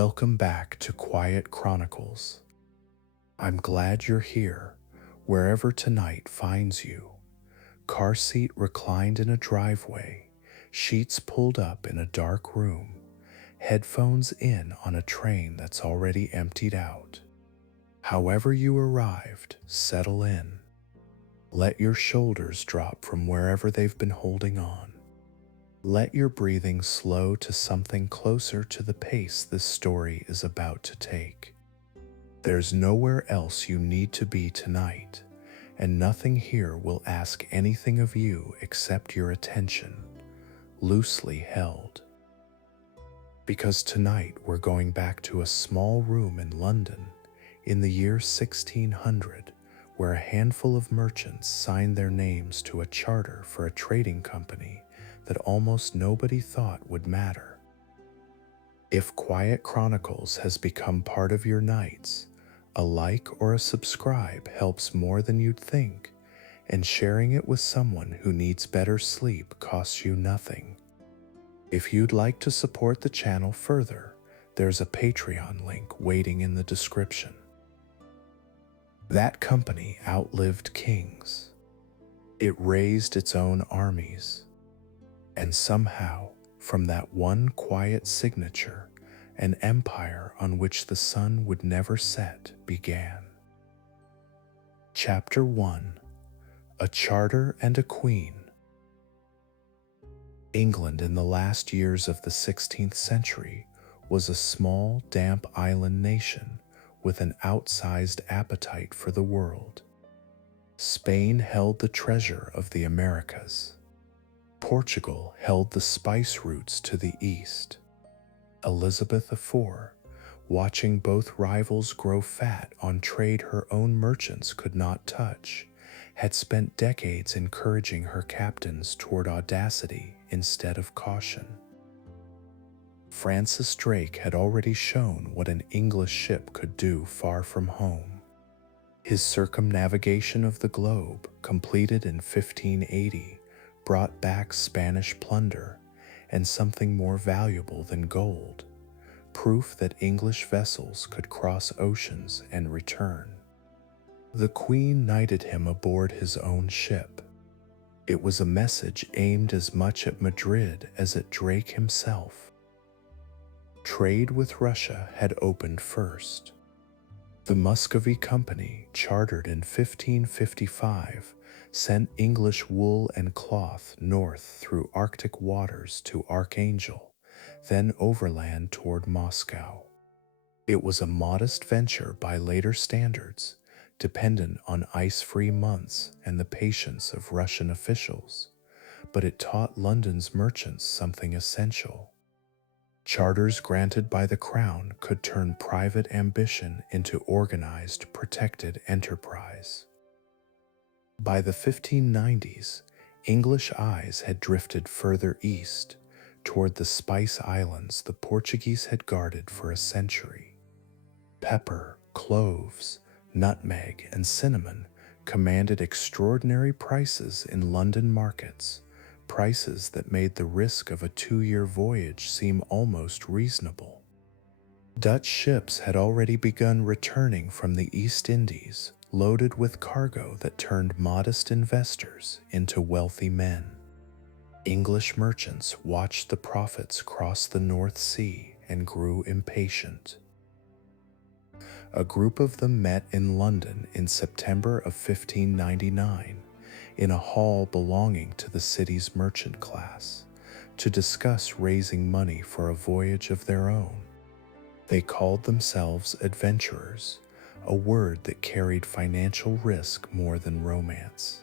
Welcome back to Quiet Chronicles. I'm glad you're here, wherever tonight finds you. Car seat reclined in a driveway, sheets pulled up in a dark room, headphones in on a train that's already emptied out. However you arrived, settle in. Let your shoulders drop from wherever they've been holding on. Let your breathing slow to something closer to the pace this story is about to take. There's nowhere else you need to be tonight, and nothing here will ask anything of you except your attention, loosely held. Because tonight we're going back to a small room in London in the year 1600, where a handful of merchants signed their names to a charter for a trading company that almost nobody thought would matter. If Quiet Chronicles has become part of your nights, a like or a subscribe helps more than you'd think, and sharing it with someone who needs better sleep costs you nothing. If you'd like to support the channel further, there's a Patreon link waiting in the description. That company outlived kings. It raised its own armies. And somehow, from that one quiet signature, an empire on which the sun would never set began. Chapter 1: A Charter and a Queen. England in the last years of the 16th century was a small, damp island nation with an outsized appetite for the world. Spain held the treasure of the Americas. Portugal held the spice routes to the east. Elizabeth IV, watching both rivals grow fat on trade her own merchants could not touch, had spent decades encouraging her captains toward audacity instead of caution. Francis Drake had already shown what an English ship could do far from home. His circumnavigation of the globe, completed in 1580, brought back Spanish plunder and something more valuable than gold, proof that English vessels could cross oceans and return. The Queen knighted him aboard his own ship. It was a message aimed as much at Madrid as at Drake himself. Trade with Russia had opened first. The Muscovy Company, chartered in 1555, sent English wool and cloth north through Arctic waters to Archangel, then overland toward Moscow. It was a modest venture by later standards, dependent on ice-free months and the patience of Russian officials, but it taught London's merchants something essential. Charters granted by the Crown could turn private ambition into organized, protected enterprise. By the 1590s, English eyes had drifted further east, toward the Spice Islands the Portuguese had guarded for a century. Pepper, cloves, nutmeg, and cinnamon commanded extraordinary prices in London markets, prices that made the risk of a 2-year voyage seem almost reasonable. Dutch ships had already begun returning from the East Indies, loaded with cargo that turned modest investors into wealthy men. English merchants watched the profits cross the North Sea and grew impatient. A group of them met in London in September of 1599, in a hall belonging to the city's merchant class, to discuss raising money for a voyage of their own. They called themselves adventurers, a word that carried financial risk more than romance.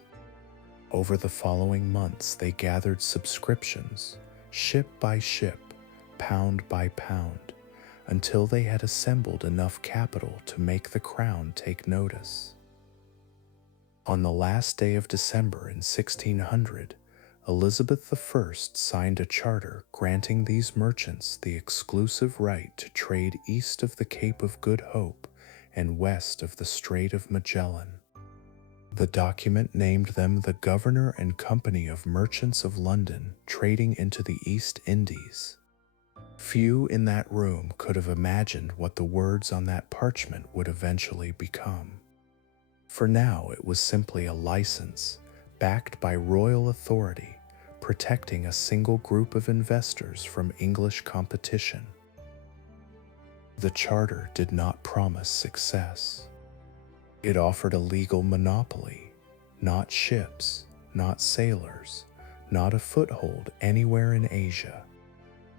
Over the following months, they gathered subscriptions, ship by ship, pound by pound, until they had assembled enough capital to make the Crown take notice. On the last day of December in 1600, Elizabeth I signed a charter granting these merchants the exclusive right to trade east of the Cape of Good Hope and west of the Strait of Magellan. The document named them the Governor and Company of Merchants of London, trading into the East Indies. Few in that room could have imagined what the words on that parchment would eventually become. For now, it was simply a license, backed by royal authority, protecting a single group of investors from English competition. The charter did not promise success. It offered a legal monopoly, not ships, not sailors, not a foothold anywhere in Asia.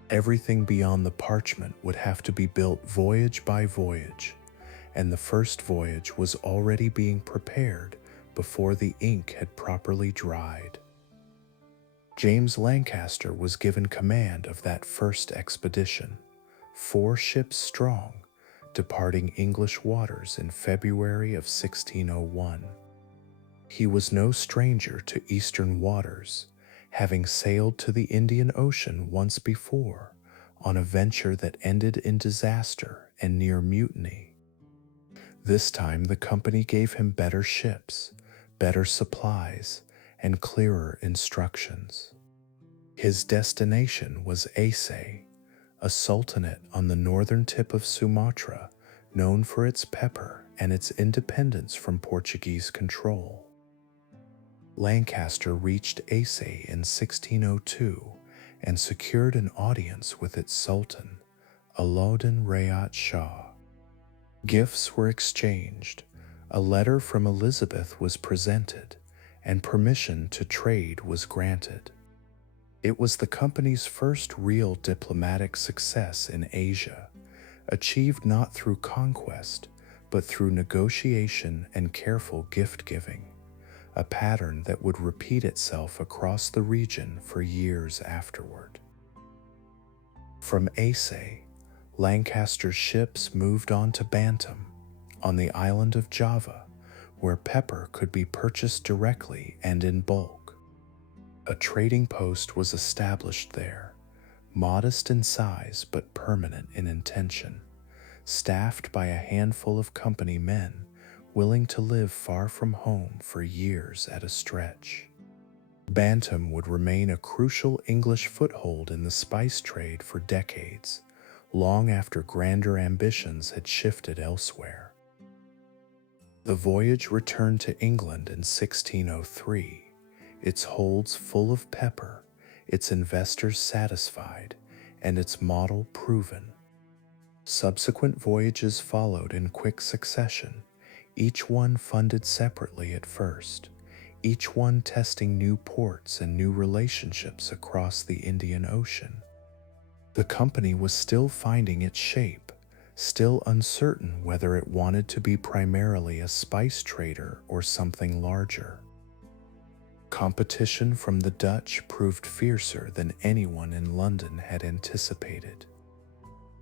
Everything beyond the parchment would have to be built voyage by voyage, and the first voyage was already being prepared before the ink had properly dried. James Lancaster was given command of that first expedition, 4 ships strong, departing English waters in February of 1601. He was no stranger to eastern waters, having sailed to the Indian Ocean once before on a venture that ended in disaster and near mutiny. This time the company gave him better ships, better supplies, and clearer instructions. His destination was Aceh, a sultanate on the northern tip of Sumatra, known for its pepper and its independence from Portuguese control. Lancaster reached Aceh in 1602 and secured an audience with its sultan, Alauddin Rayat Shah. Gifts were exchanged, a letter from Elizabeth was presented, and permission to trade was granted. It was the company's first real diplomatic success in Asia, achieved not through conquest, but through negotiation and careful gift-giving, a pattern that would repeat itself across the region for years afterward. From Aceh, Lancaster's ships moved on to Bantam, on the island of Java, where pepper could be purchased directly and in bulk. A trading post was established there, modest in size but permanent in intention, staffed by a handful of company men willing to live far from home for years at a stretch. Bantam would remain a crucial English foothold in the spice trade for decades, long after grander ambitions had shifted elsewhere. The voyage returned to England in 1603, its holds full of pepper, its investors satisfied, and its model proven. Subsequent voyages followed in quick succession, each one funded separately at first, each one testing new ports and new relationships across the Indian Ocean. The company was still finding its shape, still uncertain whether it wanted to be primarily a spice trader or something larger. Competition from the Dutch proved fiercer than anyone in London had anticipated.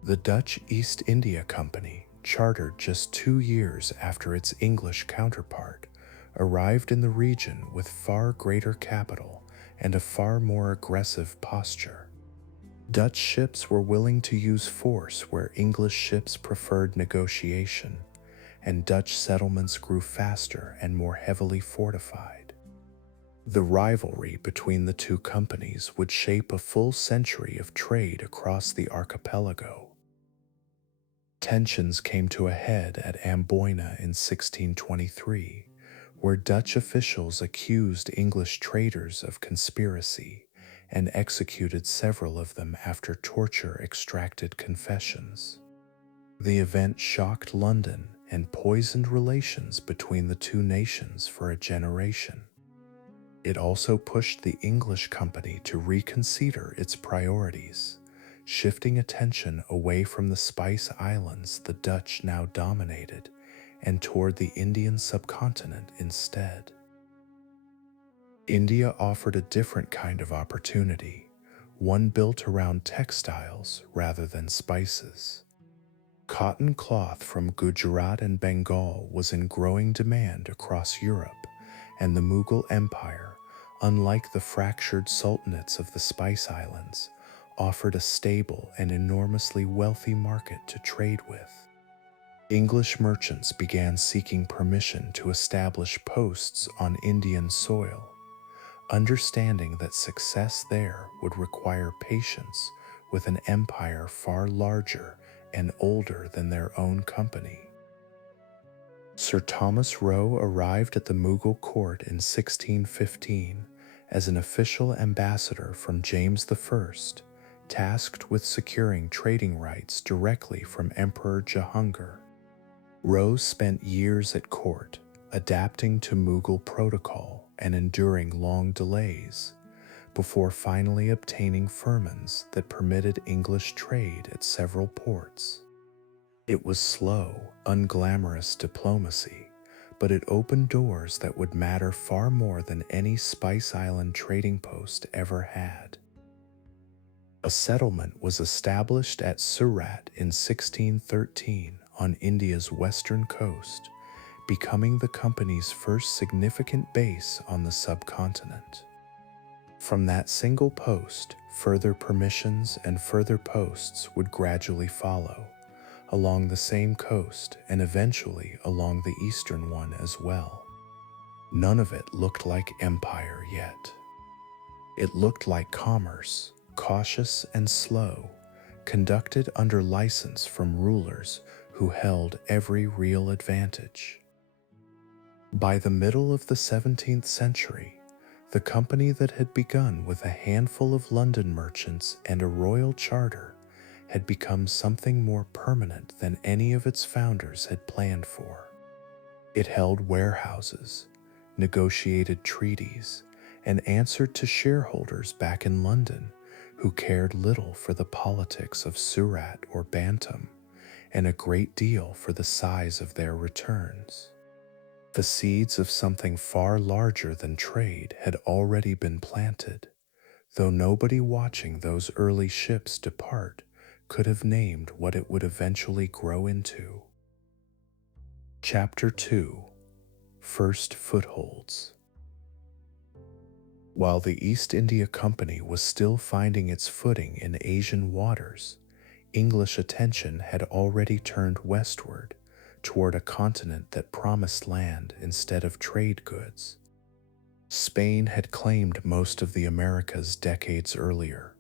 The Dutch East India Company, chartered just 2 years after its English counterpart, arrived in the region with far greater capital and a far more aggressive posture. Dutch ships were willing to use force where English ships preferred negotiation, and Dutch settlements grew faster and more heavily fortified. The rivalry between the two companies would shape a full century of trade across the archipelago. Tensions came to a head at Amboina in 1623, where Dutch officials accused English traders of conspiracy and executed several of them after torture extracted confessions. The event shocked London and poisoned relations between the two nations for a generation. It also pushed the English company to reconsider its priorities, shifting attention away from the Spice Islands the Dutch now dominated and toward the Indian subcontinent instead. India offered a different kind of opportunity, one built around textiles rather than spices. Cotton cloth from Gujarat and Bengal was in growing demand across Europe, and the Mughal Empire, unlike the fractured sultanates of the Spice Islands, offered a stable and enormously wealthy market to trade with. English merchants began seeking permission to establish posts on Indian soil, understanding that success there would require patience with an empire far larger and older than their own company. Sir Thomas Roe arrived at the Mughal court in 1615 as an official ambassador from James I, tasked with securing trading rights directly from Emperor Jahangir. Roe spent years at court, adapting to Mughal protocol and enduring long delays, before finally obtaining firmans that permitted English trade at several ports. It was slow, unglamorous diplomacy, but it opened doors that would matter far more than any Spice Island trading post ever had. A settlement was established at Surat in 1613 on India's western coast, becoming the company's first significant base on the subcontinent. From that single post, further permissions and further posts would gradually follow, along the same coast and eventually along the eastern one as well. None of it looked like empire yet. It looked like commerce, cautious and slow, conducted under license from rulers who held every real advantage. By the middle of the 17th century, the company that had begun with a handful of London merchants and a royal charter had become something more permanent than any of its founders had planned for. It held warehouses, negotiated treaties, and answered to shareholders back in London who cared little for the politics of Surat or Bantam, and a great deal for the size of their returns. The seeds of something far larger than trade had already been planted, though nobody watching those early ships depart could have named what it would eventually grow into. Chapter 2: First Footholds. While the East India Company was still finding its footing in Asian waters, English attention had already turned westward, toward a continent that promised land instead of trade goods. Spain had claimed most of the Americas decades earlier,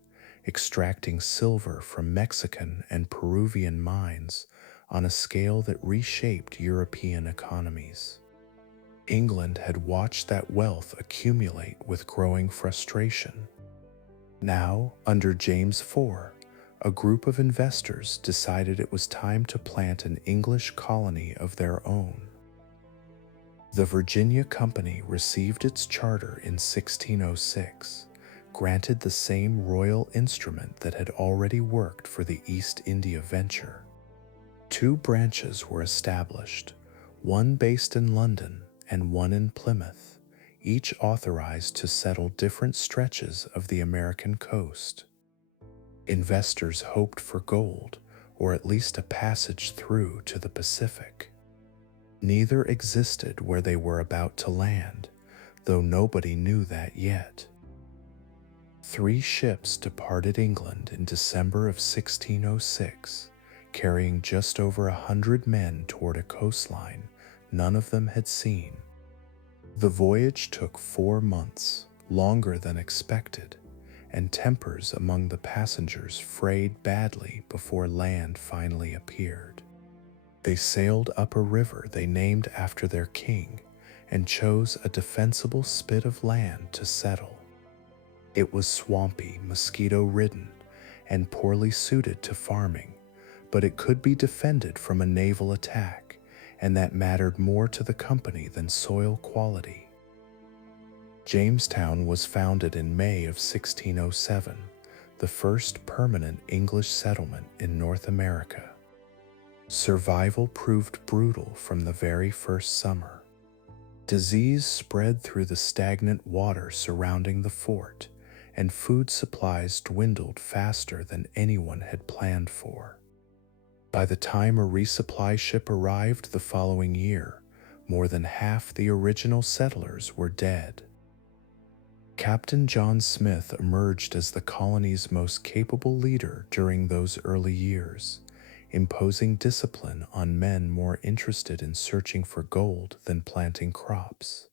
extracting silver from Mexican and Peruvian mines on a scale that reshaped European economies. England had watched that wealth accumulate with growing frustration. Now, under James IV, a group of investors decided it was time to plant an English colony of their own. The Virginia Company received its charter in 1606, granted the same royal instrument that had already worked for the East India venture. Two branches were established, one based in London and one in Plymouth, each authorized to settle different stretches of the American coast. Investors hoped for gold, or at least a passage through to the Pacific. Neither existed where they were about to land, though nobody knew that yet. 3 ships departed England in December of 1606, carrying just over 100 men toward a coastline none of them had seen. The voyage took 4 months, longer than expected, and tempers among the passengers frayed badly before land finally appeared. They sailed up a river they named after their king and chose a defensible spit of land to settle. It was swampy, mosquito-ridden, and poorly suited to farming, but it could be defended from a naval attack, and that mattered more to the company than soil quality. Jamestown was founded in May of 1607, the first permanent English settlement in North America. Survival proved brutal from the very first summer. Disease spread through the stagnant water surrounding the fort, and food supplies dwindled faster than anyone had planned for. By the time a resupply ship arrived the following year, more than half the original settlers were dead. Captain John Smith emerged as the colony's most capable leader during those early years, imposing discipline on men more interested in searching for gold than planting crops.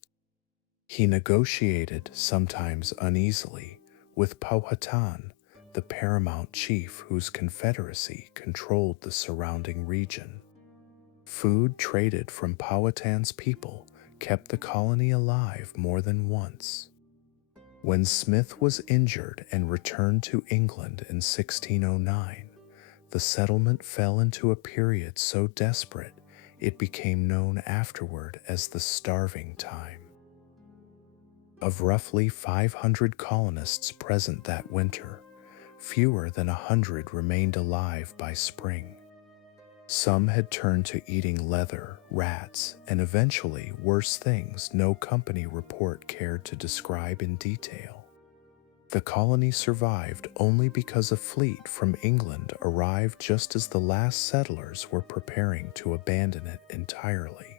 He negotiated, sometimes uneasily, with Powhatan, the paramount chief whose confederacy controlled the surrounding region. Food traded from Powhatan's people kept the colony alive more than once. When Smith was injured and returned to England in 1609, the settlement fell into a period so desperate it became known afterward as the Starving Time. Of roughly 500 colonists present that winter, fewer than 100 remained alive by spring. Some had turned to eating leather, rats, and eventually worse things no company report cared to describe in detail. The colony survived only because a fleet from England arrived just as the last settlers were preparing to abandon it entirely.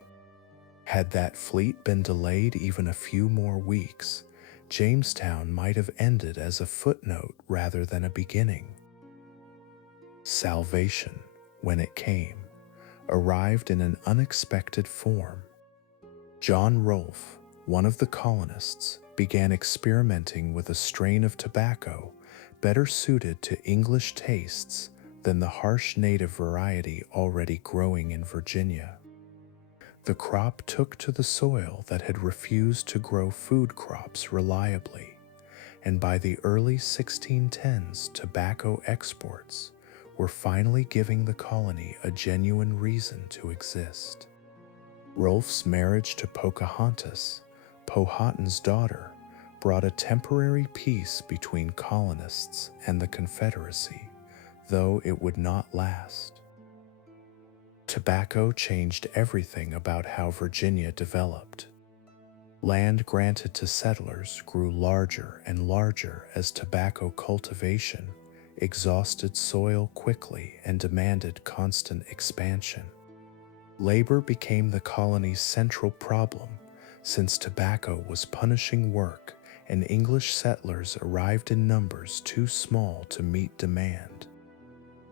Had that fleet been delayed even a few more weeks, Jamestown might have ended as a footnote rather than a beginning. Salvation, when it came, arrived in an unexpected form. John Rolfe, one of the colonists, began experimenting with a strain of tobacco better suited to English tastes than the harsh native variety already growing in Virginia. The crop took to the soil that had refused to grow food crops reliably, and by the early 1610s, tobacco exports were finally giving the colony a genuine reason to exist. Rolfe's marriage to Pocahontas, Powhatan's daughter, brought a temporary peace between colonists and the Confederacy, though it would not last. Tobacco changed everything about how Virginia developed. Land granted to settlers grew larger and larger as tobacco cultivation exhausted soil quickly and demanded constant expansion. Labor became the colony's central problem, since tobacco was punishing work and English settlers arrived in numbers too small to meet demand.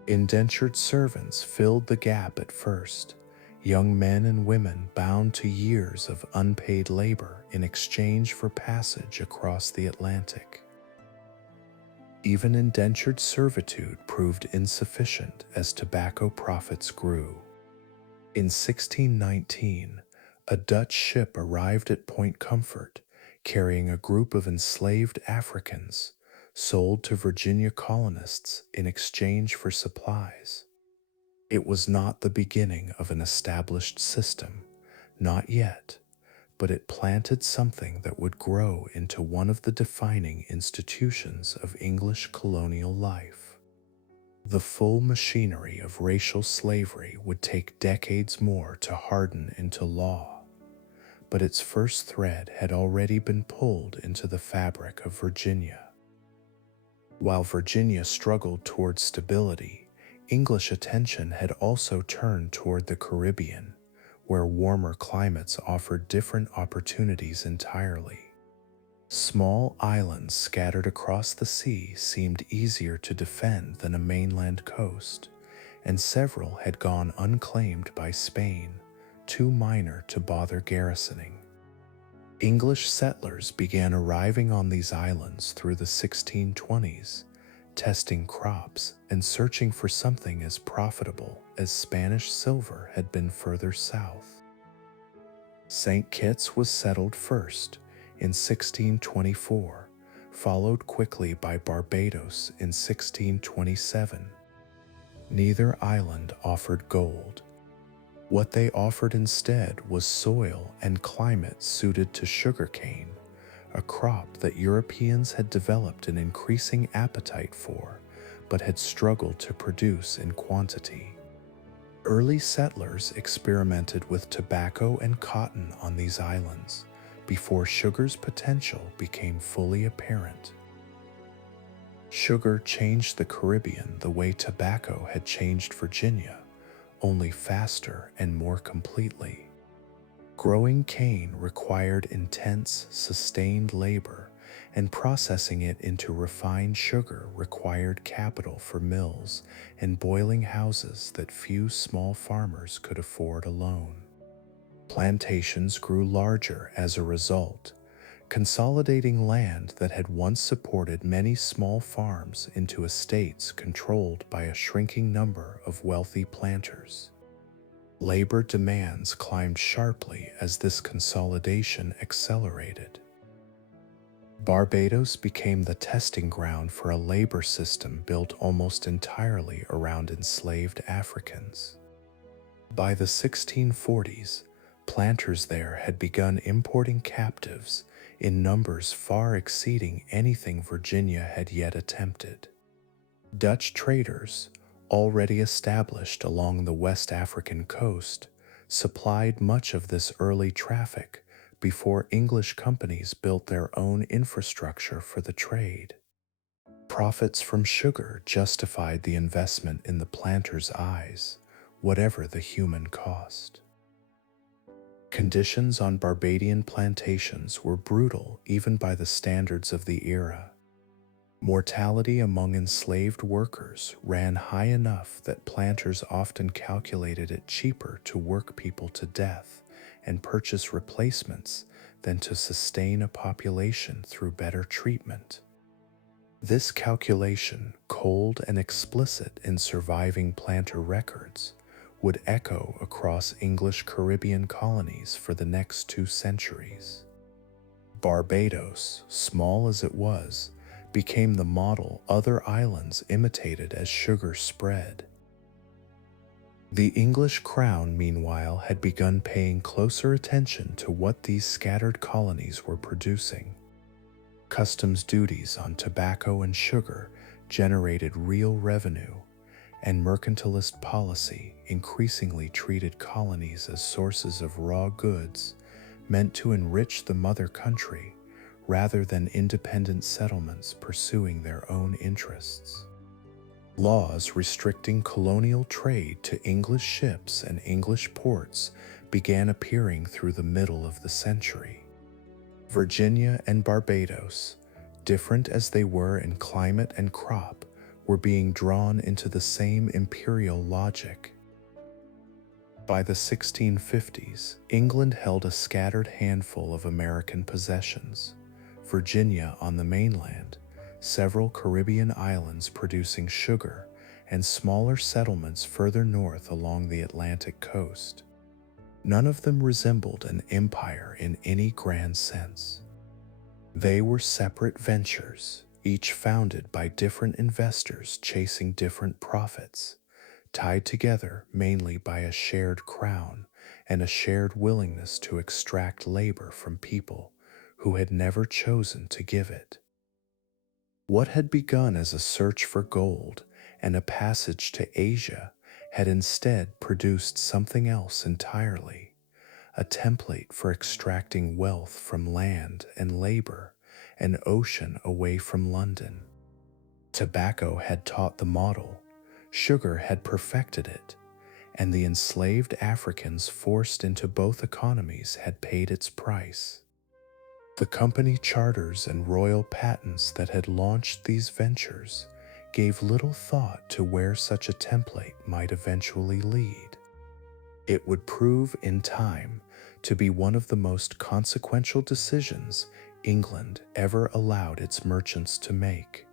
Indentured servants filled the gap at first, young men and women bound to years of unpaid labor in exchange for passage across the Atlantic. Even indentured servitude proved insufficient as tobacco profits grew. In 1619, a Dutch ship arrived at Point Comfort, carrying a group of enslaved Africans, sold to Virginia colonists in exchange for supplies. It was not the beginning of an established system, not yet, but it planted something that would grow into one of the defining institutions of English colonial life. The full machinery of racial slavery would take decades more to harden into law, but its first thread had already been pulled into the fabric of Virginia. While Virginia struggled toward stability, English attention had also turned toward the Caribbean, where warmer climates offered different opportunities entirely. Small islands scattered across the sea seemed easier to defend than a mainland coast, and several had gone unclaimed by Spain, too minor to bother garrisoning. English settlers began arriving on these islands through the 1620s, testing crops and searching for something as profitable as Spanish silver had been further south. St. Kitts was settled first in 1624, followed quickly by Barbados in 1627. Neither island offered gold. What they offered instead was soil and climate suited to sugarcane, a crop that Europeans had developed an increasing appetite for, but had struggled to produce in quantity. Early settlers experimented with tobacco and cotton on these islands before sugar's potential became fully apparent. Sugar changed the Caribbean the way tobacco had changed Virginia, only faster and more completely. Growing cane required intense, sustained labor, and processing it into refined sugar required capital for mills and boiling houses that few small farmers could afford alone. Plantations grew larger as a result, consolidating land that had once supported many small farms into estates controlled by a shrinking number of wealthy planters. Labor demands climbed sharply as this consolidation accelerated. Barbados became the testing ground for a labor system built almost entirely around enslaved Africans. By the 1640s, planters there had begun importing captives in numbers far exceeding anything Virginia had yet attempted. Dutch traders, already established along the West African coast, supplied much of this early traffic before English companies built their own infrastructure for the trade. Profits from sugar justified the investment in the planters' eyes, whatever the human cost. Conditions on Barbadian plantations were brutal even by the standards of the era. Mortality among enslaved workers ran high enough that planters often calculated it cheaper to work people to death and purchase replacements than to sustain a population through better treatment. This calculation, cold and explicit in surviving planter records, would echo across English Caribbean colonies for the next 2 centuries. Barbados, small as it was, became the model other islands imitated as sugar spread. The English crown, meanwhile, had begun paying closer attention to what these scattered colonies were producing. Customs duties on tobacco and sugar generated real revenue, and mercantilist policy increasingly treated colonies as sources of raw goods meant to enrich the mother country rather than independent settlements pursuing their own interests. Laws restricting colonial trade to English ships and English ports began appearing through the middle of the century. Virginia and Barbados, different as they were in climate and crop, were being drawn into the same imperial logic. By the 1650s, England held a scattered handful of American possessions: Virginia on the mainland, several Caribbean islands producing sugar, and smaller settlements further north along the Atlantic coast. None of them resembled an empire in any grand sense. They were separate ventures, each founded by different investors chasing different profits, tied together mainly by a shared crown and a shared willingness to extract labor from people who had never chosen to give it. What had begun as a search for gold and a passage to Asia had instead produced something else entirely: a template for extracting wealth from land and labor, an ocean away from London. Tobacco had taught the model, sugar had perfected it, and the enslaved Africans forced into both economies had paid its price. The company charters and royal patents that had launched these ventures gave little thought to where such a template might eventually lead. It would prove in time to be one of the most consequential decisions England ever allowed its merchants to make.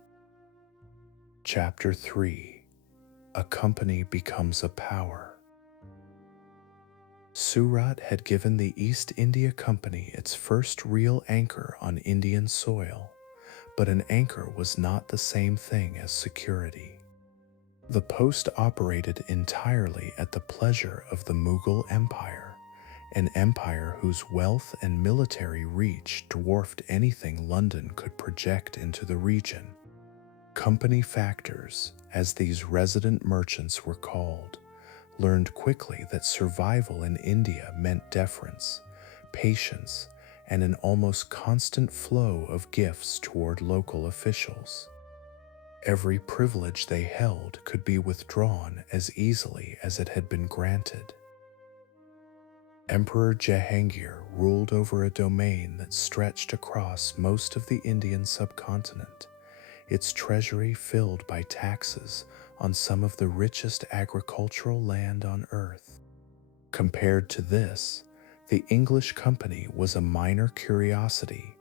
Chapter 3: A Company Becomes a Power. Surat had given the East India Company its first real anchor on Indian soil, but an anchor was not the same thing as security. The post operated entirely at the pleasure of the Mughal Empire, an empire whose wealth and military reach dwarfed anything London could project into the region. Company factors, as these resident merchants were called, learned quickly that survival in India meant deference, patience, and an almost constant flow of gifts toward local officials. Every privilege they held could be withdrawn as easily as it had been granted. Emperor Jahangir ruled over a domain that stretched across most of the Indian subcontinent, its treasury filled by taxes on some of the richest agricultural land on earth. Compared to this, the English company was a minor curiosity,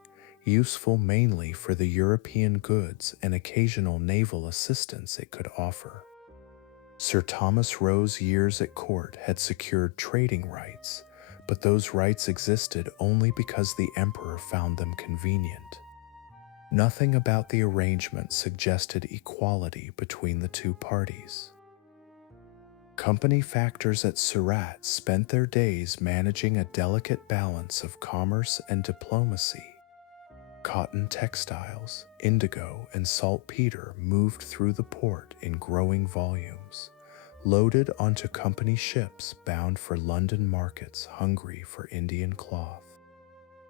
useful mainly for the European goods and occasional naval assistance it could offer. Sir Thomas Roe's years at court had secured trading rights, but those rights existed only because the emperor found them convenient. Nothing about the arrangement suggested equality between the two parties. Company factors at Surat spent their days managing a delicate balance of commerce and diplomacy. Cotton textiles, indigo, and saltpeter moved through the port in growing volumes, loaded onto company ships bound for London markets hungry for Indian cloth.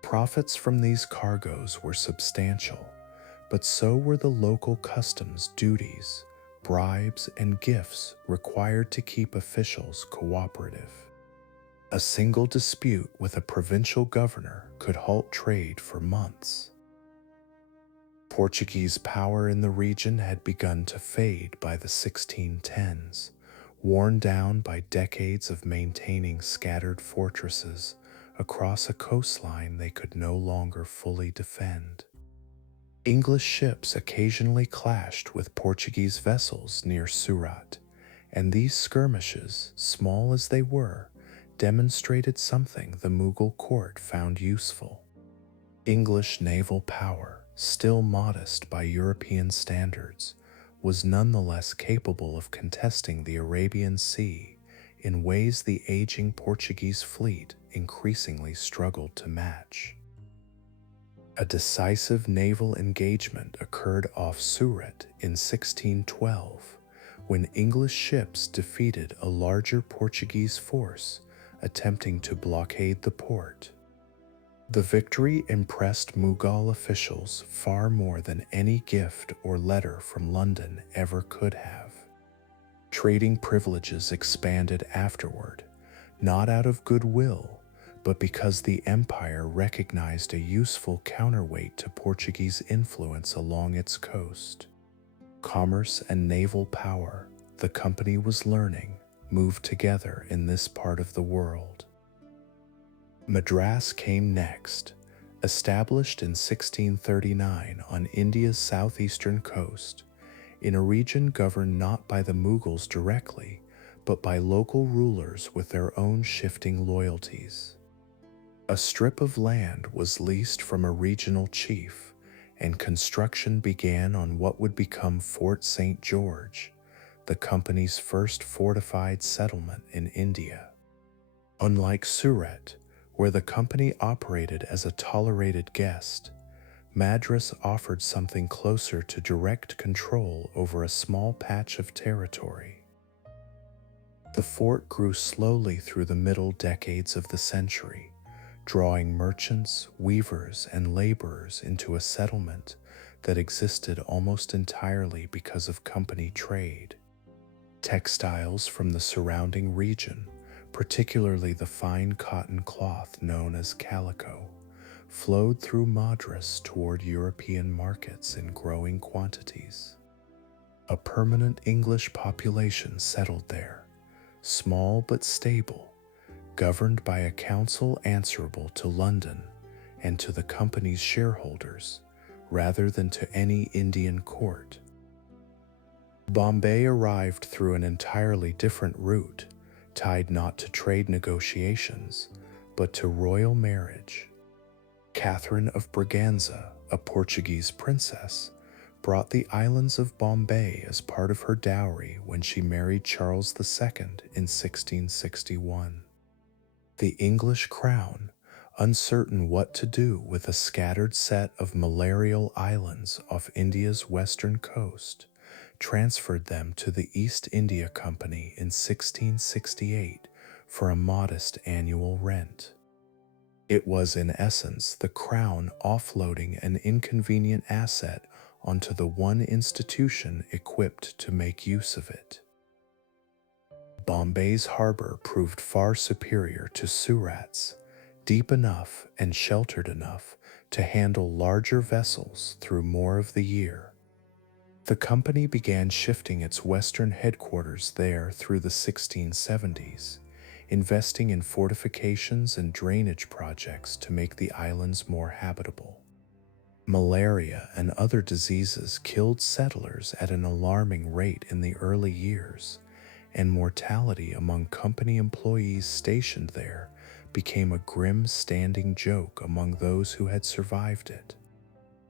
Profits from these cargoes were substantial, but so were the local customs duties, bribes, and gifts required to keep officials cooperative. A single dispute with a provincial governor could halt trade for months. Portuguese power in the region had begun to fade by the 1610s, worn down by decades of maintaining scattered fortresses across a coastline they could no longer fully defend. English ships occasionally clashed with Portuguese vessels near Surat, and these skirmishes, small as they were, demonstrated something the Mughal court found useful. English naval power, still modest by European standards, was nonetheless capable of contesting the Arabian Sea in ways the aging Portuguese fleet increasingly struggled to match. A decisive naval engagement occurred off Surat in 1612 when English ships defeated a larger Portuguese force attempting to blockade the port. The victory impressed Mughal officials far more than any gift or letter from London ever could have. Trading privileges expanded afterward, not out of goodwill, but because the empire recognized a useful counterweight to Portuguese influence along its coast. Commerce and naval power, the company was learning, moved together in this part of the world. Madras came next, established in 1639 on India's southeastern coast, in a region governed not by the Mughals directly, but by local rulers with their own shifting loyalties. A strip of land was leased from a regional chief, and construction began on what would become Fort St. George, the company's first fortified settlement in India. Unlike Surat, where the company operated as a tolerated guest, Madras offered something closer to direct control over a small patch of territory. The fort grew slowly through the middle decades of the century, drawing merchants, weavers, and laborers into a settlement that existed almost entirely because of company trade. Textiles from the surrounding region, particularly the fine cotton cloth known as calico, flowed through Madras toward European markets in growing quantities. A permanent English population settled there, small but stable, governed by a council answerable to London and to the company's shareholders, rather than to any Indian court. Bombay arrived through an entirely different route, tied not to trade negotiations, but to royal marriage. Catherine of Braganza, a Portuguese princess, brought the islands of Bombay as part of her dowry when she married Charles II in 1661. The English crown, uncertain what to do with a scattered set of malarial islands off India's western coast, transferred them to the East India Company in 1668 for a modest annual rent. It was in essence the crown offloading an inconvenient asset onto the one institution equipped to make use of it. Bombay's harbor proved far superior to Surat's, deep enough and sheltered enough to handle larger vessels through more of the year. The company began shifting its western headquarters there through the 1670s, investing in fortifications and drainage projects to make the islands more habitable. Malaria and other diseases killed settlers at an alarming rate in the early years, and mortality among company employees stationed there became a grim standing joke among those who had survived it.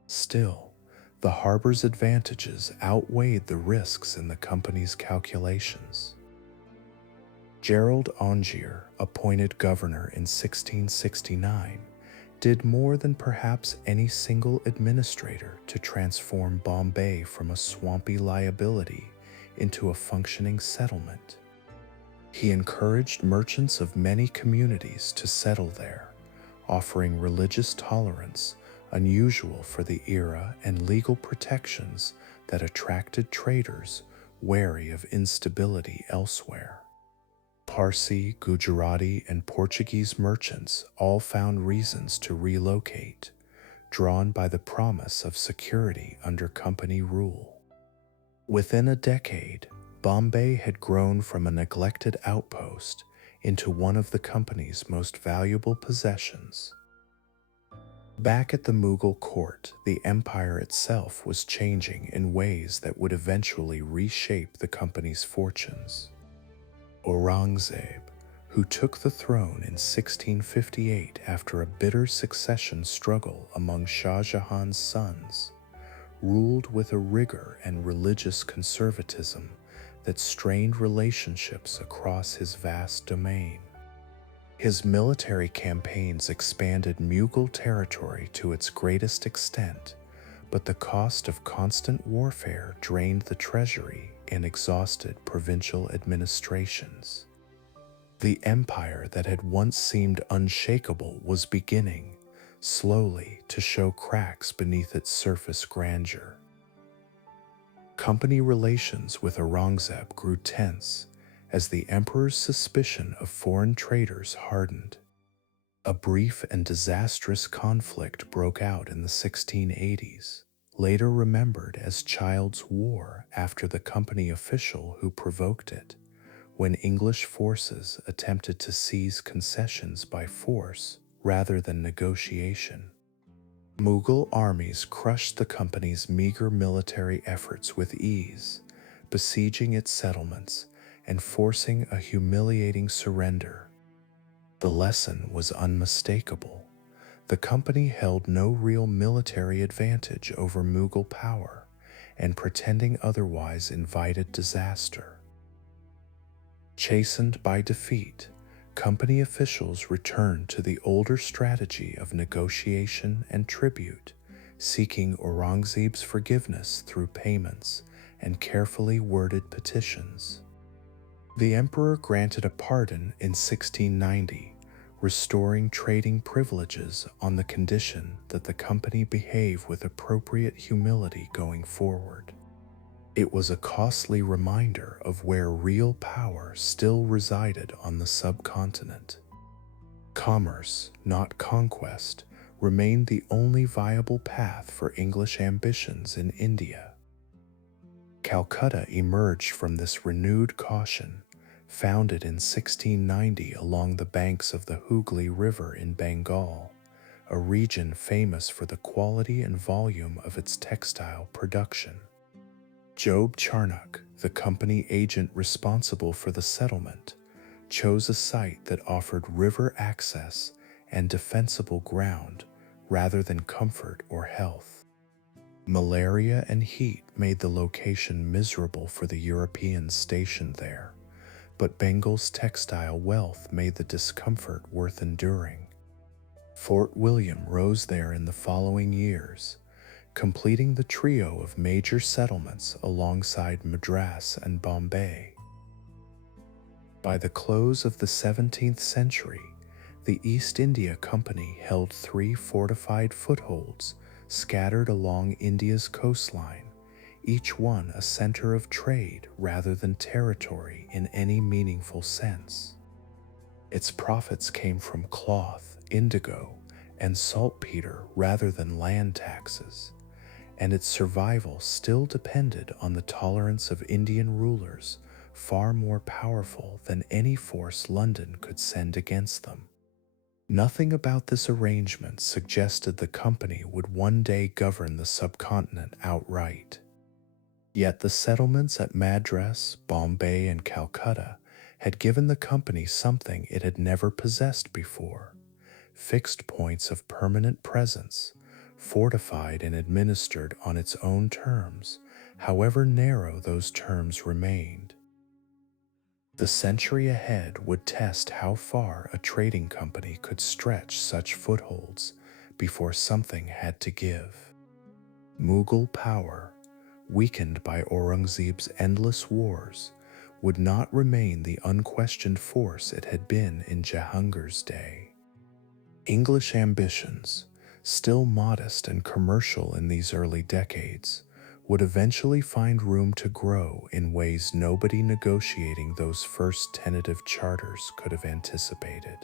Still, the harbor's advantages outweighed the risks in the company's calculations. Gerald Ongier, appointed governor in 1669, did more than perhaps any single administrator to transform Bombay from a swampy liability into a functioning settlement. He encouraged merchants of many communities to settle there, offering religious tolerance unusual for the era and legal protections that attracted traders wary of instability elsewhere. Parsi, Gujarati, and Portuguese merchants all found reasons to relocate, drawn by the promise of security under company rule. Within a decade, Bombay had grown from a neglected outpost into one of the company's most valuable possessions. Back at the Mughal court, the empire itself was changing in ways that would eventually reshape the company's fortunes. Aurangzeb, who took the throne in 1658 after a bitter succession struggle among Shah Jahan's sons, ruled with a rigor and religious conservatism that strained relationships across his vast domain. His military campaigns expanded Mughal territory to its greatest extent, but the cost of constant warfare drained the treasury and exhausted provincial administrations. The empire that had once seemed unshakable was beginning, slowly, to show cracks beneath its surface grandeur. Company relations with Aurangzeb grew tense as the emperor's suspicion of foreign traders hardened. A brief and disastrous conflict broke out in the 1680s, later remembered as Child's War after the company official who provoked it, when English forces attempted to seize concessions by force rather than negotiation. Mughal armies crushed the company's meager military efforts with ease, besieging its settlements and forcing a humiliating surrender. The lesson was unmistakable. The company held no real military advantage over Mughal power, and pretending otherwise invited disaster. Chastened by defeat, company officials returned to the older strategy of negotiation and tribute, seeking Aurangzeb's forgiveness through payments and carefully worded petitions. The emperor granted a pardon in 1690, restoring trading privileges on the condition that the company behave with appropriate humility going forward. It was a costly reminder of where real power still resided on the subcontinent. Commerce, not conquest, remained the only viable path for English ambitions in India. Calcutta emerged from this renewed caution, founded in 1690 along the banks of the Hooghly River in Bengal, a region famous for the quality and volume of its textile production. Job Charnock, the company agent responsible for the settlement, chose a site that offered river access and defensible ground rather than comfort or health. Malaria and heat made the location miserable for the Europeans stationed there, but Bengal's textile wealth made the discomfort worth enduring. Fort William rose there in the following years, completing the trio of major settlements alongside Madras and Bombay. By the close of the 17th century, the East India Company held 3 fortified footholds scattered along India's coastline, each one a center of trade rather than territory in any meaningful sense. Its profits came from cloth, indigo, and saltpeter rather than land taxes, and its survival still depended on the tolerance of Indian rulers far more powerful than any force London could send against them. Nothing about this arrangement suggested the company would one day govern the subcontinent outright. Yet the settlements at Madras, Bombay, and Calcutta had given the company something it had never possessed before: fixed points of permanent presence, fortified and administered on its own terms, however narrow those terms remained. The century ahead would test how far a trading company could stretch such footholds before something had to give. Mughal power, weakened by Aurangzeb's endless wars, would not remain the unquestioned force it had been in Jahangir's day. English ambitions, still modest and commercial in these early decades, would eventually find room to grow in ways nobody negotiating those first tentative charters could have anticipated.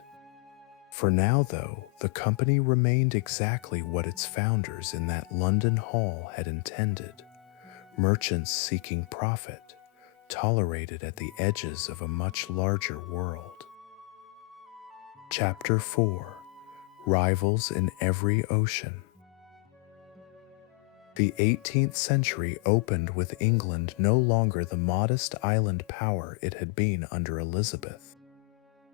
For now, though, the company remained exactly what its founders in that London hall had intended: merchants seeking profit, tolerated at the edges of a much larger world. Chapter 4: Rivals in Every Ocean. The 18th century opened with England no longer the modest island power it had been under Elizabeth.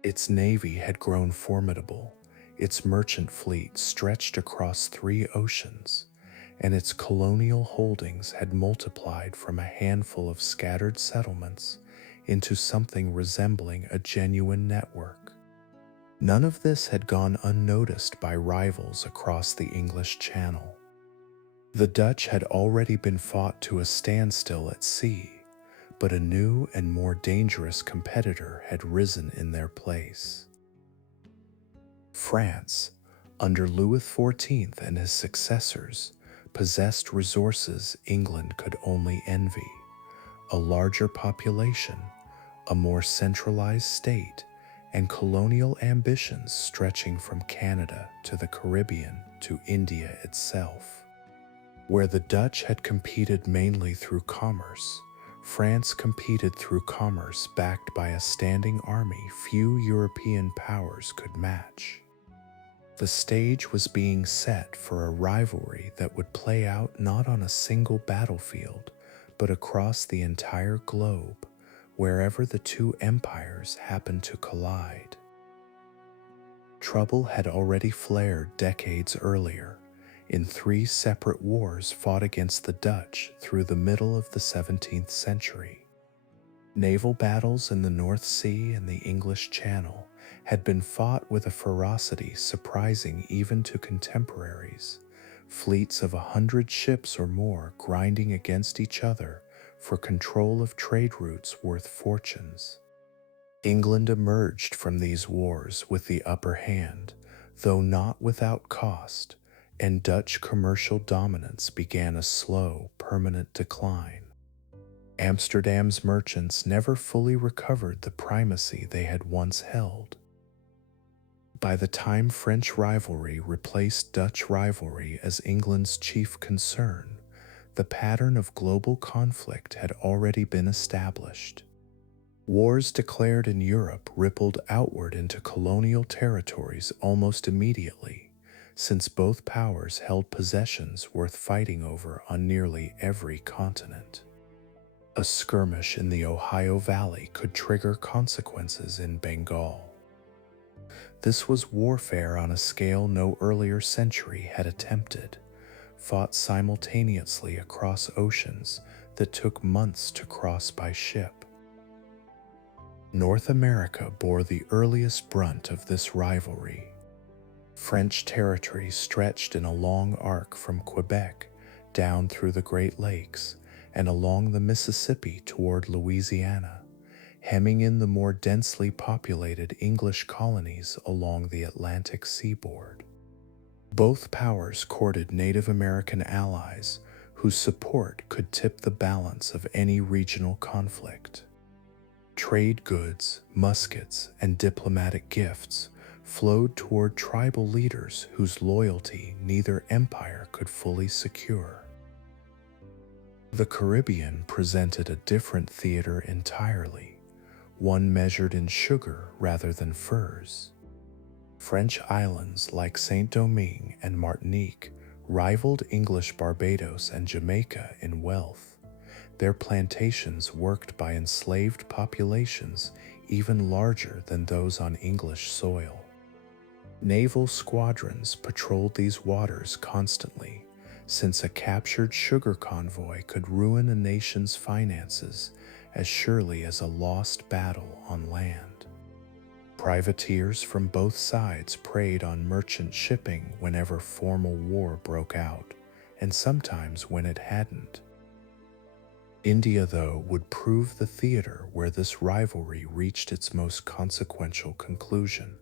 Its navy had grown formidable, its merchant fleet stretched across 3 oceans, and its colonial holdings had multiplied from a handful of scattered settlements into something resembling a genuine network. None of this had gone unnoticed by rivals across the English Channel. The Dutch had already been fought to a standstill at sea, but a new and more dangerous competitor had risen in their place. France, under Louis XIV and his successors, possessed resources England could only envy: a larger population, a more centralized state, and colonial ambitions stretching from Canada to the Caribbean to India itself. Where the Dutch had competed mainly through commerce, France competed through commerce backed by a standing army few European powers could match. The stage was being set for a rivalry that would play out not on a single battlefield, but across the entire globe, wherever the two empires happened to collide. Trouble had already flared decades earlier, in 3 separate wars fought against the Dutch through the middle of the 17th century. Naval battles in the North Sea and the English Channel had been fought with a ferocity surprising even to contemporaries, fleets of 100 ships or more grinding against each other for control of trade routes worth fortunes. England emerged from these wars with the upper hand, though not without cost, and Dutch commercial dominance began a slow, permanent decline. Amsterdam's merchants never fully recovered the primacy they had once held. By the time French rivalry replaced Dutch rivalry as England's chief concern, the pattern of global conflict had already been established. Wars declared in Europe rippled outward into colonial territories almost immediately, since both powers held possessions worth fighting over on nearly every continent. A skirmish in the Ohio Valley could trigger consequences in Bengal. This was warfare on a scale no earlier century had attempted, fought simultaneously across oceans that took months to cross by ship. North America bore the earliest brunt of this rivalry. French territory stretched in a long arc from Quebec down through the Great Lakes and along the Mississippi toward Louisiana, hemming in the more densely populated English colonies along the Atlantic seaboard. Both powers courted Native American allies whose support could tip the balance of any regional conflict. Trade goods, muskets, and diplomatic gifts flowed toward tribal leaders whose loyalty neither empire could fully secure. The Caribbean presented a different theater entirely, one measured in sugar rather than furs. French islands like Saint-Domingue and Martinique rivaled English Barbados and Jamaica in wealth, their plantations worked by enslaved populations even larger than those on English soil. Naval squadrons patrolled these waters constantly, since a captured sugar convoy could ruin a nation's finances as surely as a lost battle on land. Privateers from both sides preyed on merchant shipping whenever formal war broke out, and sometimes when it hadn't. India, though, would prove the theater where this rivalry reached its most consequential conclusion.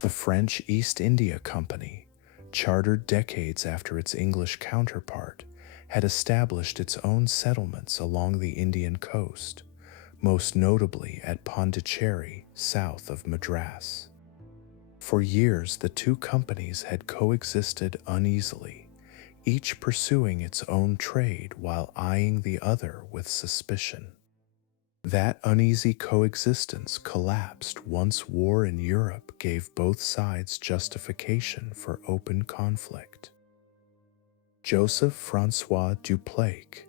The French East India Company, chartered decades after its English counterpart, had established its own settlements along the Indian coast, most notably at Pondicherry, south of Madras. For years, the two companies had coexisted uneasily, each pursuing its own trade while eyeing the other with suspicion. That uneasy coexistence collapsed once war in Europe gave both sides justification for open conflict. Joseph François Dupleix,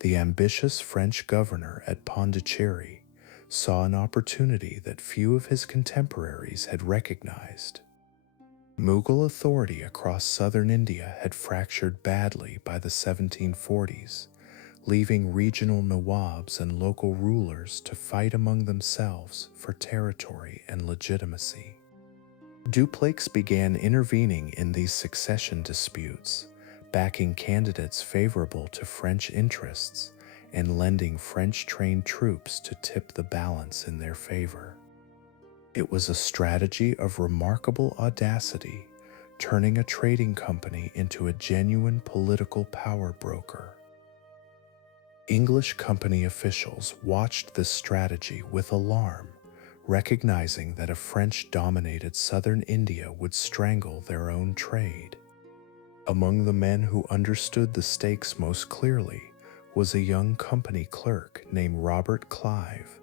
the ambitious French governor at Pondicherry, saw an opportunity that few of his contemporaries had recognized. Mughal authority across southern India had fractured badly by the 1740s, leaving regional nawabs and local rulers to fight among themselves for territory and legitimacy. Dupleix began intervening in these succession disputes, backing candidates favorable to French interests and lending French-trained troops to tip the balance in their favor. It was a strategy of remarkable audacity, turning a trading company into a genuine political power broker. English company officials watched this strategy with alarm, recognizing that a French-dominated southern India would strangle their own trade. Among the men who understood the stakes most clearly was a young company clerk named Robert Clive,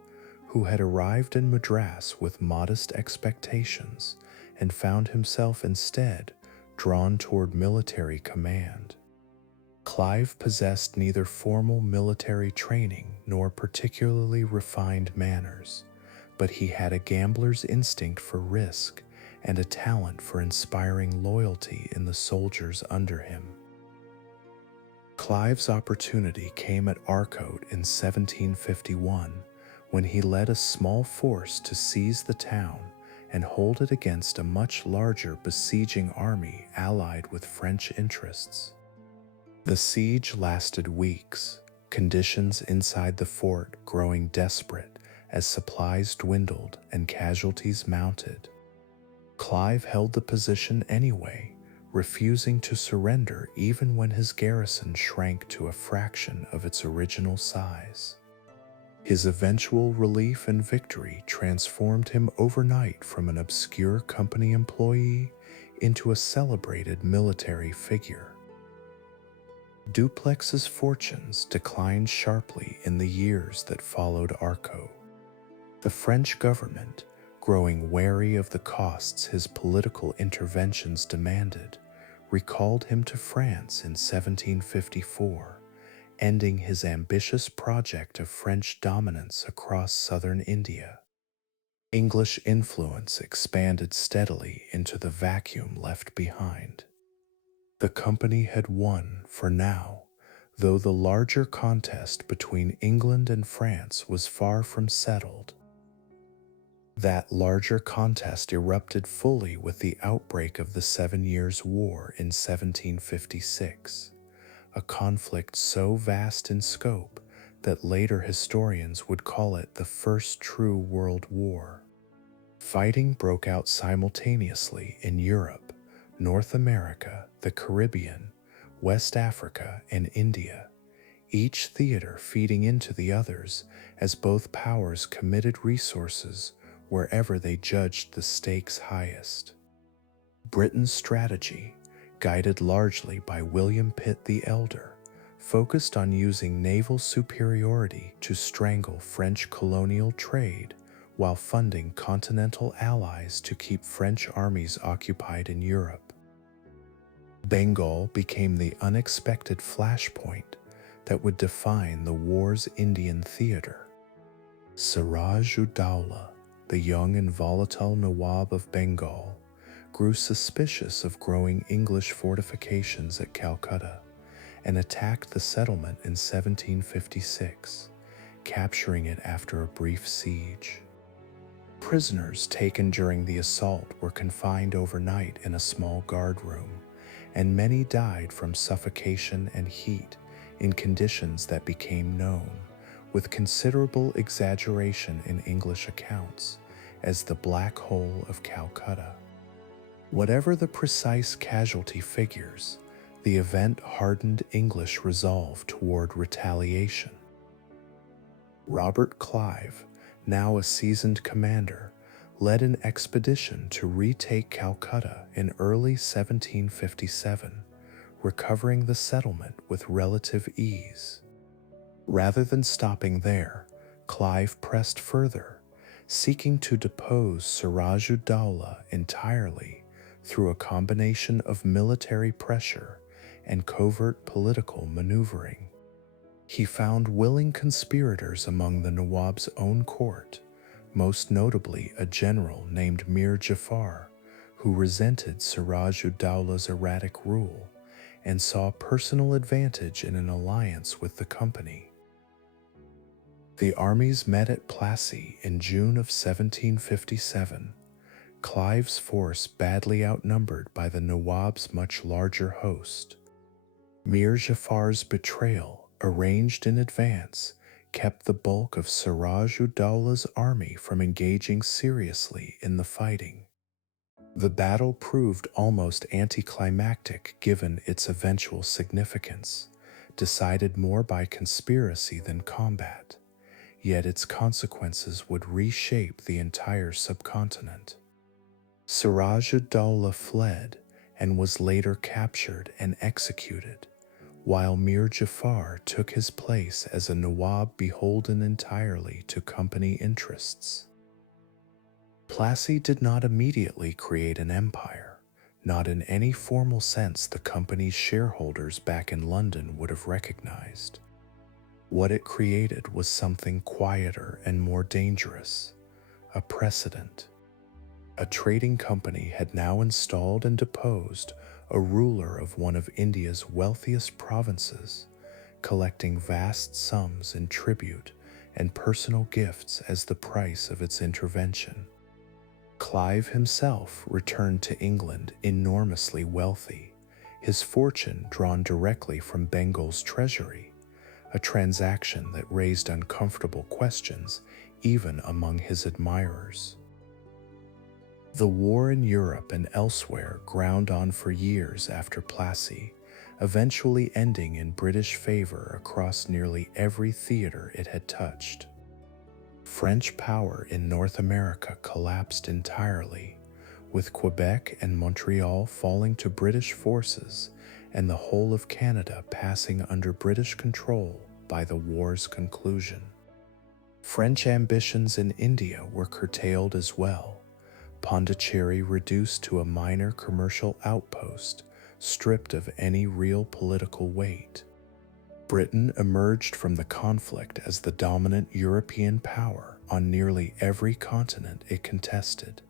who had arrived in Madras with modest expectations and found himself instead drawn toward military command. Clive possessed neither formal military training nor particularly refined manners, but he had a gambler's instinct for risk and a talent for inspiring loyalty in the soldiers under him. Clive's opportunity came at Arcot in 1751 when he led a small force to seize the town and hold it against a much larger besieging army allied with French interests. The siege lasted weeks, conditions inside the fort growing desperate as supplies dwindled and casualties mounted. Clive held the position anyway, refusing to surrender even when his garrison shrank to a fraction of its original size. His eventual relief and victory transformed him overnight from an obscure company employee into a celebrated military figure. Dupleix's fortunes declined sharply in the years that followed Arcot. The French government, growing wary of the costs his political interventions demanded, recalled him to France in 1754, ending his ambitious project of French dominance across southern India. English influence expanded steadily into the vacuum left behind. The company had won for now, though the larger contest between England and France was far from settled. That larger contest erupted fully with the outbreak of the 7 Years' War in 1756, a conflict so vast in scope that later historians would call it the First True World War. Fighting broke out simultaneously in Europe, North America, the Caribbean, West Africa, and India, each theater feeding into the others as both powers committed resources wherever they judged the stakes highest. Britain's strategy, guided largely by William Pitt the Elder, focused on using naval superiority to strangle French colonial trade while funding continental allies to keep French armies occupied in Europe. Bengal became the unexpected flashpoint that would define the war's Indian theater. Siraj-ud-Dowlah, the young and volatile Nawab of Bengal, grew suspicious of growing English fortifications at Calcutta and attacked the settlement in 1756, capturing it after a brief siege. Prisoners taken during the assault were confined overnight in a small guard room, and many died from suffocation and heat in conditions that became known, with considerable exaggeration in English accounts, as the Black Hole of Calcutta. Whatever the precise casualty figures, the event hardened English resolve toward retaliation. Robert Clive, now a seasoned commander, led an expedition to retake Calcutta in early 1757, recovering the settlement with relative ease. Rather than stopping there, Clive pressed further, seeking to depose Siraj-ud-Dowlah entirely through a combination of military pressure and covert political maneuvering. He found willing conspirators among the Nawab's own court, most notably a general named Mir Jafar, who resented Siraj-ud-Dowlah's erratic rule and saw personal advantage in an alliance with the company. The armies met at Plassey in June of 1757, Clive's force badly outnumbered by the Nawab's much larger host. Mir Jafar's betrayal, arranged in advance, kept the bulk of Siraj-ud-Dowlah's army from engaging seriously in the fighting. The battle proved almost anticlimactic given its eventual significance, decided more by conspiracy than combat, yet its consequences would reshape the entire subcontinent. Siraj-ud-Dowlah fled and was later captured and executed, while Mir Jafar took his place as a Nawab beholden entirely to company interests. Plassey did not immediately create an empire, not in any formal sense the company's shareholders back in London would have recognized. What it created was something quieter and more dangerous, a precedent. A trading company had now installed and deposed a ruler of one of India's wealthiest provinces, collecting vast sums in tribute and personal gifts as the price of its intervention. Clive himself returned to England enormously wealthy, his fortune drawn directly from Bengal's treasury, a transaction that raised uncomfortable questions even among his admirers. The war in Europe and elsewhere ground on for years after Plassey, eventually ending in British favor across nearly every theater it had touched. French power in North America collapsed entirely, with Quebec and Montreal falling to British forces and the whole of Canada passing under British control by the war's conclusion. French ambitions in India were curtailed as well, Pondicherry reduced to a minor commercial outpost, stripped of any real political weight. Britain emerged from the conflict as the dominant European power on nearly every continent it contested.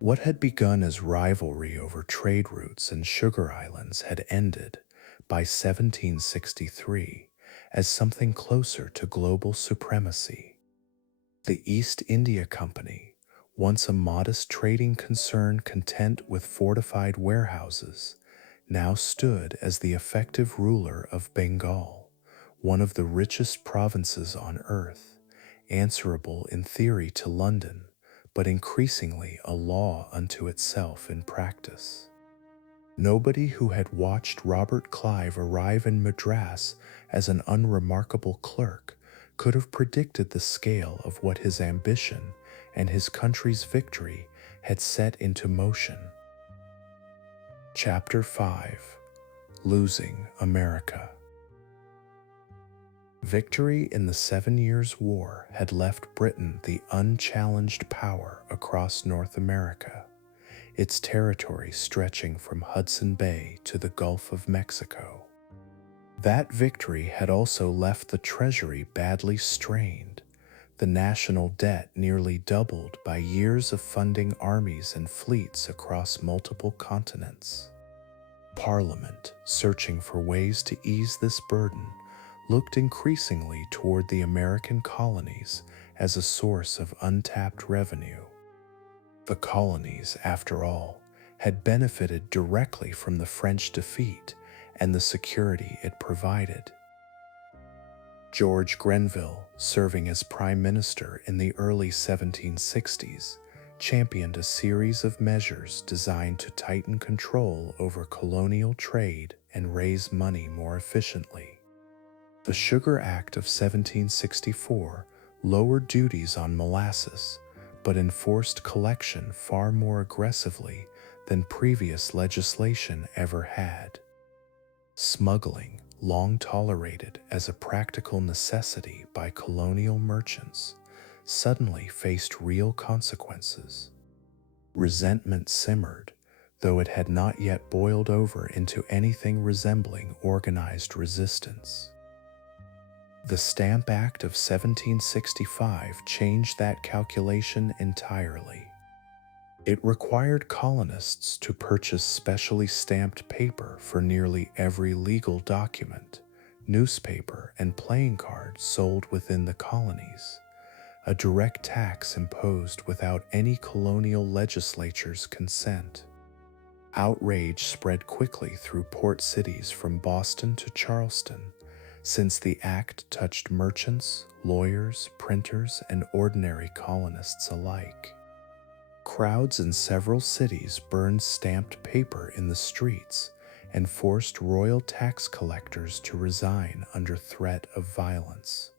What had begun as rivalry over trade routes and sugar islands had ended, by 1763, as something closer to global supremacy. The East India Company, once a modest trading concern content with fortified warehouses, now stood as the effective ruler of Bengal, one of the richest provinces on earth, answerable in theory to London, but increasingly a law unto itself in practice. Nobody who had watched Robert Clive arrive in Madras as an unremarkable clerk could have predicted the scale of what his ambition and his country's victory had set into motion. Chapter 5: Losing America. Victory in the 7 Years' War had left Britain the unchallenged power across North America, its territory stretching from Hudson Bay to the Gulf of Mexico. That victory had also left the treasury badly strained, the national debt nearly doubled by years of funding armies and fleets across multiple continents. Parliament, searching for ways to ease this burden, looked increasingly toward the American colonies as a source of untapped revenue. The colonies, after all, had benefited directly from the French defeat and the security it provided. George Grenville, serving as Prime Minister in the early 1760s, championed a series of measures designed to tighten control over colonial trade and raise money more efficiently. The Sugar Act of 1764 lowered duties on molasses, but enforced collection far more aggressively than previous legislation ever had. Smuggling, long tolerated as a practical necessity by colonial merchants, suddenly faced real consequences. Resentment simmered, though it had not yet boiled over into anything resembling organized resistance. The Stamp Act of 1765 changed that calculation entirely. It required colonists to purchase specially stamped paper for nearly every legal document, newspaper, and playing card sold within the colonies, a direct tax imposed without any colonial legislature's consent. Outrage spread quickly through port cities from Boston to Charleston, since the act touched merchants, lawyers, printers, and ordinary colonists alike. Crowds in several cities burned stamped paper in the streets and forced royal tax collectors to resign under threat of violence.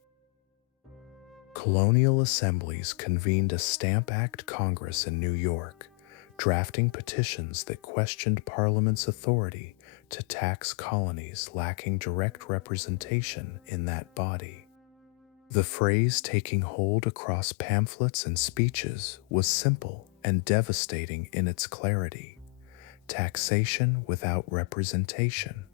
Colonial assemblies convened a Stamp Act Congress in New York, drafting petitions that questioned Parliament's authority to tax colonies lacking direct representation in that body. The phrase taking hold across pamphlets and speeches was simple and devastating in its clarity: taxation without representation.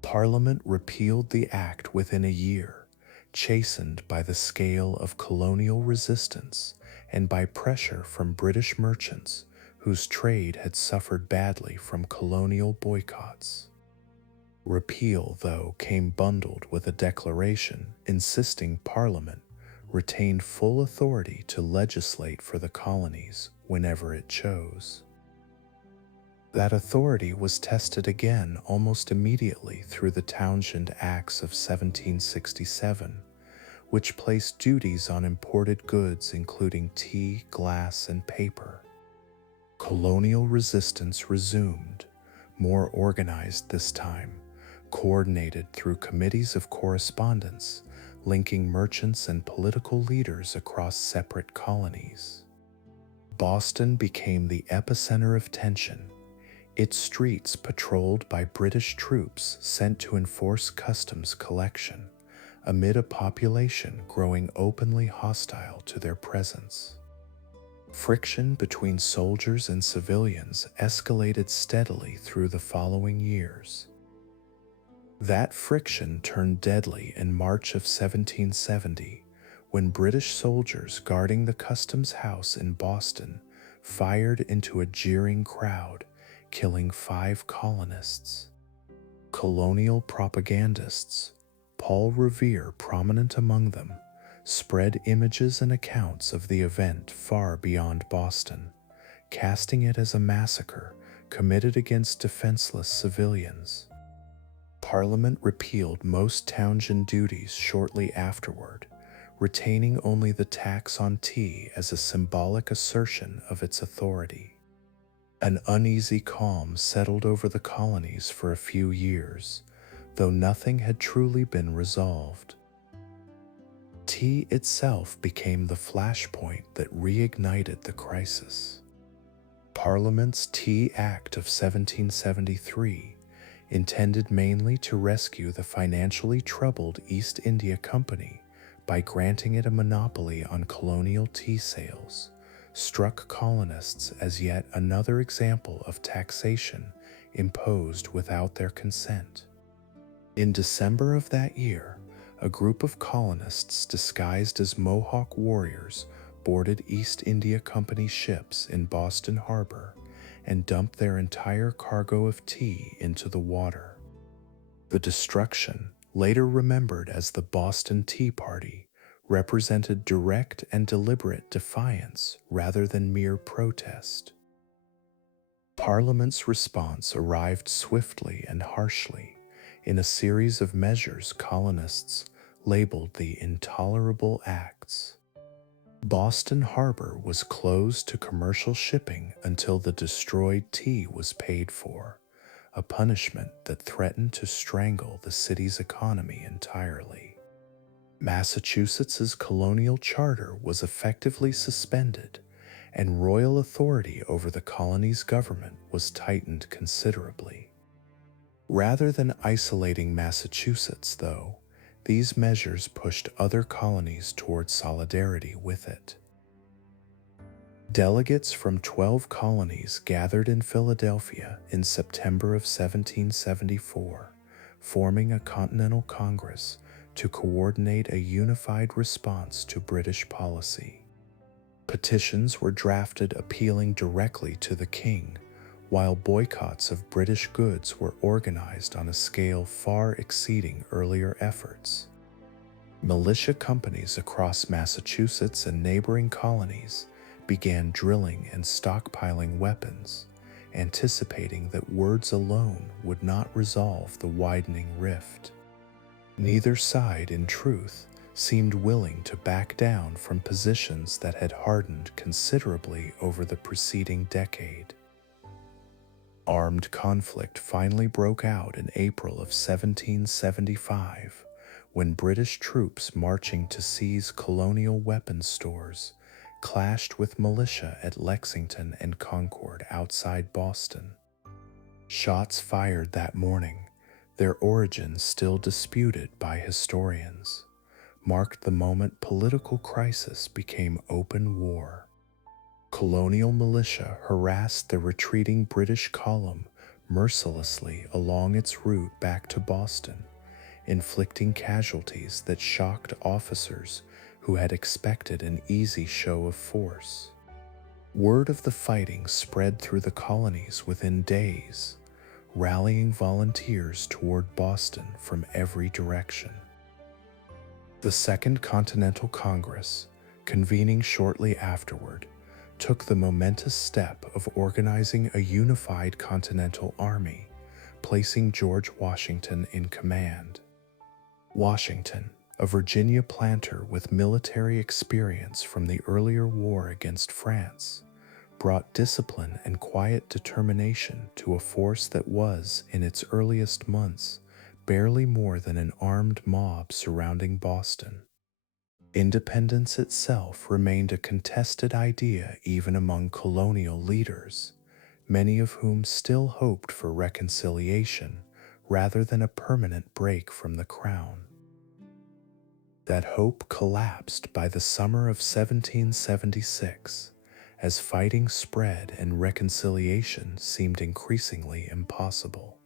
Parliament repealed the act within a year, chastened by the scale of colonial resistance and by pressure from British merchants whose trade had suffered badly from colonial boycotts. Repeal, though, came bundled with a declaration insisting Parliament retained full authority to legislate for the colonies whenever it chose. That authority was tested again almost immediately through the Townshend Acts of 1767, which placed duties on imported goods including tea, glass, and paper. Colonial resistance resumed, more organized this time, coordinated through committees of correspondence linking merchants and political leaders across separate colonies. Boston became the epicenter of tension, its streets patrolled by British troops sent to enforce customs collection, amid a population growing openly hostile to their presence. Friction between soldiers and civilians escalated steadily through the following years. That friction turned deadly in March of 1770, when British soldiers guarding the customs house in Boston fired into a jeering crowd, killing 5 colonists. Colonial propagandists, Paul Revere prominent among them, spread images and accounts of the event far beyond Boston, casting it as a massacre committed against defenseless civilians. Parliament repealed most Townshend duties shortly afterward, retaining only the tax on tea as a symbolic assertion of its authority. An uneasy calm settled over the colonies for a few years, though nothing had truly been resolved. Tea itself became the flashpoint that reignited the crisis. Parliament's Tea Act of 1773 intended mainly to rescue the financially troubled East India Company by granting it a monopoly on colonial tea sales, struck colonists as yet another example of taxation imposed without their consent. In December of that year, a group of colonists disguised as Mohawk warriors boarded East India Company ships in Boston Harbor and dumped their entire cargo of tea into the water. The destruction, later remembered as the Boston Tea Party, represented direct and deliberate defiance rather than mere protest. Parliament's response arrived swiftly and harshly in a series of measures colonists labeled the Intolerable Acts. Boston Harbor was closed to commercial shipping until the destroyed tea was paid for, a punishment that threatened to strangle the city's economy entirely. Massachusetts's colonial charter was effectively suspended, and royal authority over the colony's government was tightened considerably. Rather than isolating Massachusetts, though, these measures pushed other colonies toward solidarity with it. Delegates from 12 colonies gathered in Philadelphia in September of 1774, forming a Continental Congress to coordinate a unified response to British policy. Petitions were drafted appealing directly to the king, while boycotts of British goods were organized on a scale far exceeding earlier efforts. Militia companies across Massachusetts and neighboring colonies began drilling and stockpiling weapons, anticipating that words alone would not resolve the widening rift. Neither side, in truth, seemed willing to back down from positions that had hardened considerably over the preceding decade. Armed conflict finally broke out in April of 1775, when British troops marching to seize colonial weapons stores clashed with militia at Lexington and Concord outside Boston. Shots fired that morning, their origins still disputed by historians, marked the moment political crisis became open war. Colonial militia harassed the retreating British column mercilessly along its route back to Boston, inflicting casualties that shocked officers who had expected an easy show of force. Word of the fighting spread through the colonies within days, rallying volunteers toward Boston from every direction. The Second Continental Congress, convening shortly afterward, took the momentous step of organizing a unified Continental Army, placing George Washington in command. Washington, a Virginia planter with military experience from the earlier war against France, brought discipline and quiet determination to a force that was, in its earliest months, barely more than an armed mob surrounding Boston. Independence itself remained a contested idea even among colonial leaders, many of whom still hoped for reconciliation rather than a permanent break from the crown. That hope collapsed by the summer of 1776, as fighting spread and reconciliation seemed increasingly impossible.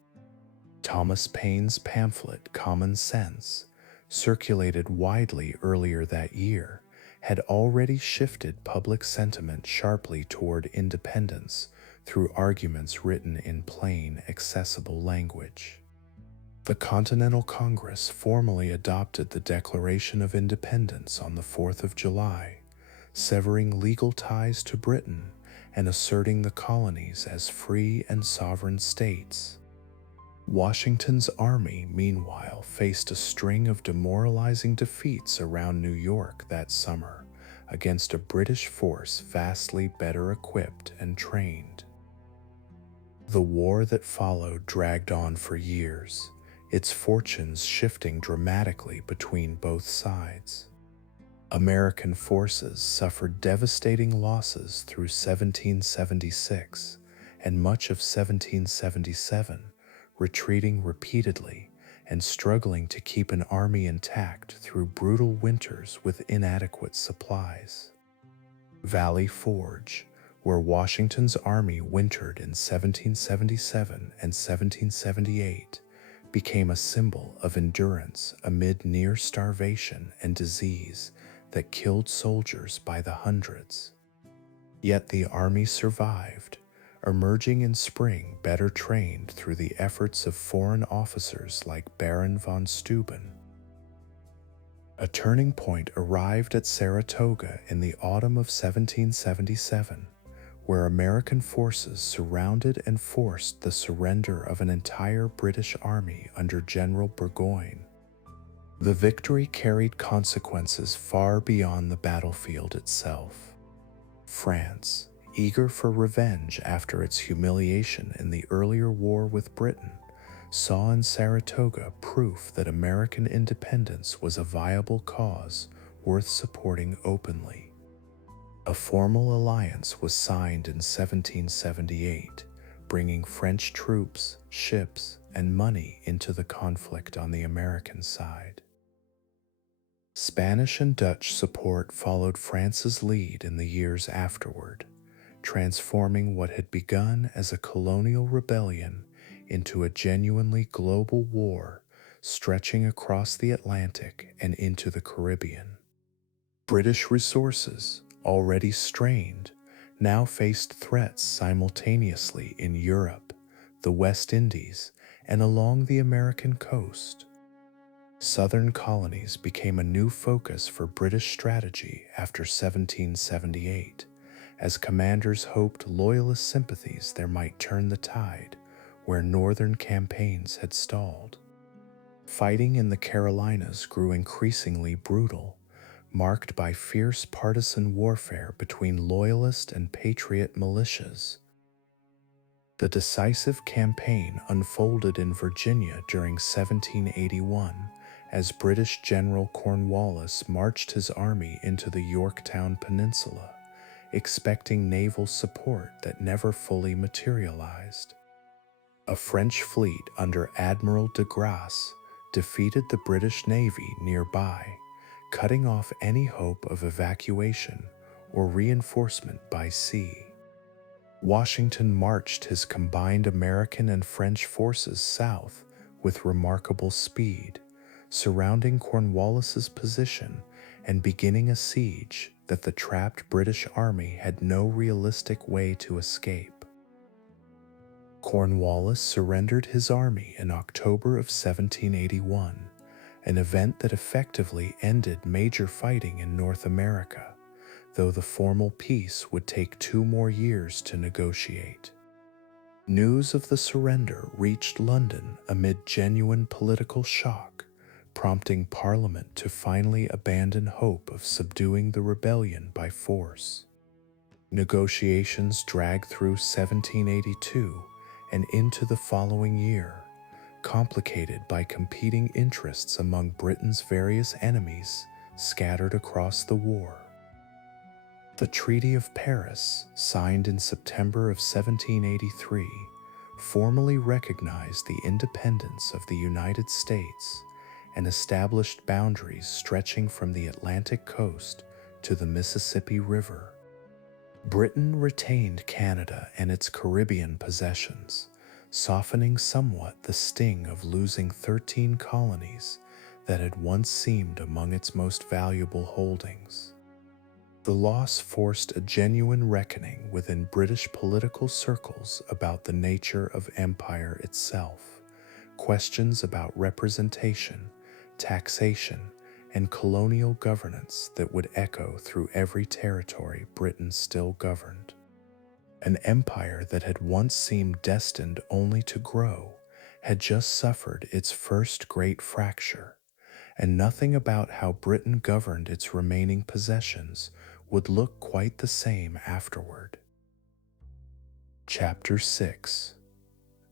Thomas Paine's pamphlet Common Sense, circulated widely earlier that year, had already shifted public sentiment sharply toward independence through arguments written in plain, accessible language. The Continental Congress formally adopted the Declaration of Independence on the 4th of July, severing legal ties to Britain and asserting the colonies as free and sovereign states. Washington's army, meanwhile, faced a string of demoralizing defeats around New York that summer against a British force vastly better equipped and trained. The war that followed dragged on for years, its fortunes shifting dramatically between both sides. American forces suffered devastating losses through 1776 and much of 1777, retreating repeatedly and struggling to keep an army intact through brutal winters with inadequate supplies. Valley Forge, where Washington's army wintered in 1777 and 1778, became a symbol of endurance amid near starvation and disease that killed soldiers by the hundreds. Yet the army survived, emerging in spring better trained through the efforts of foreign officers like Baron von Steuben. A turning point arrived at Saratoga in the autumn of 1777, where American forces surrounded and forced the surrender of an entire British army under General Burgoyne. The victory carried consequences far beyond the battlefield itself. France, eager for revenge after its humiliation in the earlier war with Britain, saw in Saratoga proof that American independence was a viable cause worth supporting openly. A formal alliance was signed in 1778, bringing French troops, ships, and money into the conflict on the American side. Spanish and Dutch support followed France's lead in the years afterward, transforming what had begun as a colonial rebellion into a genuinely global war stretching across the Atlantic and into the Caribbean. British resources, already strained, now faced threats simultaneously in Europe, the West Indies, and along the American coast. Southern colonies became a new focus for British strategy after 1778, as commanders hoped loyalist sympathies there might turn the tide where northern campaigns had stalled. Fighting in the Carolinas grew increasingly brutal, marked by fierce partisan warfare between loyalist and patriot militias. The decisive campaign unfolded in Virginia during 1781 as British General Cornwallis marched his army into the Yorktown Peninsula, expecting naval support that never fully materialized. A French fleet under Admiral de Grasse defeated the British Navy nearby, cutting off any hope of evacuation or reinforcement by sea. Washington marched his combined American and French forces south with remarkable speed, surrounding Cornwallis's position and beginning a siege that the trapped British army had no realistic way to escape. Cornwallis surrendered his army in October of 1781, an event that effectively ended major fighting in North America, though the formal peace would take 2 more years to negotiate. News of the surrender reached London amid genuine political shock, prompting Parliament to finally abandon hope of subduing the rebellion by force. Negotiations dragged through 1782 and into the following year, complicated by competing interests among Britain's various enemies scattered across the war. The Treaty of Paris, signed in September of 1783, formally recognized the independence of the United States and established boundaries stretching from the Atlantic coast to the Mississippi River. Britain retained Canada and its Caribbean possessions, softening somewhat the sting of losing 13 colonies that had once seemed among its most valuable holdings. The loss forced a genuine reckoning within British political circles about the nature of empire itself, questions about representation, taxation, and colonial governance that would echo through every territory Britain still governed. An empire that had once seemed destined only to grow had just suffered its first great fracture, and nothing about how Britain governed its remaining possessions would look quite the same afterward. Chapter 6.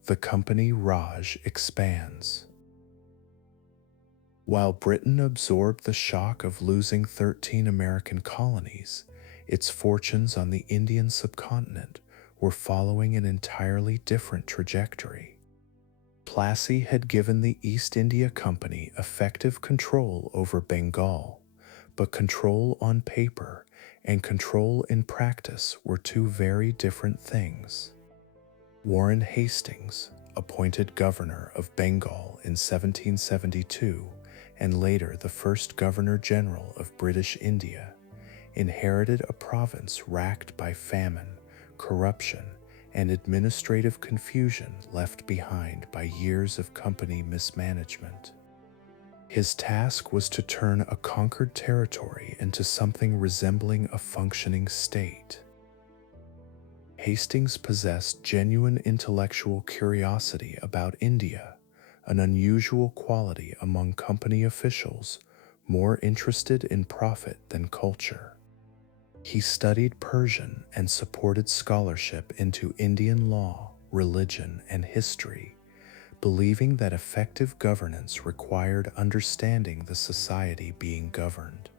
The Company Raj Expands. While Britain absorbed the shock of losing 13 American colonies, its fortunes on the Indian subcontinent were following an entirely different trajectory. Plassey had given the East India Company effective control over Bengal, but control on paper and control in practice were two very different things. Warren Hastings, appointed governor of Bengal in 1772 and later the first governor-general of British India, inherited a province racked by famine, corruption, and administrative confusion left behind by years of company mismanagement. His task was to turn a conquered territory into something resembling a functioning state. Hastings possessed genuine intellectual curiosity about India, an unusual quality among company officials more interested in profit than culture. He studied Persian and supported scholarship into Indian law, religion, and history, believing that effective governance required understanding the society being governed.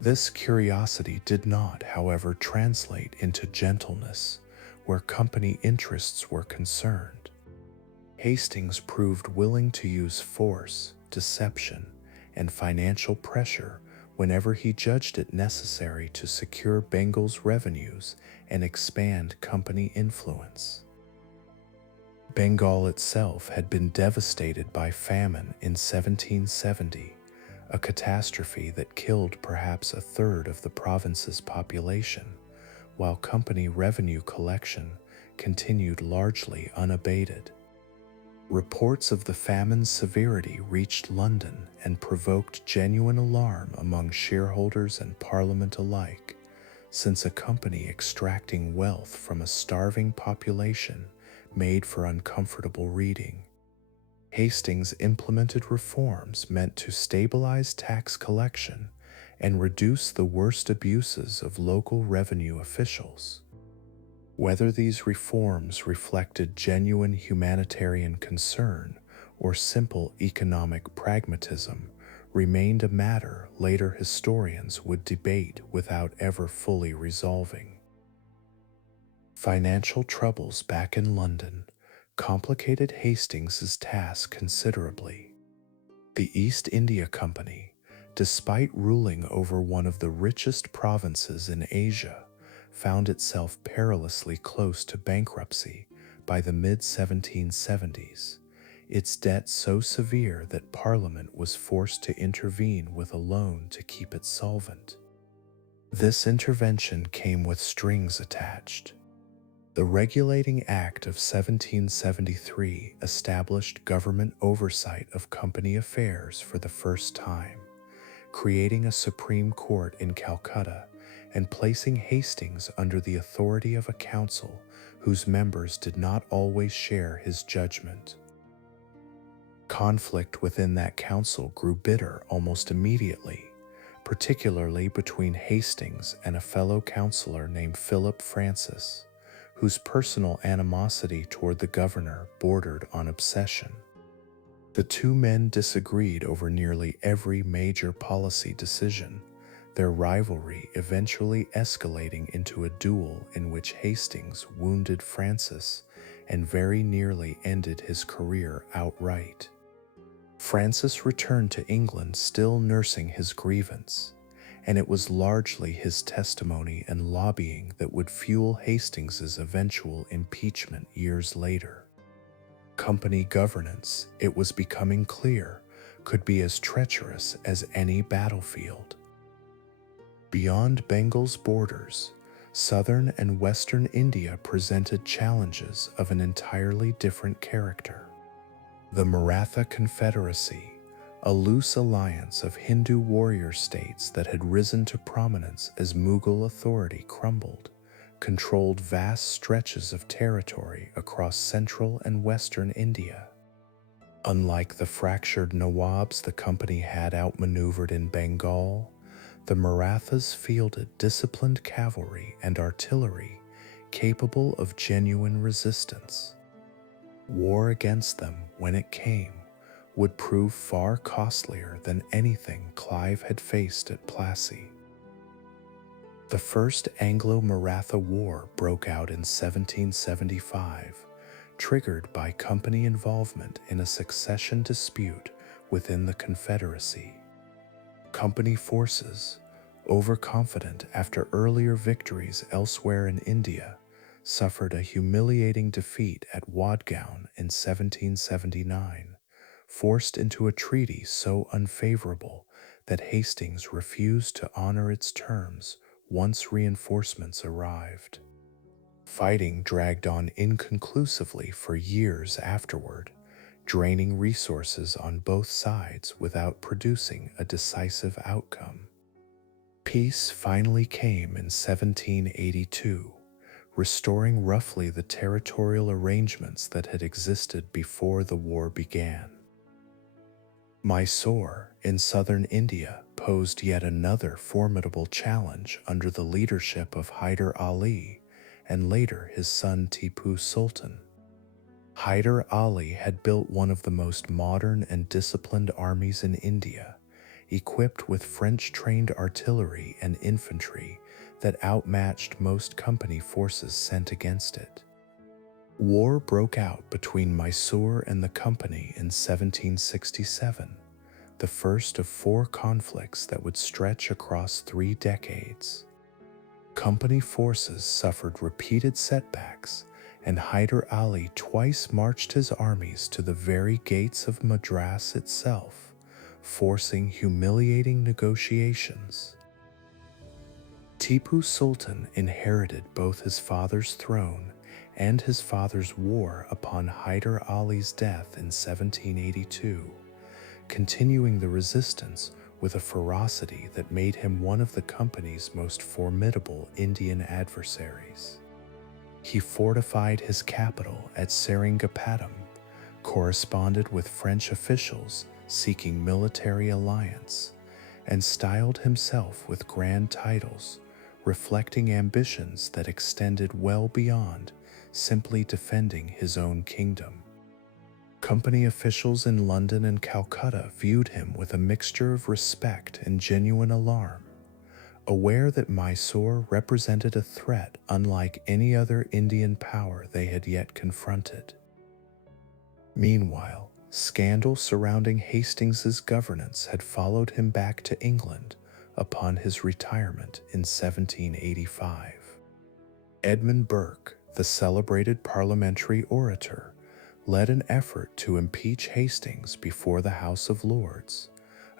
This curiosity did not, however, translate into gentleness where company interests were concerned. Hastings proved willing to use force, deception, and financial pressure whenever he judged it necessary to secure Bengal's revenues and expand company influence. Bengal itself had been devastated by famine in 1770, a catastrophe that killed perhaps a third of the province's population, while company revenue collection continued largely unabated. Reports of the famine's severity reached London and provoked genuine alarm among shareholders and Parliament alike, since a company extracting wealth from a starving population made for uncomfortable reading. Hastings implemented reforms meant to stabilize tax collection and reduce the worst abuses of local revenue officials. Whether these reforms reflected genuine humanitarian concern or simple economic pragmatism remained a matter later historians would debate without ever fully resolving. Financial troubles back in London complicated Hastings's task considerably. The East India Company, despite ruling over one of the richest provinces in Asia, found itself perilously close to bankruptcy by the mid-1770s, its debt so severe that Parliament was forced to intervene with a loan to keep it solvent. This intervention came with strings attached. The Regulating Act of 1773 established government oversight of company affairs for the first time, creating a Supreme Court in Calcutta and placing Hastings under the authority of a council whose members did not always share his judgment. Conflict within that council grew bitter almost immediately, particularly between Hastings and a fellow councillor named Philip Francis, whose personal animosity toward the governor bordered on obsession. The two men disagreed over nearly every major policy decision, their rivalry eventually escalating into a duel in which Hastings wounded Francis and very nearly ended his career outright. Francis returned to England still nursing his grievance, and it was largely his testimony and lobbying that would fuel Hastings's eventual impeachment years later. Company governance, it was becoming clear, could be as treacherous as any battlefield. Beyond Bengal's borders, southern and western India presented challenges of an entirely different character. The Maratha Confederacy, a loose alliance of Hindu warrior states that had risen to prominence as Mughal authority crumbled, controlled vast stretches of territory across central and western India. Unlike the fractured Nawabs the company had outmaneuvered in Bengal, the Marathas fielded disciplined cavalry and artillery capable of genuine resistance. War against them, when it came, would prove far costlier than anything Clive had faced at Plassey. The First Anglo-Maratha War broke out in 1775, triggered by company involvement in a succession dispute within the Confederacy. Company forces, overconfident after earlier victories elsewhere in India, suffered a humiliating defeat at Wadgaon in 1779, forced into a treaty so unfavorable that Hastings refused to honor its terms once reinforcements arrived. Fighting dragged on inconclusively for years afterward, draining resources on both sides without producing a decisive outcome. Peace finally came in 1782, restoring roughly the territorial arrangements that had existed before the war began. Mysore, in southern India, posed yet another formidable challenge under the leadership of Hyder Ali and later his son Tipu Sultan. Hyder Ali had built one of the most modern and disciplined armies in India, equipped with French-trained artillery and infantry that outmatched most company forces sent against it. War broke out between Mysore and the company in 1767, the first of 4 conflicts that would stretch across 3 decades. Company forces suffered repeated setbacks, and Hyder Ali twice marched his armies to the very gates of Madras itself, forcing humiliating negotiations. Tipu Sultan inherited both his father's throne and his father's war upon Hyder Ali's death in 1782, continuing the resistance with a ferocity that made him one of the company's most formidable Indian adversaries. He fortified his capital at Seringapatam, corresponded with French officials seeking military alliance, and styled himself with grand titles, reflecting ambitions that extended well beyond simply defending his own kingdom. Company officials in London and Calcutta viewed him with a mixture of respect and genuine alarm, aware that Mysore represented a threat unlike any other Indian power they had yet confronted. Meanwhile, scandal surrounding Hastings's governance had followed him back to England upon his retirement in 1785. Edmund Burke, the celebrated parliamentary orator, led an effort to impeach Hastings before the House of Lords,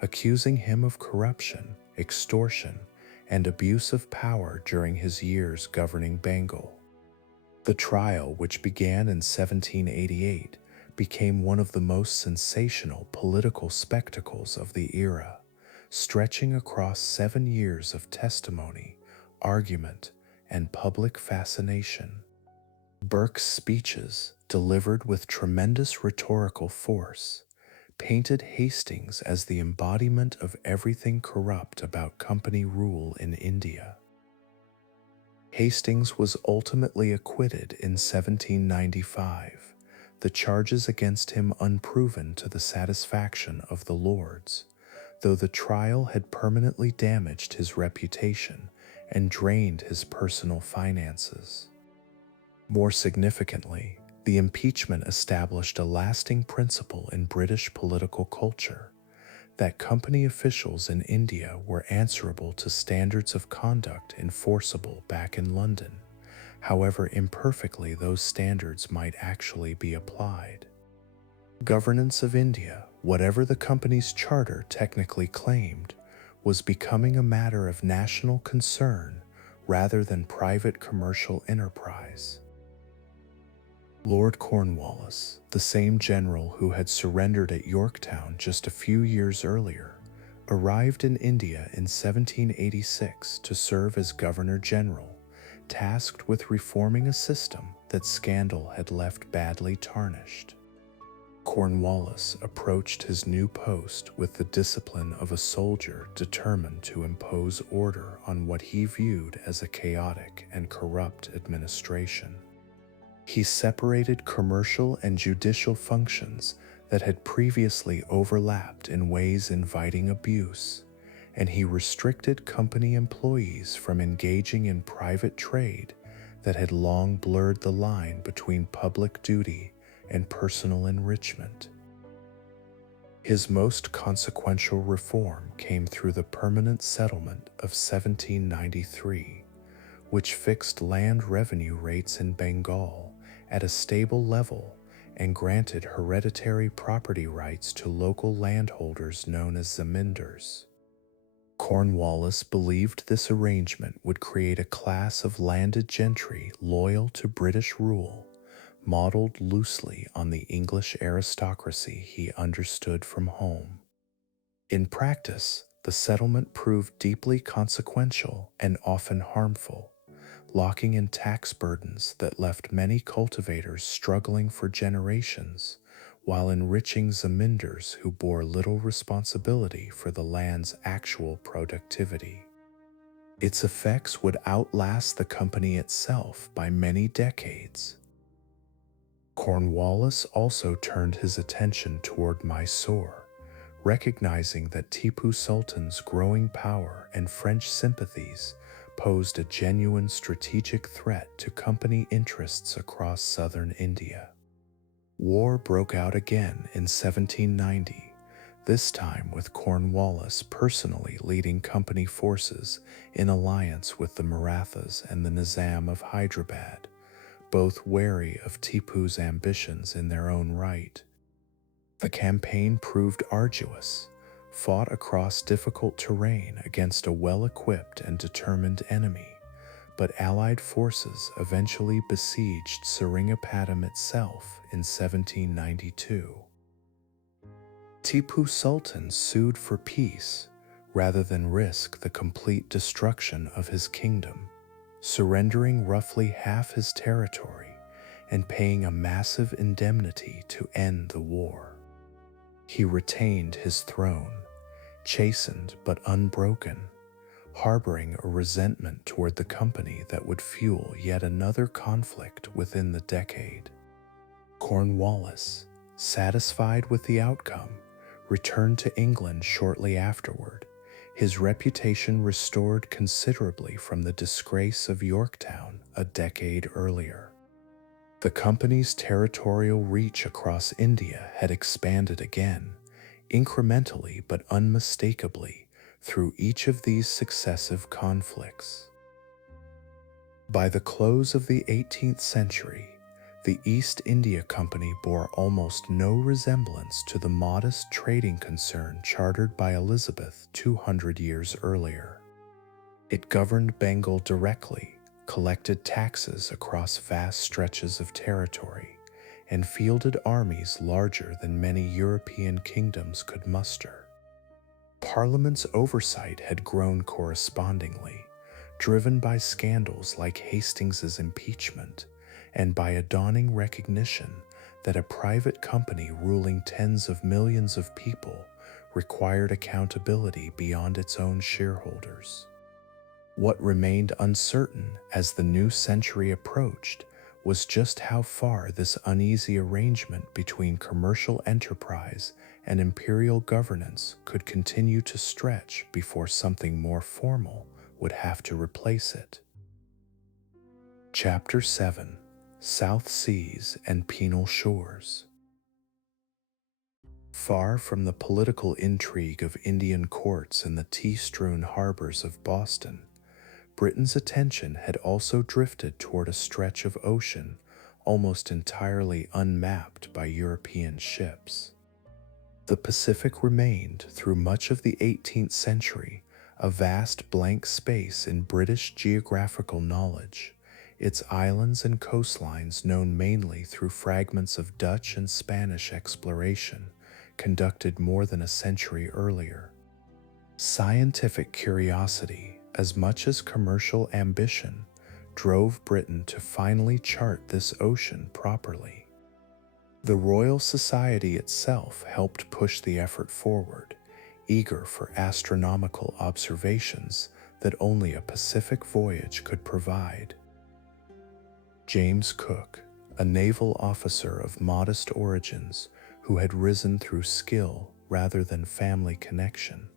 accusing him of corruption, extortion, and abuse of power during his years governing Bengal. The trial, which began in 1788, became one of the most sensational political spectacles of the era, stretching across 7 years of testimony, argument, and public fascination. Burke's speeches, delivered with tremendous rhetorical force, painted Hastings as the embodiment of everything corrupt about company rule in India. Hastings was ultimately acquitted in 1795, the charges against him unproven to the satisfaction of the Lords, though the trial had permanently damaged his reputation and drained his personal finances. More significantly, the impeachment established a lasting principle in British political culture, that company officials in India were answerable to standards of conduct enforceable back in London, however imperfectly those standards might actually be applied. Governance of India, whatever the company's charter technically claimed, was becoming a matter of national concern rather than private commercial enterprise. Lord Cornwallis, the same general who had surrendered at Yorktown just a few years earlier, arrived in India in 1786 to serve as Governor-General, tasked with reforming a system that scandal had left badly tarnished. Cornwallis approached his new post with the discipline of a soldier determined to impose order on what he viewed as a chaotic and corrupt administration. He separated commercial and judicial functions that had previously overlapped in ways inviting abuse, and he restricted company employees from engaging in private trade that had long blurred the line between public duty and personal enrichment. His most consequential reform came through the Permanent Settlement of 1793, which fixed land revenue rates in Bengal at a stable level and granted hereditary property rights to local landholders known as zamindars. Cornwallis believed this arrangement would create a class of landed gentry loyal to British rule, modeled loosely on the English aristocracy he understood from home. In practice, the settlement proved deeply consequential and often harmful, locking in tax burdens that left many cultivators struggling for generations, while enriching zamindars who bore little responsibility for the land's actual productivity. Its effects would outlast the company itself by many decades. Cornwallis also turned his attention toward Mysore, recognizing that Tipu Sultan's growing power and French sympathies posed a genuine strategic threat to company interests across southern India. War broke out again in 1790, this time with Cornwallis personally leading company forces in alliance with the Marathas and the Nizam of Hyderabad, both wary of Tipu's ambitions in their own right. The campaign proved arduous, fought across difficult terrain against a well-equipped and determined enemy, but Allied forces eventually besieged Seringapatam itself in 1792. Tipu Sultan sued for peace rather than risk the complete destruction of his kingdom, surrendering roughly half his territory and paying a massive indemnity to end the war. He retained his throne, chastened but unbroken, harboring a resentment toward the company that would fuel yet another conflict within the decade. Cornwallis, satisfied with the outcome, returned to England shortly afterward, his reputation restored considerably from the disgrace of Yorktown a decade earlier. The company's territorial reach across India had expanded again, incrementally but unmistakably, through each of these successive conflicts. By the close of the 18th century, the East India Company bore almost no resemblance to the modest trading concern chartered by Elizabeth 200 years earlier. It governed Bengal directly, collected taxes across vast stretches of territory, and fielded armies larger than many European kingdoms could muster. Parliament's oversight had grown correspondingly, driven by scandals like Hastings's impeachment and by a dawning recognition that a private company ruling tens of millions of people required accountability beyond its own shareholders. What remained uncertain as the new century approached was just how far this uneasy arrangement between commercial enterprise and imperial governance could continue to stretch before something more formal would have to replace it. Chapter 7: South Seas and Penal Shores. Far from the political intrigue of Indian courts and the tea-strewn harbors of Boston, Britain's attention had also drifted toward a stretch of ocean almost entirely unmapped by European ships. The Pacific remained, through much of the 18th century, a vast blank space in British geographical knowledge, its islands and coastlines known mainly through fragments of Dutch and Spanish exploration conducted more than a century earlier. Scientific curiosity, as much as commercial ambition, drove Britain to finally chart this ocean properly. The Royal Society itself helped push the effort forward, eager for astronomical observations that only a Pacific voyage could provide. James Cook, a naval officer of modest origins who had risen through skill rather than family connection,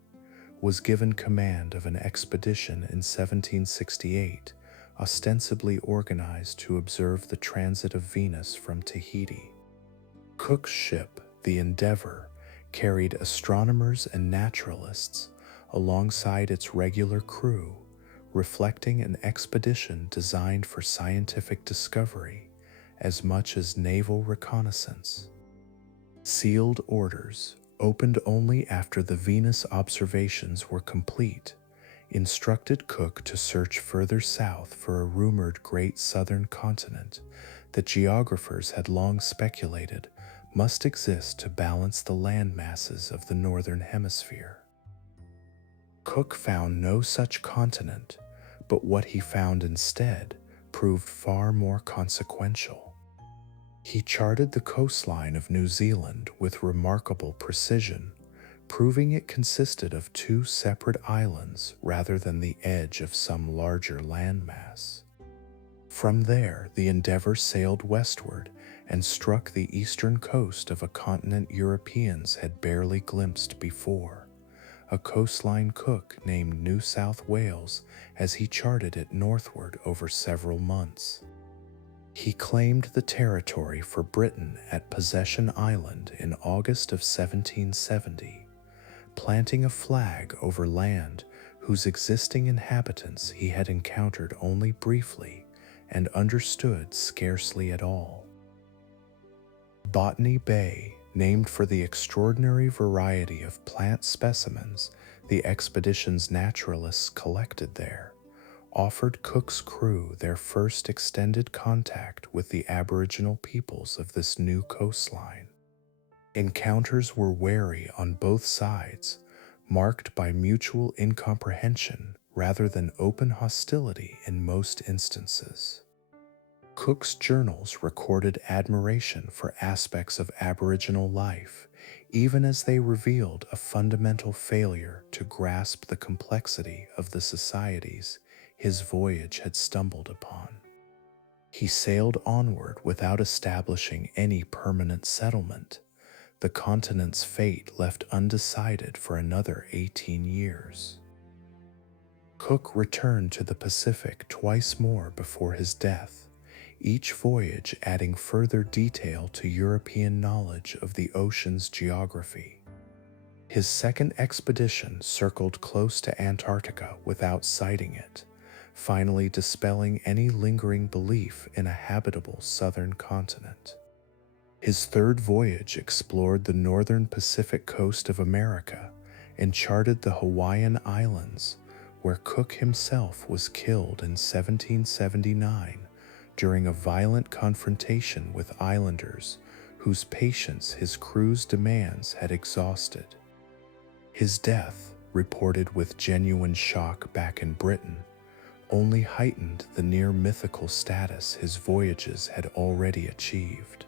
was given command of an expedition in 1768 ostensibly organized to observe the transit of Venus from Tahiti. Cook's ship, the Endeavour, carried astronomers and naturalists alongside its regular crew, reflecting an expedition designed for scientific discovery as much as naval reconnaissance. Sealed orders, opened only after the Venus observations were complete, instructed Cook to search further south for a rumored great southern continent that geographers had long speculated must exist to balance the land masses of the northern hemisphere. Cook found no such continent, but what he found instead proved far more consequential. He charted the coastline of New Zealand with remarkable precision, proving it consisted of two separate islands rather than the edge of some larger landmass. From there, the Endeavour sailed westward and struck the eastern coast of a continent Europeans had barely glimpsed before, a coastline Cook named New South Wales as he charted it northward over several months. He claimed the territory for Britain at Possession Island in August of 1770, planting a flag over land whose existing inhabitants he had encountered only briefly and understood scarcely at all. Botany Bay, named for the extraordinary variety of plant specimens the expedition's naturalists collected there, offered Cook's crew their first extended contact with the Aboriginal peoples of this new coastline. Encounters were wary on both sides, marked by mutual incomprehension rather than open hostility in most instances. Cook's journals recorded admiration for aspects of Aboriginal life, even as they revealed a fundamental failure to grasp the complexity of the societies his voyage had stumbled upon. He sailed onward without establishing any permanent settlement, the continent's fate left undecided for another 18 years. Cook returned to the Pacific twice more before his death, each voyage adding further detail to European knowledge of the ocean's geography. His second expedition circled close to Antarctica without sighting it, finally dispelling any lingering belief in a habitable southern continent. His third voyage explored the northern Pacific coast of America and charted the Hawaiian Islands, where Cook himself was killed in 1779 during a violent confrontation with islanders whose patience his crew's demands had exhausted. His death, reported with genuine shock back in Britain, only heightened the near mythical status his voyages had already achieved.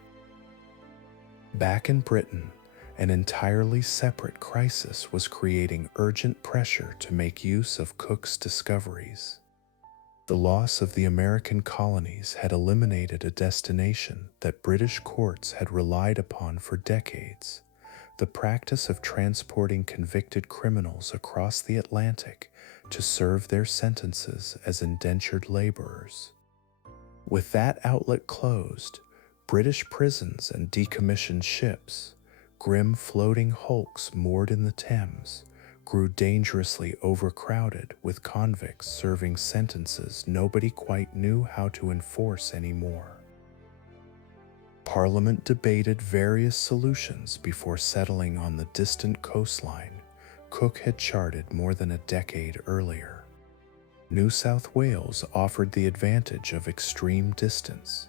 Back in Britain, an entirely separate crisis was creating urgent pressure to make use of Cook's discoveries. The loss of the American colonies had eliminated a destination that British courts had relied upon for decades, the practice of transporting convicted criminals across the Atlantic to serve their sentences as indentured laborers. With that outlet closed, British prisons and decommissioned ships, grim floating hulks moored in the Thames, grew dangerously overcrowded with convicts serving sentences nobody quite knew how to enforce anymore. Parliament debated various solutions before settling on the distant coastline Cook had charted more than a decade earlier. New South Wales offered the advantage of extreme distance,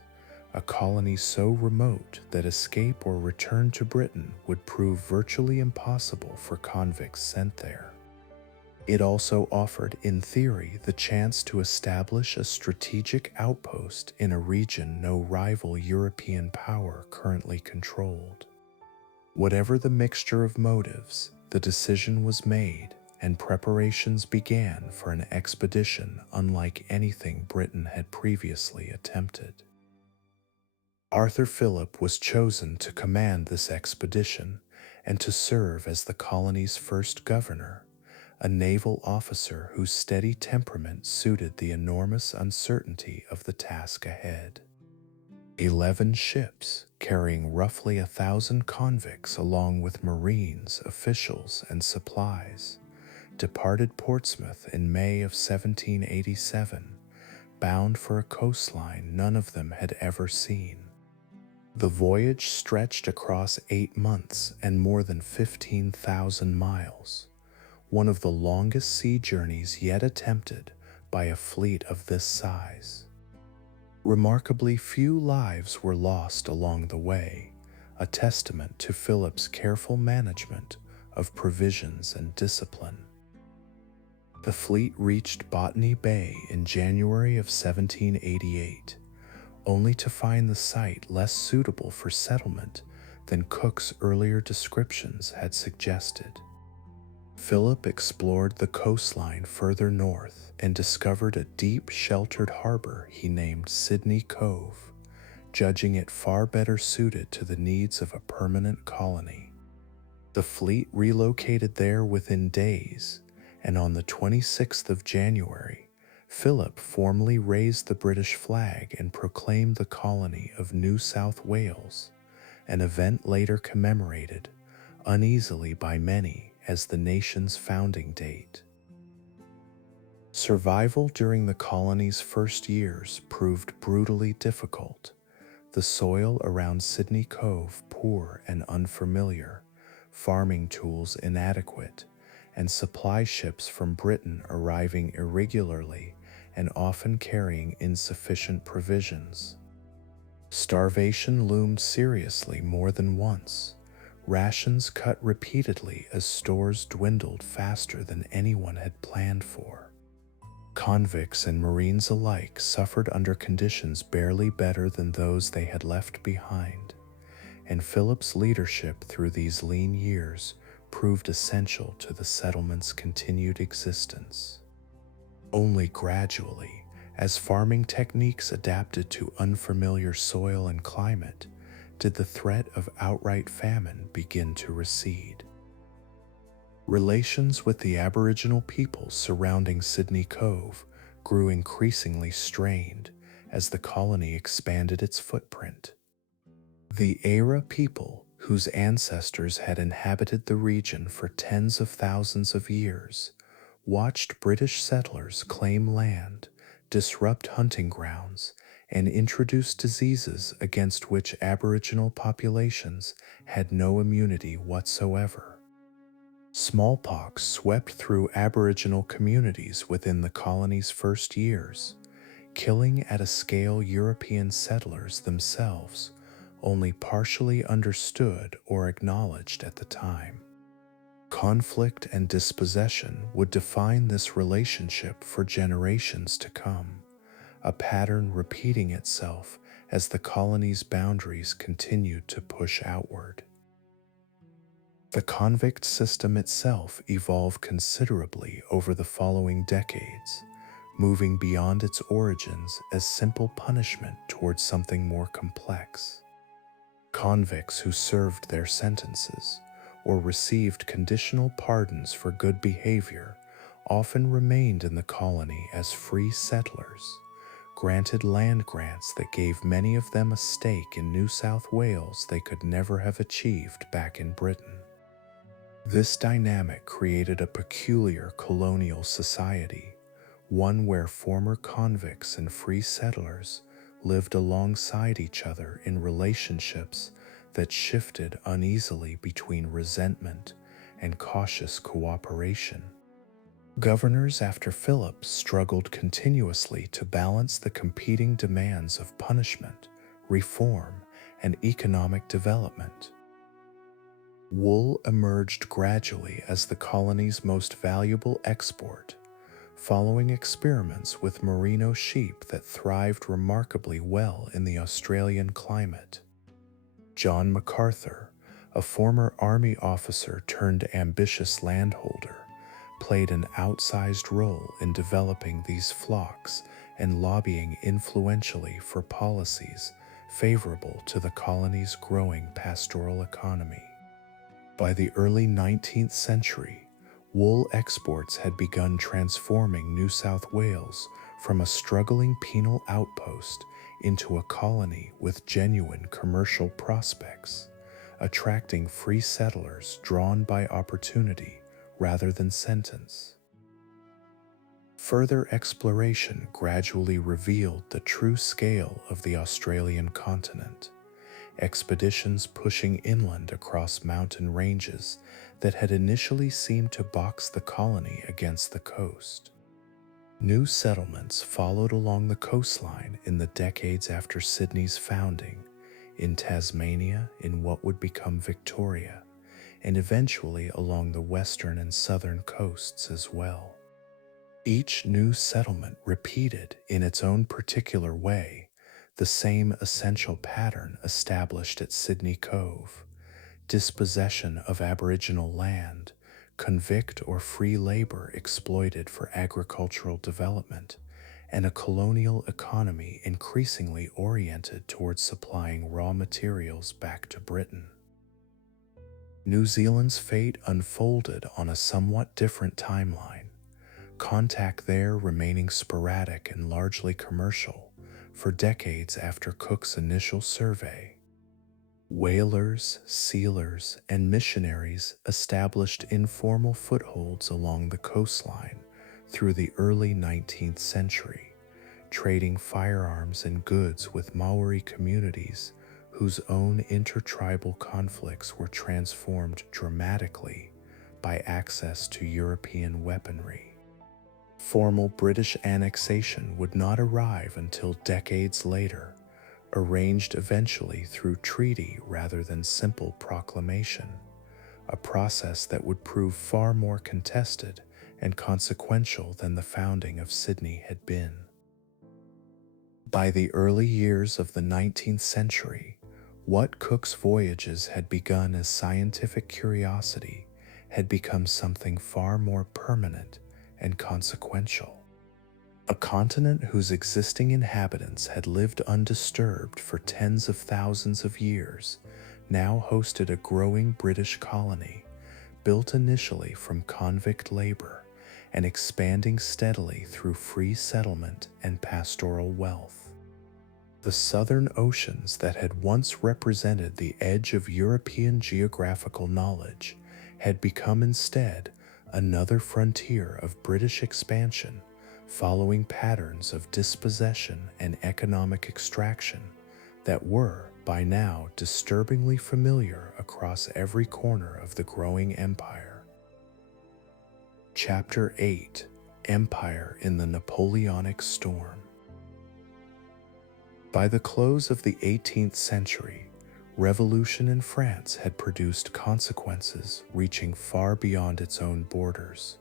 a colony so remote that escape or return to Britain would prove virtually impossible for convicts sent there. It also offered, in theory, the chance to establish a strategic outpost in a region no rival European power currently controlled. Whatever the mixture of motives, the decision was made and preparations began for an expedition unlike anything Britain had previously attempted. Arthur Phillip was chosen to command this expedition and to serve as the colony's first governor, a naval officer whose steady temperament suited the enormous uncertainty of the task ahead. 11 ships, carrying roughly 1,000 convicts along with marines, officials, and supplies, departed Portsmouth in May of 1787, bound for a coastline none of them had ever seen. The voyage stretched across 8 months and more than 15,000 miles, one of the longest sea journeys yet attempted by a fleet of this size. Remarkably few lives were lost along the way, a testament to Philip's careful management of provisions and discipline. The fleet reached Botany Bay in January of 1788, only to find the site less suitable for settlement than Cook's earlier descriptions had suggested. Philip explored the coastline further north and discovered a deep, sheltered harbor he named Sydney Cove, judging it far better suited to the needs of a permanent colony. The fleet relocated there within days, and on the 26th of January, Philip formally raised the British flag and proclaimed the colony of New South Wales, an event later commemorated, uneasily by many, as the nation's founding date. Survival during the colony's first years proved brutally difficult. The soil around Sydney Cove poor and unfamiliar, farming tools inadequate, and supply ships from Britain arriving irregularly and often carrying insufficient provisions. Starvation loomed seriously more than once, rations cut repeatedly as stores dwindled faster than anyone had planned for. Convicts and Marines alike suffered under conditions barely better than those they had left behind, and Philip's leadership through these lean years proved essential to the settlement's continued existence. Only gradually, as farming techniques adapted to unfamiliar soil and climate, did the threat of outright famine begin to recede. Relations with the Aboriginal peoples surrounding Sydney Cove grew increasingly strained as the colony expanded its footprint. The ENTIIRE people, whose ancestors had inhabited the region for tens of thousands of years, watched British settlers claim land, disrupt hunting grounds, and introduce diseases against which Aboriginal populations had no immunity whatsoever. Smallpox swept through Aboriginal communities within the colony's first years, killing at a scale European settlers themselves only partially understood or acknowledged at the time. Conflict and dispossession would define this relationship for generations to come, a pattern repeating itself as the colony's boundaries continued to push outward. The convict system itself evolved considerably over the following decades, moving beyond its origins as simple punishment towards something more complex. Convicts who served their sentences or received conditional pardons for good behavior often remained in the colony as free settlers, granted land grants that gave many of them a stake in New South Wales they could never have achieved back in Britain. This dynamic created a peculiar colonial society, one where former convicts and free settlers lived alongside each other in relationships that shifted uneasily between resentment and cautious cooperation. Governors after Philip struggled continuously to balance the competing demands of punishment, reform, and economic development. Wool emerged gradually as the colony's most valuable export, following experiments with merino sheep that thrived remarkably well in the Australian climate. John MacArthur, a former army officer turned ambitious landholder, played an outsized role in developing these flocks and lobbying influentially for policies favorable to the colony's growing pastoral economy. By the early 19th century, Wool exports had begun transforming New South Wales from a struggling penal outpost into a colony with genuine commercial prospects, attracting free settlers drawn by opportunity rather than sentence. Further exploration gradually revealed the true scale of the Australian continent, expeditions pushing inland across mountain ranges that had initially seemed to box the colony against the coast. New settlements followed along the coastline in the decades after Sydney's founding, in Tasmania, in what would become Victoria, and eventually along the western and southern coasts as well. Each new settlement repeated, in its own particular way, the same essential pattern established at Sydney Cove: dispossession of Aboriginal land, convict or free labor exploited for agricultural development, and a colonial economy increasingly oriented towards supplying raw materials back to Britain. New Zealand's fate unfolded on a somewhat different timeline, contact there remaining sporadic and largely commercial for decades after Cook's initial survey. Whalers, sealers, and missionaries established informal footholds along the coastline through the early 19th century, trading firearms and goods with Maori communities whose own intertribal conflicts were transformed dramatically by access to European weaponry. Formal British annexation would not arrive until decades later, arranged eventually through treaty rather than simple proclamation, a process that would prove far more contested and consequential than the founding of Sydney had been. By the early years of the 19th century, what Cook's voyages had begun as scientific curiosity had become something far more permanent and consequential. A continent whose existing inhabitants had lived undisturbed for tens of thousands of years now hosted a growing British colony, built initially from convict labor and expanding steadily through free settlement and pastoral wealth. The southern oceans that had once represented the edge of European geographical knowledge had become instead another frontier of British expansion, following patterns of dispossession and economic extraction that were, by now, disturbingly familiar across every corner of the growing empire. Chapter 8: Empire in the Napoleonic Storm. By the close of the 18th century, revolution in France had produced consequences reaching far beyond its own borders,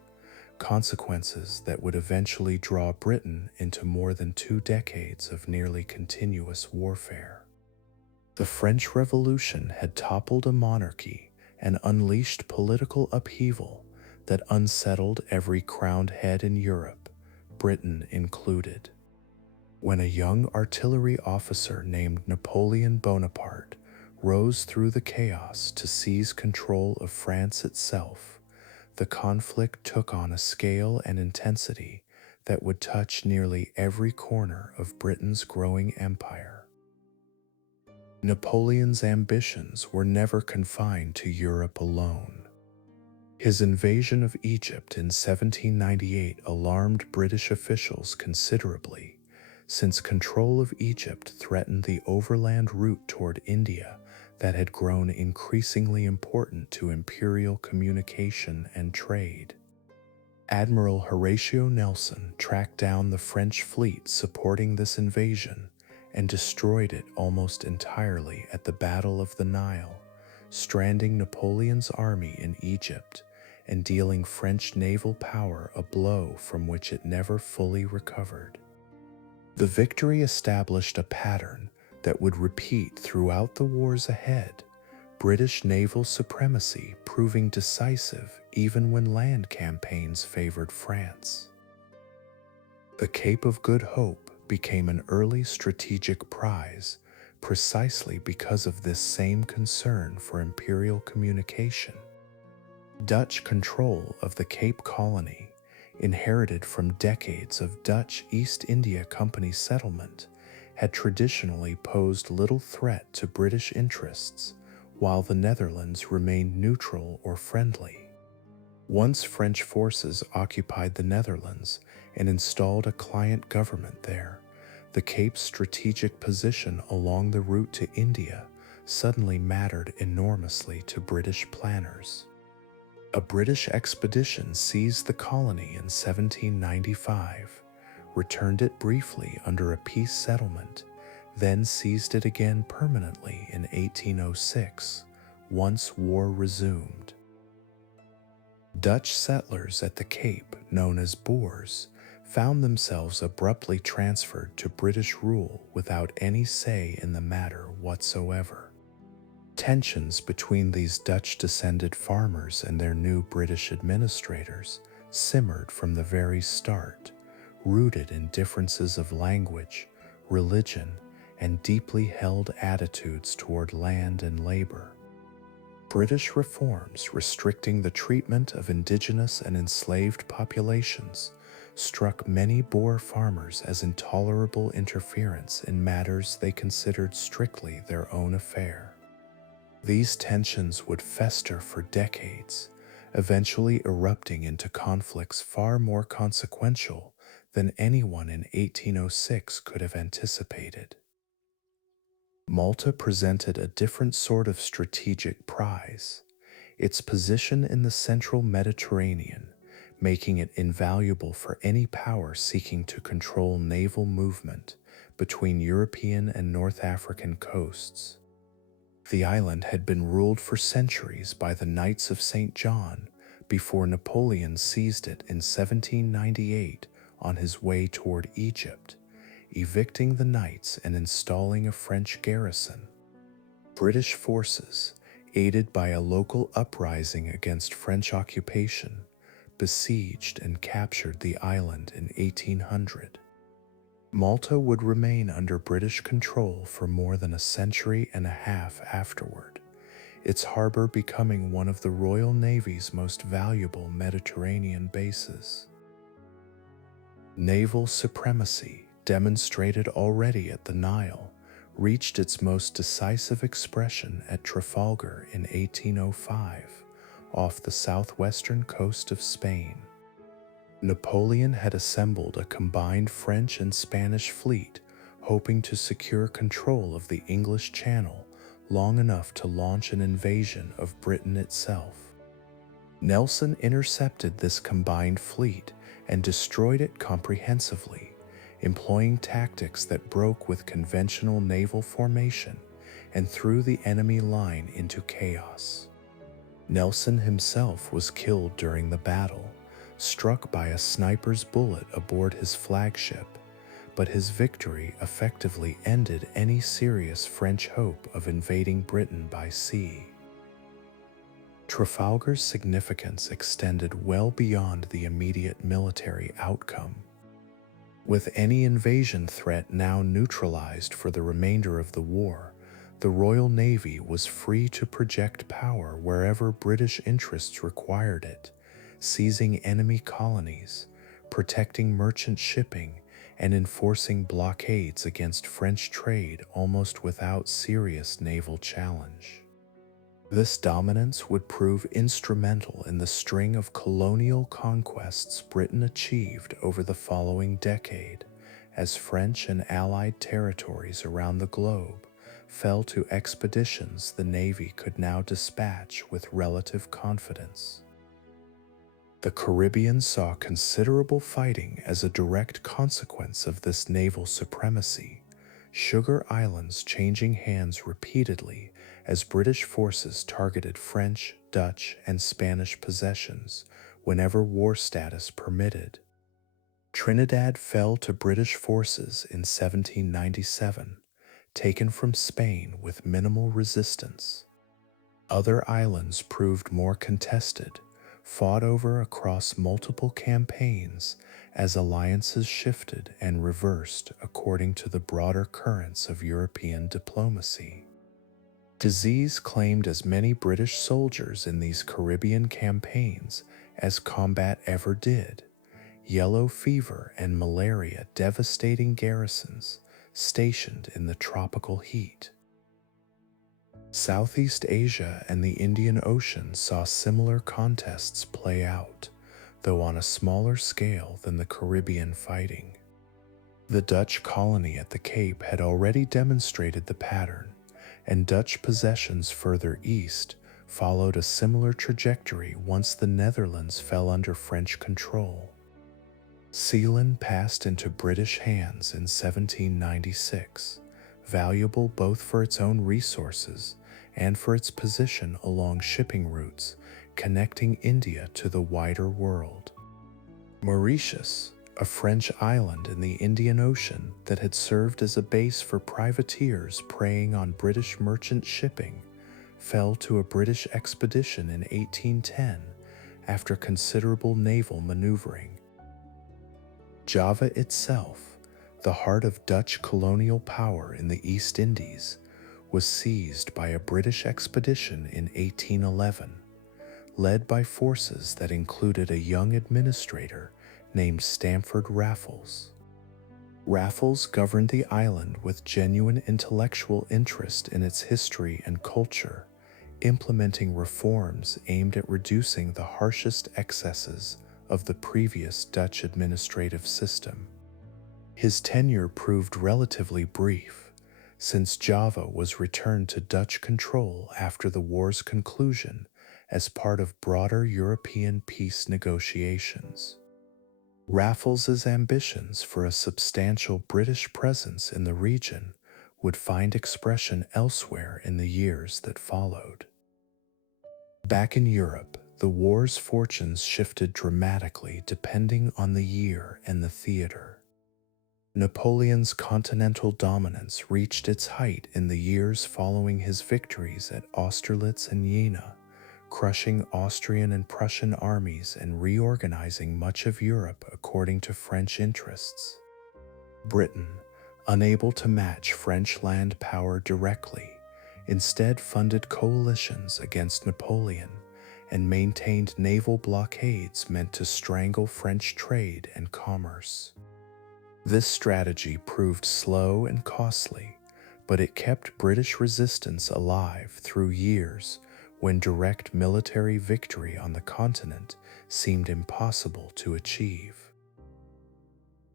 consequences that would eventually draw Britain into more than 2 decades of nearly continuous warfare. The French Revolution had toppled a monarchy and unleashed political upheaval that unsettled every crowned head in Europe, Britain included. When a young artillery officer named Napoleon Bonaparte rose through the chaos to seize control of France itself, the conflict took on a scale and intensity that would touch nearly every corner of Britain's growing empire. Napoleon's ambitions were never confined to Europe alone. His invasion of Egypt in 1798 alarmed British officials considerably, since control of Egypt threatened the overland route toward India that had grown increasingly important to imperial communication and trade. Admiral Horatio Nelson tracked down the French fleet supporting this invasion and destroyed it almost entirely at the Battle of the Nile, stranding Napoleon's army in Egypt and dealing French naval power a blow from which it never fully recovered. The victory established a pattern that would repeat throughout the wars ahead, British naval supremacy proving decisive even when land campaigns favored France. The Cape of Good Hope became an early strategic prize precisely because of this same concern for imperial communication. Dutch control of the Cape Colony, inherited from decades of Dutch East India Company settlement, had traditionally posed little threat to British interests, while the Netherlands remained neutral or friendly. Once French forces occupied the Netherlands and installed a client government there, the Cape's strategic position along the route to India suddenly mattered enormously to British planners. A British expedition seized the colony in 1795, returned it briefly under a peace settlement, then seized it again permanently in 1806, once war resumed. Dutch settlers at the Cape, known as Boers, found themselves abruptly transferred to British rule without any say in the matter whatsoever. Tensions between these Dutch-descended farmers and their new British administrators simmered from the very start, rooted in differences of language, religion, and deeply held attitudes toward land and labor. British reforms restricting the treatment of indigenous and enslaved populations struck many Boer farmers as intolerable interference in matters they considered strictly their own affair. These tensions would fester for decades, eventually erupting into conflicts far more consequential than anyone in 1806 could have anticipated. Malta presented a different sort of strategic prize, its position in the central Mediterranean, making it invaluable for any power seeking to control naval movement between European and North African coasts. The island had been ruled for centuries by the Knights of St. John before Napoleon seized it in 1798 on his way toward Egypt, evicting the knights and installing a French garrison. British forces, aided by a local uprising against French occupation, besieged and captured the island in 1800. Malta would remain under British control for more than a century and a half afterward, its harbor becoming one of the Royal Navy's most valuable Mediterranean bases. Naval supremacy, demonstrated already at the Nile, reached its most decisive expression at Trafalgar in 1805, off the southwestern coast of Spain. Napoleon had assembled a combined French and Spanish fleet, hoping to secure control of the English Channel long enough to launch an invasion of Britain itself. Nelson intercepted this combined fleet and destroyed it comprehensively, employing tactics that broke with conventional naval formation and threw the enemy line into chaos. Nelson himself was killed during the battle, struck by a sniper's bullet aboard his flagship, but his victory effectively ended any serious French hope of invading Britain by sea. Trafalgar's significance extended well beyond the immediate military outcome. With any invasion threat now neutralized for the remainder of the war, the Royal Navy was free to project power wherever British interests required it, seizing enemy colonies, protecting merchant shipping, and enforcing blockades against French trade almost without serious naval challenge. This dominance would prove instrumental in the string of colonial conquests Britain achieved over the following decade, as French and Allied territories around the globe fell to expeditions the Navy could now dispatch with relative confidence. The Caribbean saw considerable fighting as a direct consequence of this naval supremacy, Sugar Islands changing hands repeatedly as British forces targeted French, Dutch, and Spanish possessions whenever war status permitted. Trinidad fell to British forces in 1797, taken from Spain with minimal resistance. Other islands proved more contested, fought over across multiple campaigns as alliances shifted and reversed according to the broader currents of European diplomacy. Disease claimed as many British soldiers in these Caribbean campaigns as combat ever did. Yellow fever and malaria devastating garrisons stationed in the tropical heat. Southeast Asia and the Indian Ocean saw similar contests play out, though on a smaller scale than the Caribbean fighting. The Dutch colony at the Cape had already demonstrated the pattern, and Dutch possessions further east followed a similar trajectory once the Netherlands fell under French control. Ceylon passed into British hands in 1796, valuable both for its own resources and for its position along shipping routes connecting India to the wider world. Mauritius, a French island in the Indian Ocean that had served as a base for privateers preying on British merchant shipping, fell to a British expedition in 1810 after considerable naval maneuvering. Java itself, the heart of Dutch colonial power in the East Indies, was seized by a British expedition in 1811, led by forces that included a young administrator named Stamford Raffles. Raffles governed the island with genuine intellectual interest in its history and culture, implementing reforms aimed at reducing the harshest excesses of the previous Dutch administrative system. His tenure proved relatively brief, since Java was returned to Dutch control after the war's conclusion as part of broader European peace negotiations. Raffles's ambitions for a substantial British presence in the region would find expression elsewhere in the years that followed. Back in Europe, the war's fortunes shifted dramatically depending on the year and the theater. Napoleon's continental dominance reached its height in the years following his victories at Austerlitz and Jena, crushing Austrian and Prussian armies and reorganizing much of Europe according to French interests. Britain, unable to match French land power directly, instead funded coalitions against Napoleon and maintained naval blockades meant to strangle French trade and commerce. This strategy proved slow and costly, but it kept British resistance alive through years when direct military victory on the continent seemed impossible to achieve.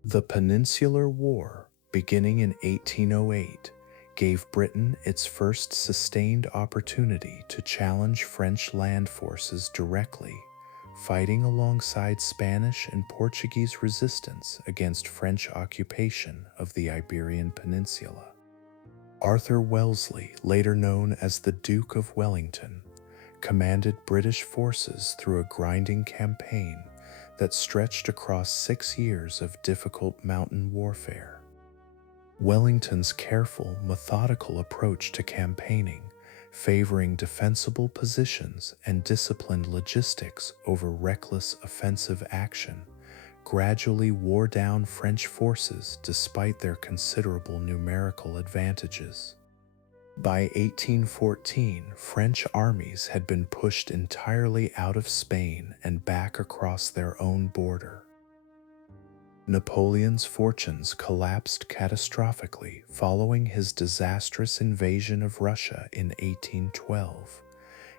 The Peninsular War, beginning in 1808, gave Britain its first sustained opportunity to challenge French land forces directly, fighting alongside Spanish and Portuguese resistance against French occupation of the Iberian Peninsula. Arthur Wellesley, later known as the Duke of Wellington, commanded British forces through a grinding campaign that stretched across 6 years of difficult mountain warfare. Wellington's careful, methodical approach to campaigning, favoring defensible positions and disciplined logistics over reckless offensive action, gradually wore down French forces despite their considerable numerical advantages. By 1814, French armies had been pushed entirely out of Spain and back across their own border. Napoleon's fortunes collapsed catastrophically following his disastrous invasion of Russia in 1812,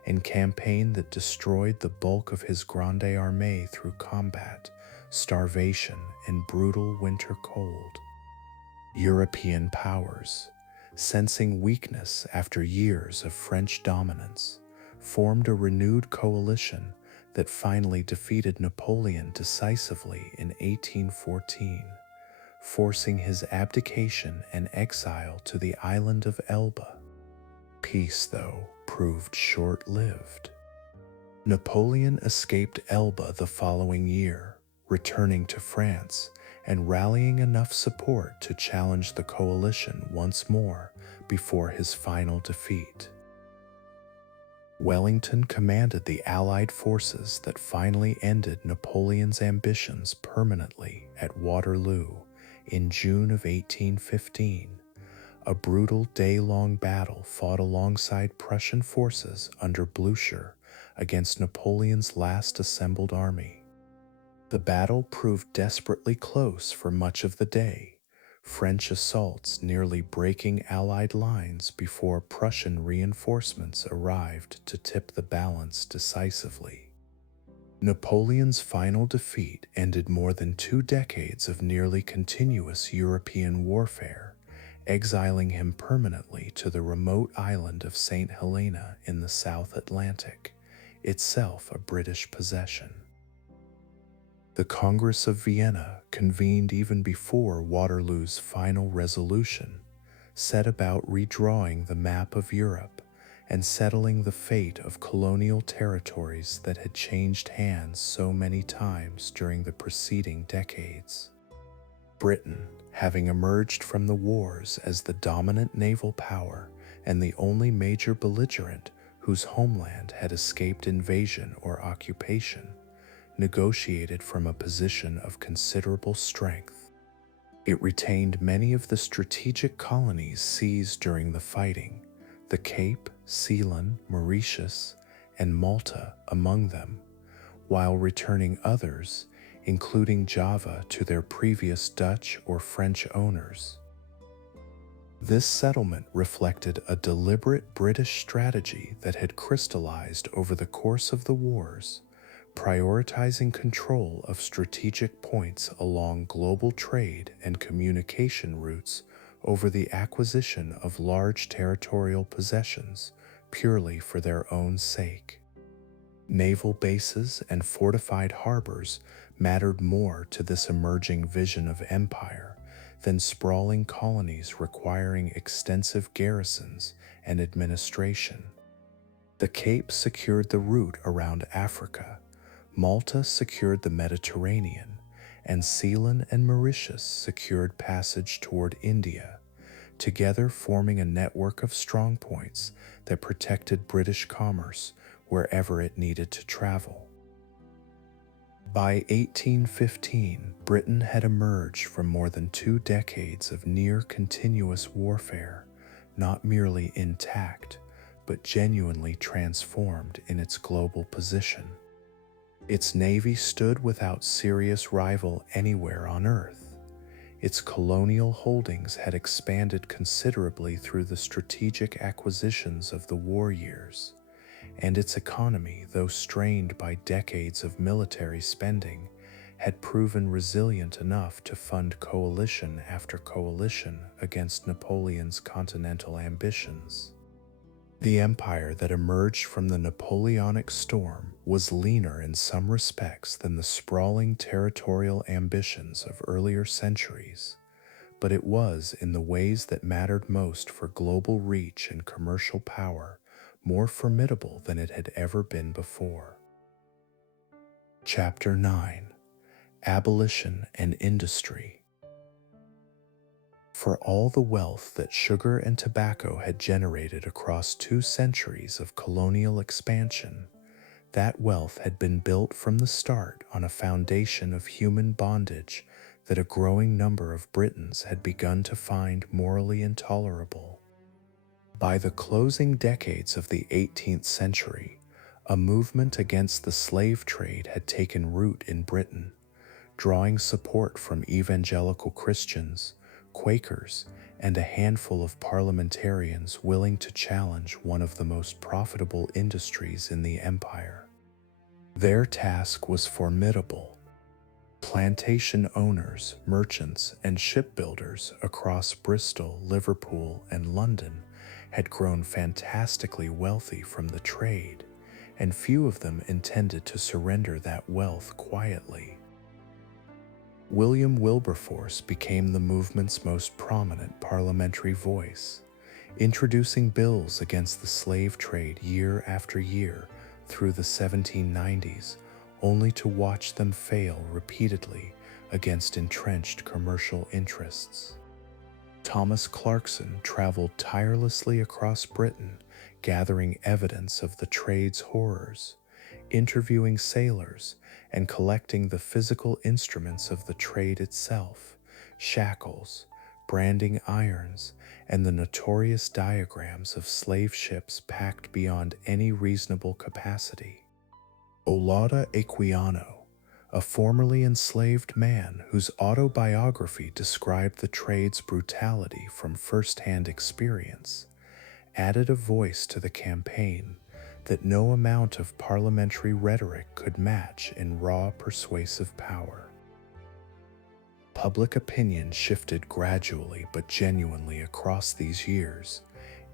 a campaign that destroyed the bulk of his Grande Armée through combat, starvation, and brutal winter cold. European powers, sensing weakness after years of French dominance, formed a renewed coalition that finally defeated Napoleon decisively in 1814, forcing his abdication and exile to the island of Elba. Peace, though, proved short-lived. Napoleon escaped Elba the following year, returning to France and rallying enough support to challenge the coalition once more before his final defeat. Wellington commanded the Allied forces that finally ended Napoleon's ambitions permanently at Waterloo in June of 1815, a brutal day-long battle fought alongside Prussian forces under Blücher against Napoleon's last assembled army. The battle proved desperately close for much of the day, French assaults nearly breaking Allied lines before Prussian reinforcements arrived to tip the balance decisively. Napoleon's final defeat ended more than 2 decades of nearly continuous European warfare, exiling him permanently to the remote island of St. Helena in the South Atlantic, itself a British possession. The Congress of Vienna, convened even before Waterloo's final resolution, set about redrawing the map of Europe and settling the fate of colonial territories that had changed hands so many times during the preceding decades. Britain, having emerged from the wars as the dominant naval power and the only major belligerent whose homeland had escaped invasion or occupation, negotiated from a position of considerable strength. It retained many of the strategic colonies seized during the fighting, the Cape, Ceylon, Mauritius, and Malta among them, while returning others, including Java, to their previous Dutch or French owners. This settlement reflected a deliberate British strategy that had crystallized over the course of the wars, prioritizing control of strategic points along global trade and communication routes over the acquisition of large territorial possessions purely for their own sake. Naval bases and fortified harbors mattered more to this emerging vision of empire than sprawling colonies requiring extensive garrisons and administration. The Cape secured the route around Africa, Malta secured the Mediterranean, and Ceylon and Mauritius secured passage toward India, together forming a network of strongpoints that protected British commerce wherever it needed to travel. By 1815, Britain had emerged from more than 2 decades of near-continuous warfare, not merely intact, but genuinely transformed in its global position. Its navy stood without serious rival anywhere on Earth. Its colonial holdings had expanded considerably through the strategic acquisitions of the war years, and its economy, though strained by decades of military spending, had proven resilient enough to fund coalition after coalition against Napoleon's continental ambitions. The empire that emerged from the Napoleonic storm was leaner in some respects than the sprawling territorial ambitions of earlier centuries, but it was, in the ways that mattered most for global reach and commercial power, more formidable than it had ever been before. Chapter 9: Abolition and Industry. For all the wealth that sugar and tobacco had generated across 2 centuries of colonial expansion, that wealth had been built from the start on a foundation of human bondage that a growing number of Britons had begun to find morally intolerable. By the closing decades of the 18th century, a movement against the slave trade had taken root in Britain, drawing support from evangelical Christians, Quakers, and a handful of parliamentarians willing to challenge one of the most profitable industries in the empire. Their task was formidable. Plantation owners, merchants, and shipbuilders across Bristol, Liverpool, and London had grown fantastically wealthy from the trade, and few of them intended to surrender that wealth quietly. William Wilberforce became the movement's most prominent parliamentary voice, introducing bills against the slave trade year after year through the 1790s, only to watch them fail repeatedly against entrenched commercial interests. Thomas Clarkson traveled tirelessly across Britain, gathering evidence of the trade's horrors, interviewing sailors, and collecting the physical instruments of the trade itself: shackles, branding irons, and the notorious diagrams of slave ships packed beyond any reasonable capacity. Olaudah Equiano, a formerly enslaved man whose autobiography described the trade's brutality from first-hand experience, added a voice to the campaign that no amount of parliamentary rhetoric could match in raw persuasive power. Public opinion shifted gradually but genuinely across these years,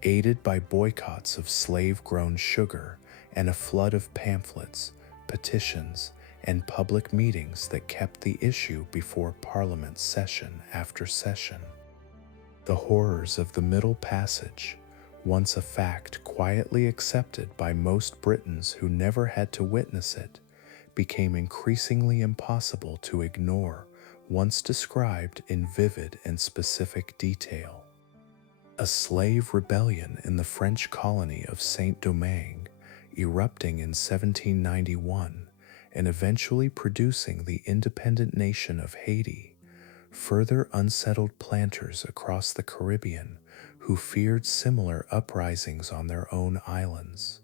aided by boycotts of slave-grown sugar and a flood of pamphlets, petitions, and public meetings that kept the issue before Parliament session after session. The horrors of the Middle Passage, once a fact quietly accepted by most Britons who never had to witness it, became increasingly impossible to ignore once described in vivid and specific detail. A slave rebellion in the French colony of Saint-Domingue, erupting in 1791 and eventually producing the independent nation of Haiti, further unsettled planters across the Caribbean who feared similar uprisings on their own islands.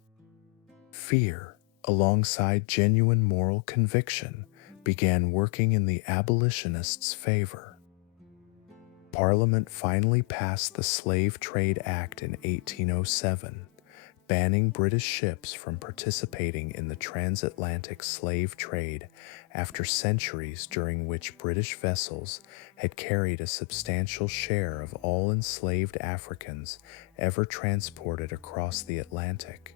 Fear, alongside genuine moral conviction, began working in the abolitionists' favor. Parliament finally passed the Slave Trade Act in 1807, banning British ships from participating in the transatlantic slave trade after centuries during which British vessels had carried a substantial share of all enslaved Africans ever transported across the Atlantic.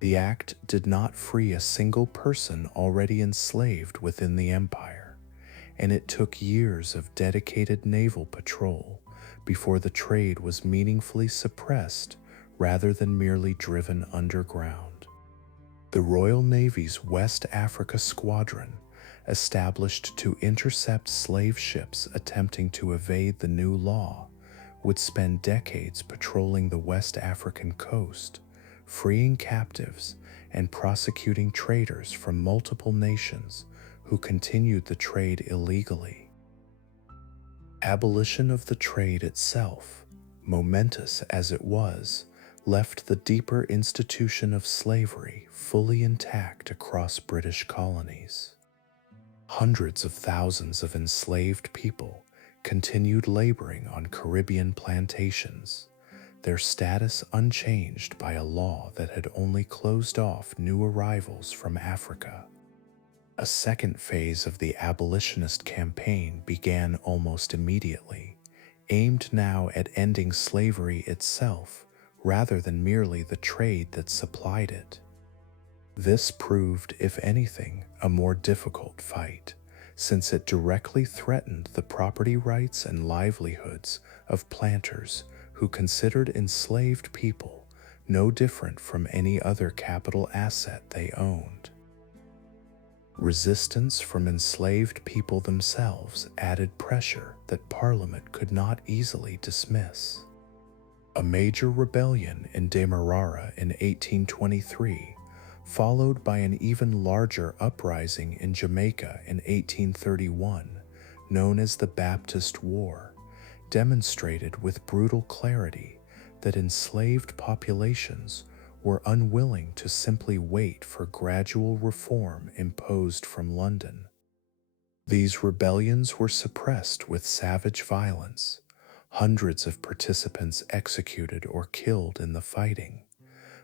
The act did not free a single person already enslaved within the empire, and it took years of dedicated naval patrol before the trade was meaningfully suppressed rather than merely driven underground. The Royal Navy's West Africa Squadron, established to intercept slave ships attempting to evade the new law, would spend decades patrolling the West African coast, freeing captives and prosecuting traders from multiple nations who continued the trade illegally. Abolition of the trade itself, momentous as it was, left the deeper institution of slavery fully intact across British colonies. Hundreds of thousands of enslaved people continued laboring on Caribbean plantations, their status unchanged by a law that had only closed off new arrivals from Africa. A second phase of the abolitionist campaign began almost immediately, aimed now at ending slavery itself rather than merely the trade that supplied it. This proved, if anything, a more difficult fight, since it directly threatened the property rights and livelihoods of planters who considered enslaved people no different from any other capital asset they owned. Resistance from enslaved people themselves added pressure that Parliament could not easily dismiss. A major rebellion in Demerara in 1823, followed by an even larger uprising in Jamaica in 1831, known as the Baptist War, demonstrated with brutal clarity that enslaved populations were unwilling to simply wait for gradual reform imposed from London. These rebellions were suppressed with savage violence, hundreds of participants executed or killed in the fighting,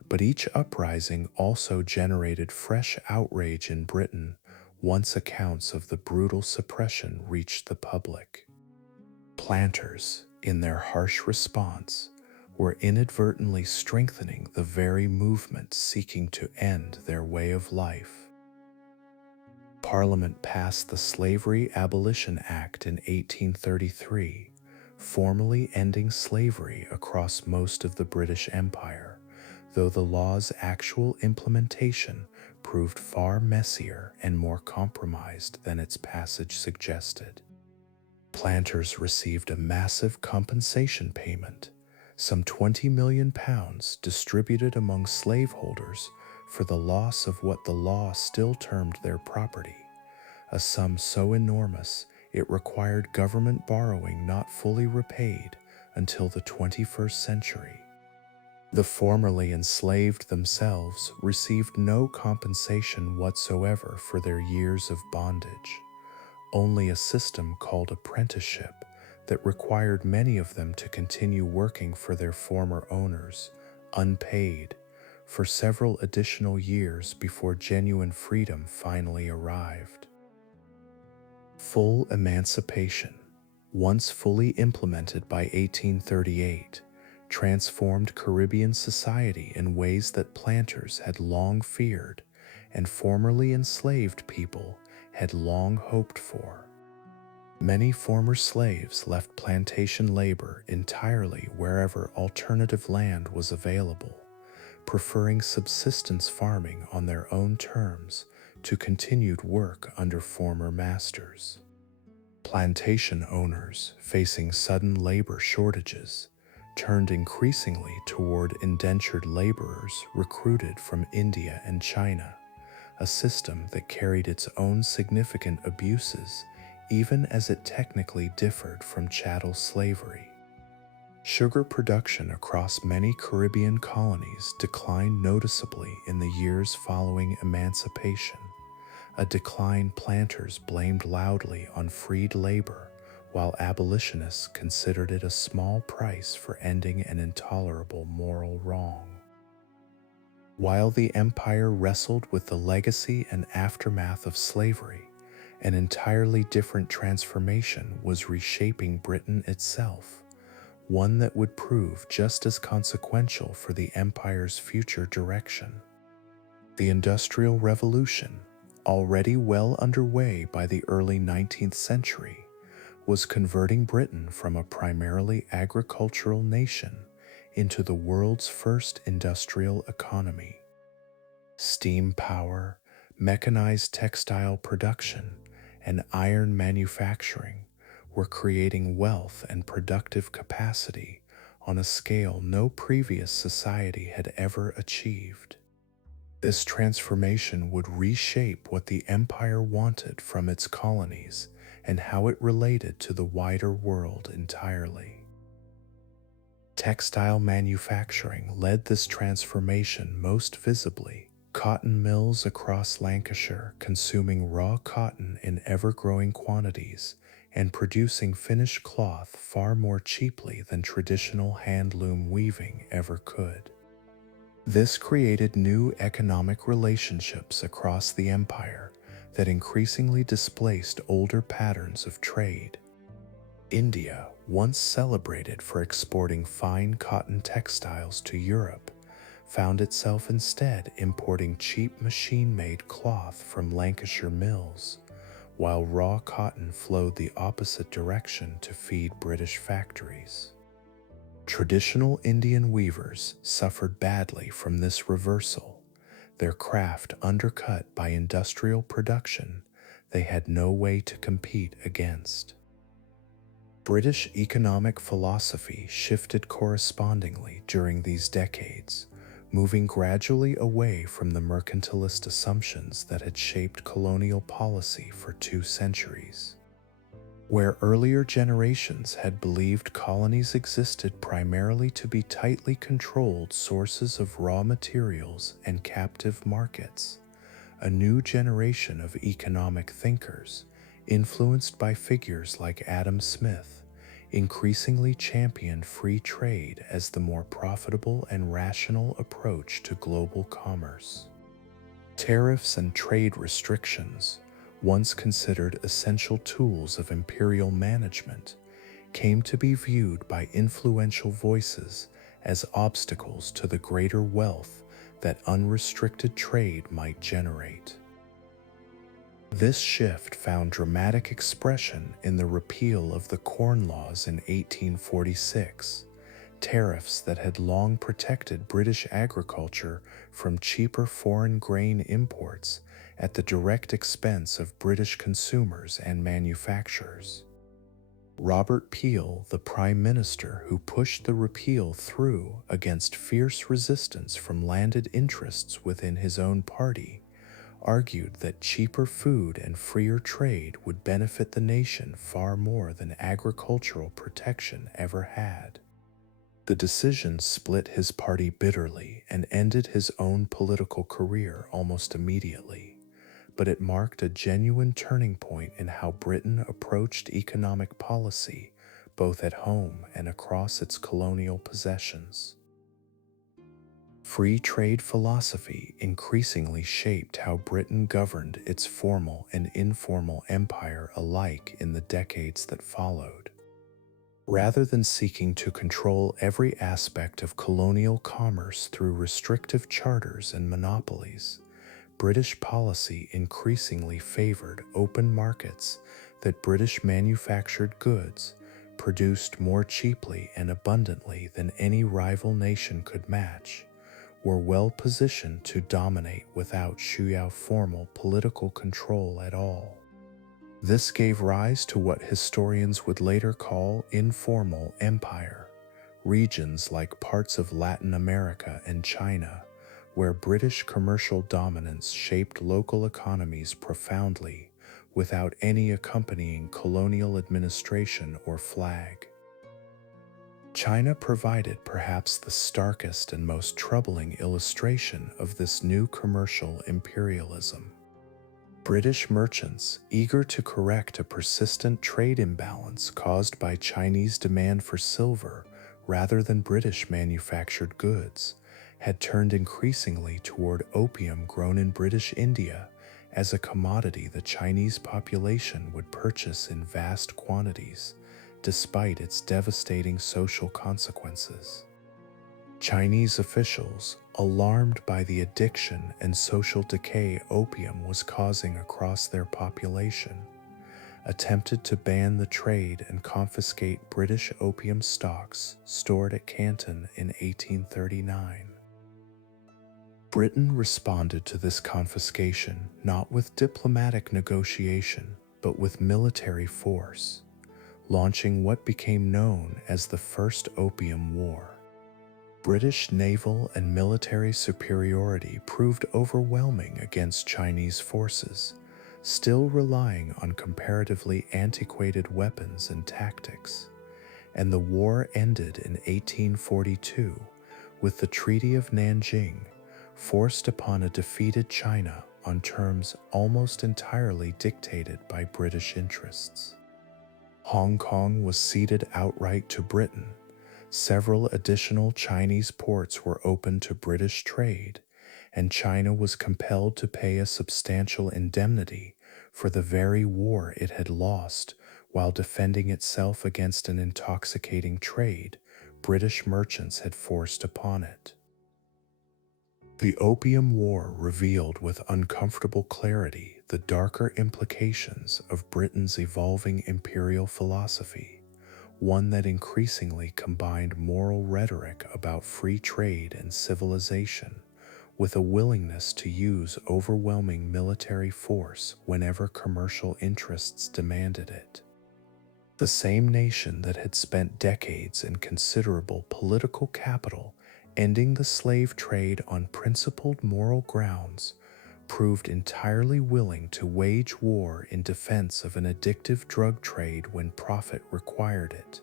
but each uprising also generated fresh outrage in Britain once accounts of the brutal suppression reached the public. Planters, in their harsh response, were inadvertently strengthening the very movement seeking to end their way of life. Parliament passed the Slavery Abolition Act in 1833, formally ending slavery across most of the British Empire, though the law's actual implementation proved far messier and more compromised than its passage suggested. Planters received a massive compensation payment, some £20 million distributed among slaveholders for the loss of what the law still termed their property, a sum so enormous it required government borrowing not fully repaid until the 21st century. The formerly enslaved themselves received no compensation whatsoever for their years of bondage, only a system called apprenticeship that required many of them to continue working for their former owners, unpaid, for several additional years before genuine freedom finally arrived. Full emancipation, once fully implemented by 1838, transformed Caribbean society in ways that planters had long feared and formerly enslaved people had long hoped for. Many former slaves left plantation labor entirely wherever alternative land was available, preferring subsistence farming on their own terms to continued work under former masters. Plantation owners, facing sudden labor shortages, turned increasingly toward indentured laborers recruited from India and China, a system that carried its own significant abuses even as it technically differed from chattel slavery. Sugar production across many Caribbean colonies declined noticeably in the years following emancipation, a decline planters blamed loudly on freed labor, while abolitionists considered it a small price for ending an intolerable moral wrong. While the empire wrestled with the legacy and aftermath of slavery, an entirely different transformation was reshaping Britain itself, one that would prove just as consequential for the empire's future direction. The Industrial Revolution, already well underway by the early 19th century, was converting Britain from a primarily agricultural nation into the world's first industrial economy. Steam power, mechanized textile production, and iron manufacturing were creating wealth and productive capacity on a scale no previous society had ever achieved. This transformation would reshape what the empire wanted from its colonies and how it related to the wider world entirely. Textile manufacturing led this transformation most visibly. Cotton mills across Lancashire consuming raw cotton in ever-growing quantities and producing finished cloth far more cheaply than traditional handloom weaving ever could. This created new economic relationships across the empire that increasingly displaced older patterns of trade. India, once celebrated for exporting fine cotton textiles to Europe, found itself instead importing cheap machine-made cloth from Lancashire mills, while raw cotton flowed the opposite direction to feed British factories. Traditional Indian weavers suffered badly from this reversal, their craft undercut by industrial production they had no way to compete against. British economic philosophy shifted correspondingly during these decades, moving gradually away from the mercantilist assumptions that had shaped colonial policy for 2 centuries. Where earlier generations had believed colonies existed primarily to be tightly controlled sources of raw materials and captive markets, a new generation of economic thinkers, influenced by figures like Adam Smith, increasingly championed free trade as the more profitable and rational approach to global commerce. Tariffs and trade restrictions, once considered essential tools of imperial management, came to be viewed by influential voices as obstacles to the greater wealth that unrestricted trade might generate. This shift found dramatic expression in the repeal of the Corn Laws in 1846, tariffs that had long protected British agriculture from cheaper foreign grain imports at the direct expense of British consumers and manufacturers. Robert Peel, the Prime Minister who pushed the repeal through against fierce resistance from landed interests within his own party, argued that cheaper food and freer trade would benefit the nation far more than agricultural protection ever had. The decision split his party bitterly and ended his own political career almost immediately, but it marked a genuine turning point in how Britain approached economic policy, both at home and across its colonial possessions. Free trade philosophy increasingly shaped how Britain governed its formal and informal empire alike in the decades that followed. Rather than seeking to control every aspect of colonial commerce through restrictive charters and monopolies, British policy increasingly favored open markets that British manufactured goods, produced more cheaply and abundantly than any rival nation could match, were well positioned to dominate without formal political control at all. This gave rise to what historians would later call informal empire, regions like parts of Latin America and China, where British commercial dominance shaped local economies profoundly without any accompanying colonial administration or flag. China provided perhaps the starkest and most troubling illustration of this new commercial imperialism. British merchants, eager to correct a persistent trade imbalance caused by Chinese demand for silver rather than British manufactured goods, had turned increasingly toward opium grown in British India as a commodity the Chinese population would purchase in vast quantities, despite its devastating social consequences. Chinese officials, alarmed by the addiction and social decay opium was causing across their population, attempted to ban the trade and confiscate British opium stocks stored at Canton in 1839. Britain responded to this confiscation not with diplomatic negotiation, but with military force, launching what became known as the First Opium War. British naval and military superiority proved overwhelming against Chinese forces, still relying on comparatively antiquated weapons and tactics, and the war ended in 1842 with the Treaty of Nanjing, forced upon a defeated China on terms almost entirely dictated by British interests. Hong Kong was ceded outright to Britain. Several additional Chinese ports were open to British trade, and China was compelled to pay a substantial indemnity for the very war it had lost while defending itself against an intoxicating trade British merchants had forced upon it. The Opium War revealed with uncomfortable clarity the darker implications of Britain's evolving imperial philosophy, one that increasingly combined moral rhetoric about free trade and civilization with a willingness to use overwhelming military force whenever commercial interests demanded it. The same nation that had spent decades and considerable political capital ending the slave trade on principled moral grounds proved entirely willing to wage war in defense of an addictive drug trade when profit required it.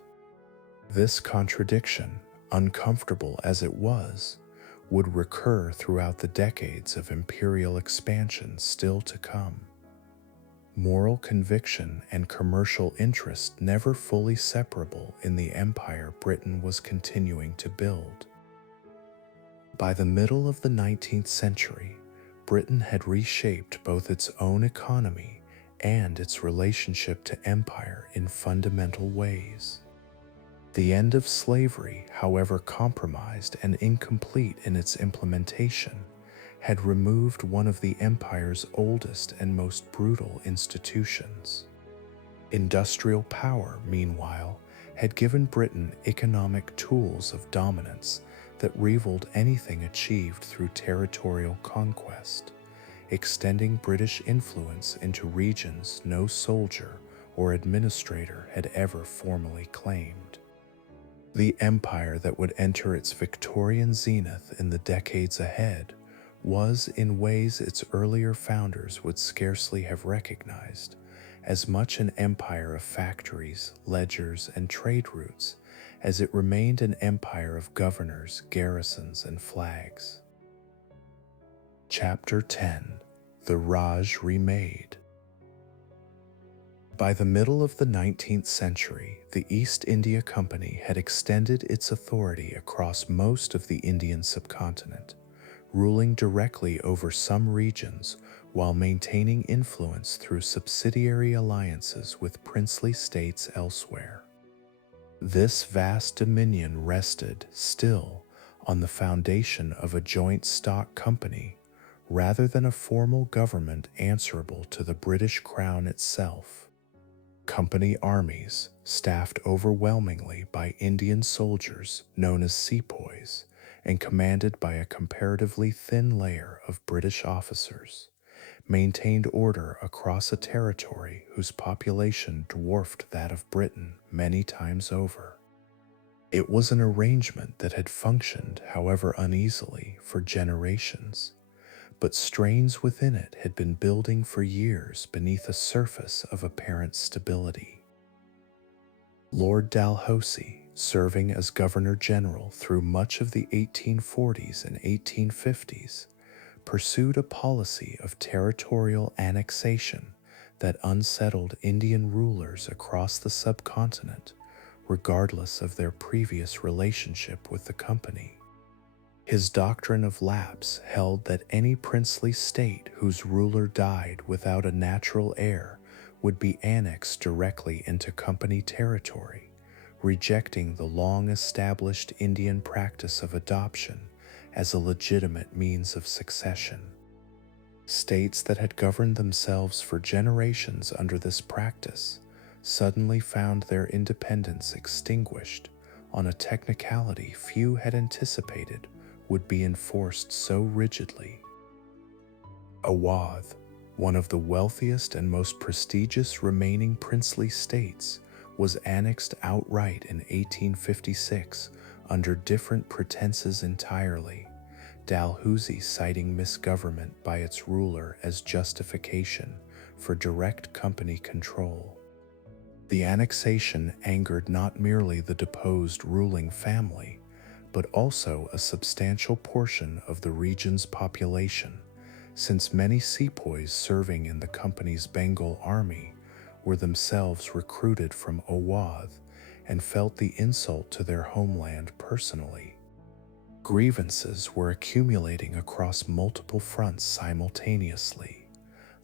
This contradiction, uncomfortable as it was, would recur throughout the decades of imperial expansion still to come. Moral conviction and commercial interest never fully separable in the empire Britain was continuing to build. By the middle of the 19th century, Britain had reshaped both its own economy and its relationship to empire in fundamental ways. The end of slavery, however compromised and incomplete in its implementation, had removed one of the empire's oldest and most brutal institutions. Industrial power, meanwhile, had given Britain economic tools of dominance that rivaled anything achieved through territorial conquest, extending British influence into regions no soldier or administrator had ever formally claimed. The empire that would enter its Victorian zenith in the decades ahead was, in ways its earlier founders would scarcely have recognized, as much an empire of factories, ledgers, and trade routes as it remained an empire of governors, garrisons, and flags. Chapter 10: The Raj Remade. By the middle of the 19th century, the East India Company had extended its authority across most of the Indian subcontinent, ruling directly over some regions while maintaining influence through subsidiary alliances with princely states elsewhere. This vast dominion rested, still, on the foundation of a joint stock company rather than a formal government answerable to the British Crown itself. Company armies, staffed overwhelmingly by Indian soldiers known as sepoys and commanded by a comparatively thin layer of British officers, maintained order across a territory whose population dwarfed that of Britain many times over. It was an arrangement that had functioned, however uneasily, for generations, but strains within it had been building for years beneath a surface of apparent stability. Lord Dalhousie, serving as Governor General through much of the 1840s and 1850s, pursued a policy of territorial annexation that unsettled Indian rulers across the subcontinent, regardless of their previous relationship with the company. His doctrine of lapse held that any princely state whose ruler died without a natural heir would be annexed directly into company territory, rejecting the long-established Indian practice of adoption as a legitimate means of succession. States that had governed themselves for generations under this practice suddenly found their independence extinguished on a technicality few had anticipated would be enforced so rigidly. Awadh, one of the wealthiest and most prestigious remaining princely states, was annexed outright in 1856 under different pretenses entirely, Dalhousie citing misgovernment by its ruler as justification for direct company control. The annexation angered not merely the deposed ruling family, but also a substantial portion of the region's population, since many sepoys serving in the company's Bengal army were themselves recruited from Awadh and felt the insult to their homeland personally. Grievances were accumulating across multiple fronts simultaneously: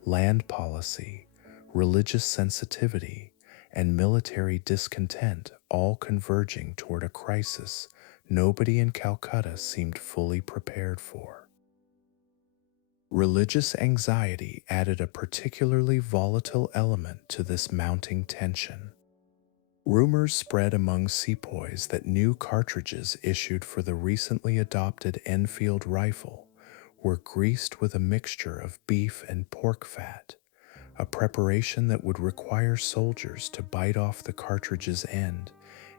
land policy, religious sensitivity, and military discontent, all converging toward a crisis nobody in Calcutta seemed fully prepared for. Religious anxiety added a particularly volatile element to this mounting tension. Rumors spread among sepoys that new cartridges issued for the recently adopted Enfield rifle were greased with a mixture of beef and pork fat, a preparation that would require soldiers to bite off the cartridge's end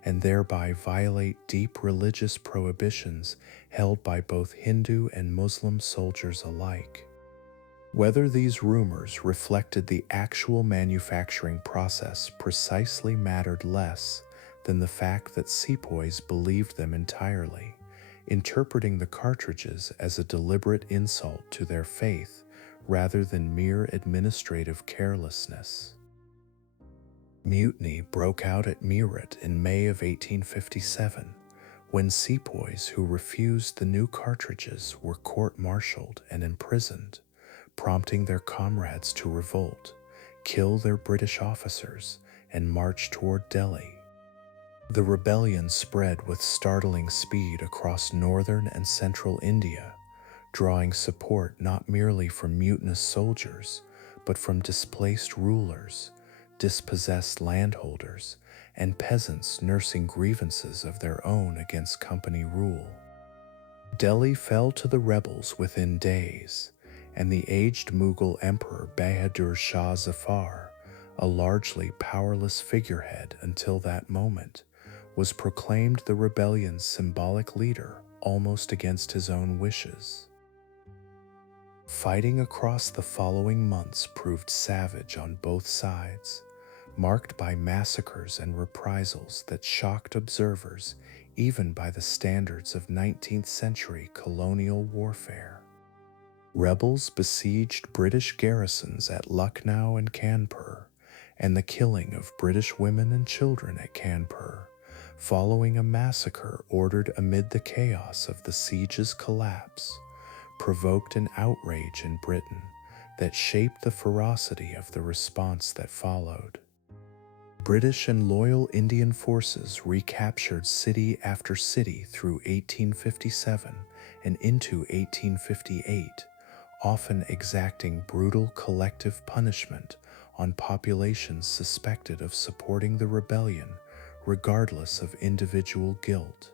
and thereby violate deep religious prohibitions held by both Hindu and Muslim soldiers alike. Whether these rumors reflected the actual manufacturing process precisely mattered less than the fact that sepoys believed them entirely, interpreting the cartridges as a deliberate insult to their faith rather than mere administrative carelessness. Mutiny broke out at Meerut in May of 1857, when sepoys who refused the new cartridges were court-martialed and imprisoned, prompting their comrades to revolt, kill their British officers, and march toward Delhi. The rebellion spread with startling speed across northern and central India, drawing support not merely from mutinous soldiers, but from displaced rulers, dispossessed landholders, and peasants nursing grievances of their own against company rule. Delhi fell to the rebels within days, and the aged Mughal Emperor Bahadur Shah Zafar, a largely powerless figurehead until that moment, was proclaimed the rebellion's symbolic leader almost against his own wishes. Fighting across the following months proved savage on both sides, marked by massacres and reprisals that shocked observers even by the standards of 19th century colonial warfare. Rebels besieged British garrisons at Lucknow and Kanpur, and the killing of British women and children at Kanpur, following a massacre ordered amid the chaos of the siege's collapse, provoked an outrage in Britain that shaped the ferocity of the response that followed. British and loyal Indian forces recaptured city after city through 1857 and into 1858, often exacting brutal collective punishment on populations suspected of supporting the rebellion, regardless of individual guilt.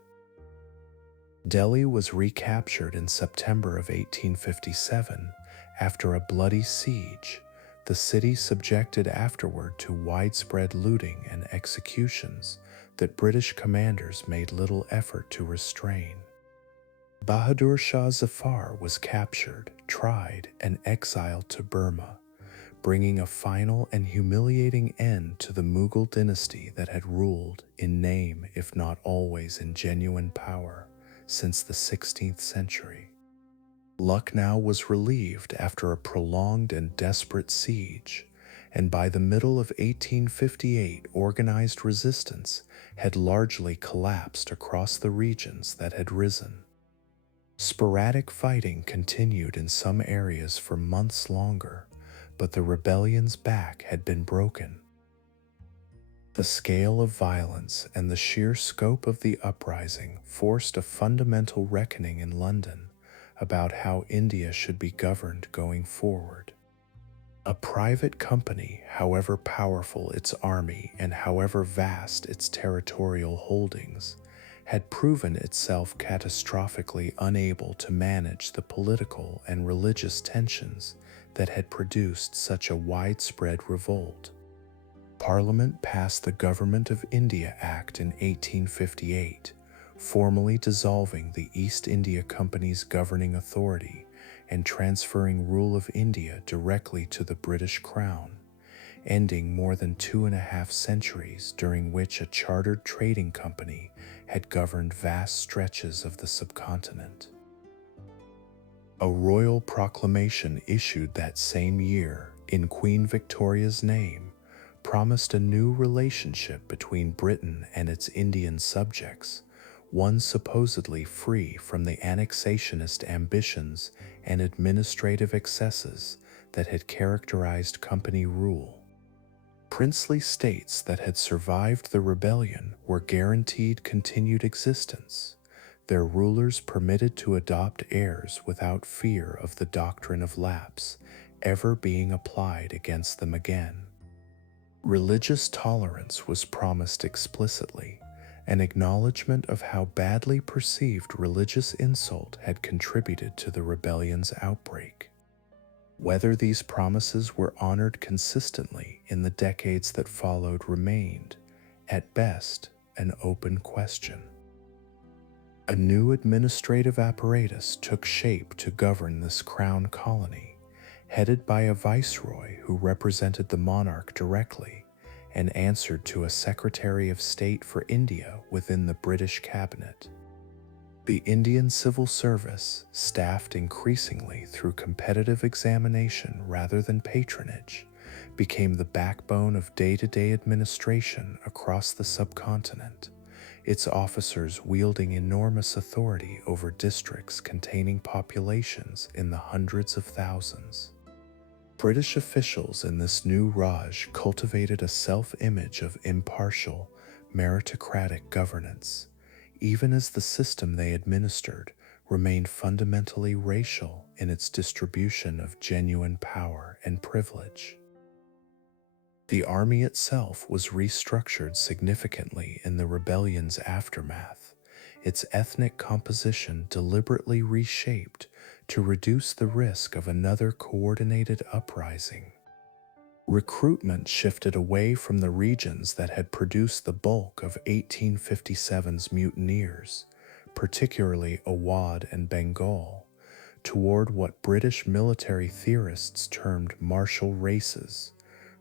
Delhi was recaptured in September of 1857 after a bloody siege, the city subjected afterward to widespread looting and executions that British commanders made little effort to restrain. Bahadur Shah Zafar was captured, tried, and exiled to Burma, bringing a final and humiliating end to the Mughal dynasty that had ruled in name, if not always in genuine power, since the 16th century. Lucknow was relieved after a prolonged and desperate siege, and by the middle of 1858, organized resistance had largely collapsed across the regions that had risen. Sporadic fighting continued in some areas for months longer, but the rebellion's back had been broken. The scale of violence and the sheer scope of the uprising forced a fundamental reckoning in London about how India should be governed going forward. A private company, however powerful its army and however vast its territorial holdings, had proven itself catastrophically unable to manage the political and religious tensions that had produced such a widespread revolt. Parliament passed the Government of India Act in 1858, formally dissolving the East India Company's governing authority and transferring rule of India directly to the British Crown, ending more than 2.5 centuries during which a chartered trading company had governed vast stretches of the subcontinent. A royal proclamation issued that same year in Queen Victoria's name promised a new relationship between Britain and its Indian subjects, one supposedly free from the annexationist ambitions and administrative excesses that had characterized company rule. Princely states that had survived the rebellion were guaranteed continued existence, their rulers permitted to adopt heirs without fear of the doctrine of lapse ever being applied against them again. Religious tolerance was promised explicitly, an acknowledgement of how badly perceived religious insult had contributed to the rebellion's outbreak. Whether these promises were honored consistently in the decades that followed remained, at best, an open question. A new administrative apparatus took shape to govern this crown colony, headed by a viceroy who represented the monarch directly and answered to a Secretary of State for India within the British cabinet. The Indian civil service, staffed increasingly through competitive examination rather than patronage, became the backbone of day-to-day administration across the subcontinent, its officers wielding enormous authority over districts containing populations in the hundreds of thousands. British officials in this new Raj cultivated a self-image of impartial, meritocratic governance, even as the system they administered remained fundamentally racial in its distribution of genuine power and privilege. The army itself was restructured significantly in the rebellion's aftermath, its ethnic composition deliberately reshaped to reduce the risk of another coordinated uprising. Recruitment shifted away from the regions that had produced the bulk of 1857's mutineers, particularly Awadh and Bengal, toward what British military theorists termed martial races,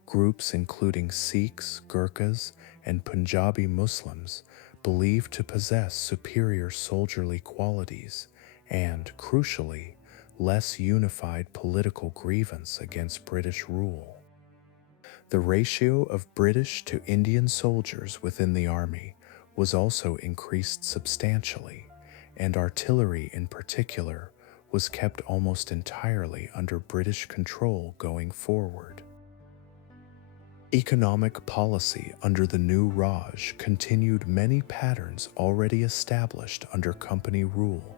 groups including Sikhs, Gurkhas, and Punjabi Muslims believed to possess superior soldierly qualities and, crucially, less unified political grievance against British rule. The ratio of British to Indian soldiers within the army was also increased substantially, and artillery in particular was kept almost entirely under British control going forward. Economic policy under the new Raj continued many patterns already established under company rule,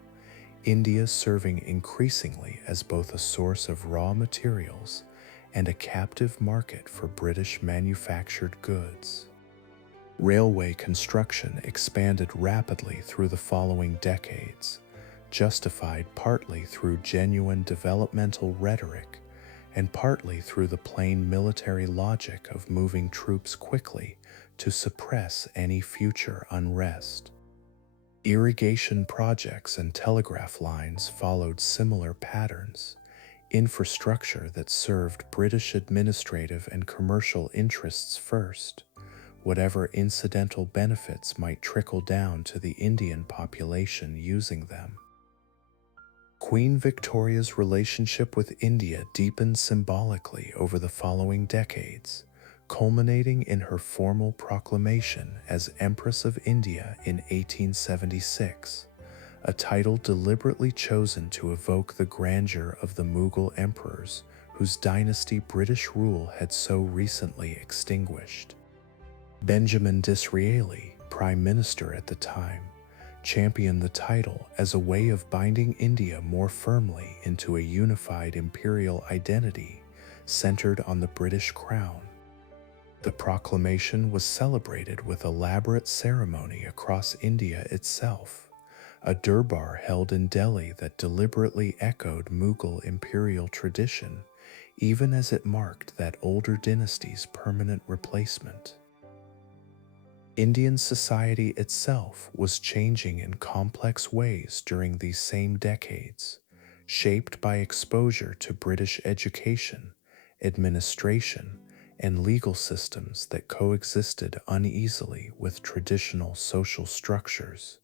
India serving increasingly as both a source of raw materials and a captive market for British manufactured goods. Railway construction expanded rapidly through the following decades, justified partly through genuine developmental rhetoric and partly through the plain military logic of moving troops quickly to suppress any future unrest. Irrigation projects and telegraph lines followed similar patterns, infrastructure that served British administrative and commercial interests first, whatever incidental benefits might trickle down to the Indian population using them. Queen Victoria's relationship with India deepened symbolically over the following decades, culminating in her formal proclamation as Empress of India in 1876, a title deliberately chosen to evoke the grandeur of the Mughal emperors whose dynasty British rule had so recently extinguished. Benjamin Disraeli, Prime Minister at the time, championed the title as a way of binding India more firmly into a unified imperial identity centered on the British crown. The proclamation was celebrated with elaborate ceremony across India itself, a durbar held in Delhi that deliberately echoed Mughal imperial tradition, even as it marked that older dynasty's permanent replacement. Indian society itself was changing in complex ways during these same decades, shaped by exposure to British education, administration, and legal systems that coexisted uneasily with traditional social structures.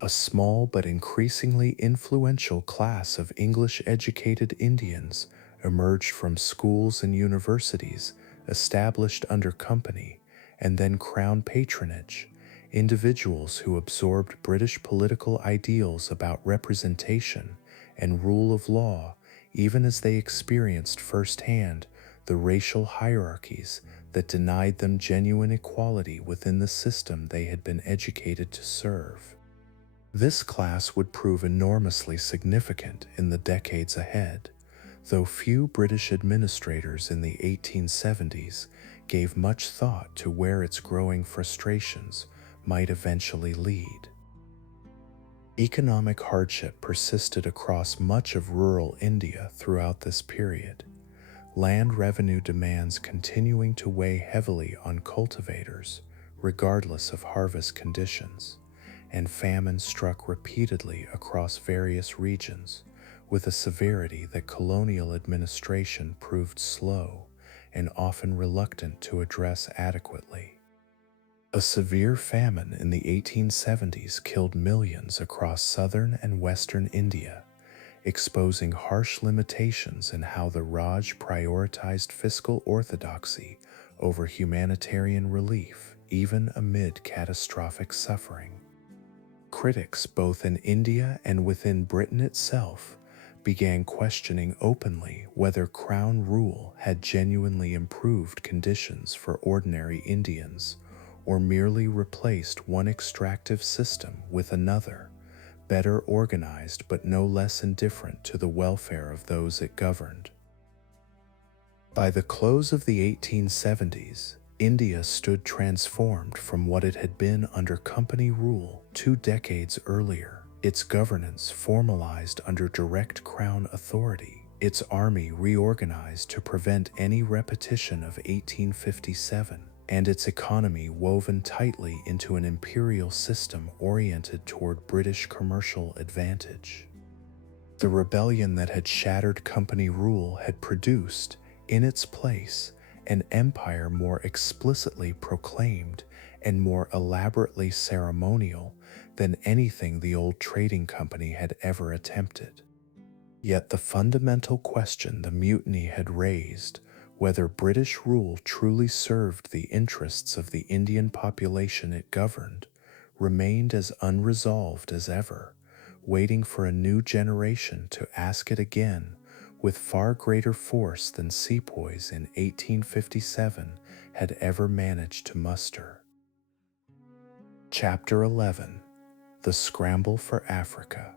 A small but increasingly influential class of English-educated Indians emerged from schools and universities established under company and then crown patronage, individuals who absorbed British political ideals about representation and rule of law, even as they experienced firsthand the racial hierarchies that denied them genuine equality within the system they had been educated to serve. This class would prove enormously significant in the decades ahead, though few British administrators in the 1870s gave much thought to where its growing frustrations might eventually lead. Economic hardship persisted across much of rural India throughout this period, land revenue demands continuing to weigh heavily on cultivators regardless of harvest conditions, and famine struck repeatedly across various regions with a severity that colonial administration proved slow and often reluctant to address adequately. A severe famine in the 1870s killed millions across southern and western India, exposing harsh limitations in how the Raj prioritized fiscal orthodoxy over humanitarian relief, even amid catastrophic suffering. Critics both in India and within Britain itself began questioning openly whether Crown rule had genuinely improved conditions for ordinary Indians or merely replaced one extractive system with another, better organized but no less indifferent to the welfare of those it governed. By the close of the 1870s, India stood transformed from what it had been under company rule 2 decades earlier. Its governance formalized under direct crown authority, its army reorganized to prevent any repetition of 1857, and its economy woven tightly into an imperial system oriented toward British commercial advantage. The rebellion that had shattered company rule had produced, in its place, an empire more explicitly proclaimed and more elaborately ceremonial than anything the old trading company had ever attempted. Yet the fundamental question the mutiny had raised, whether British rule truly served the interests of the Indian population it governed, remained as unresolved as ever, waiting for a new generation to ask it again with far greater force than sepoys in 1857 had ever managed to muster. Chapter 11: The Scramble for Africa.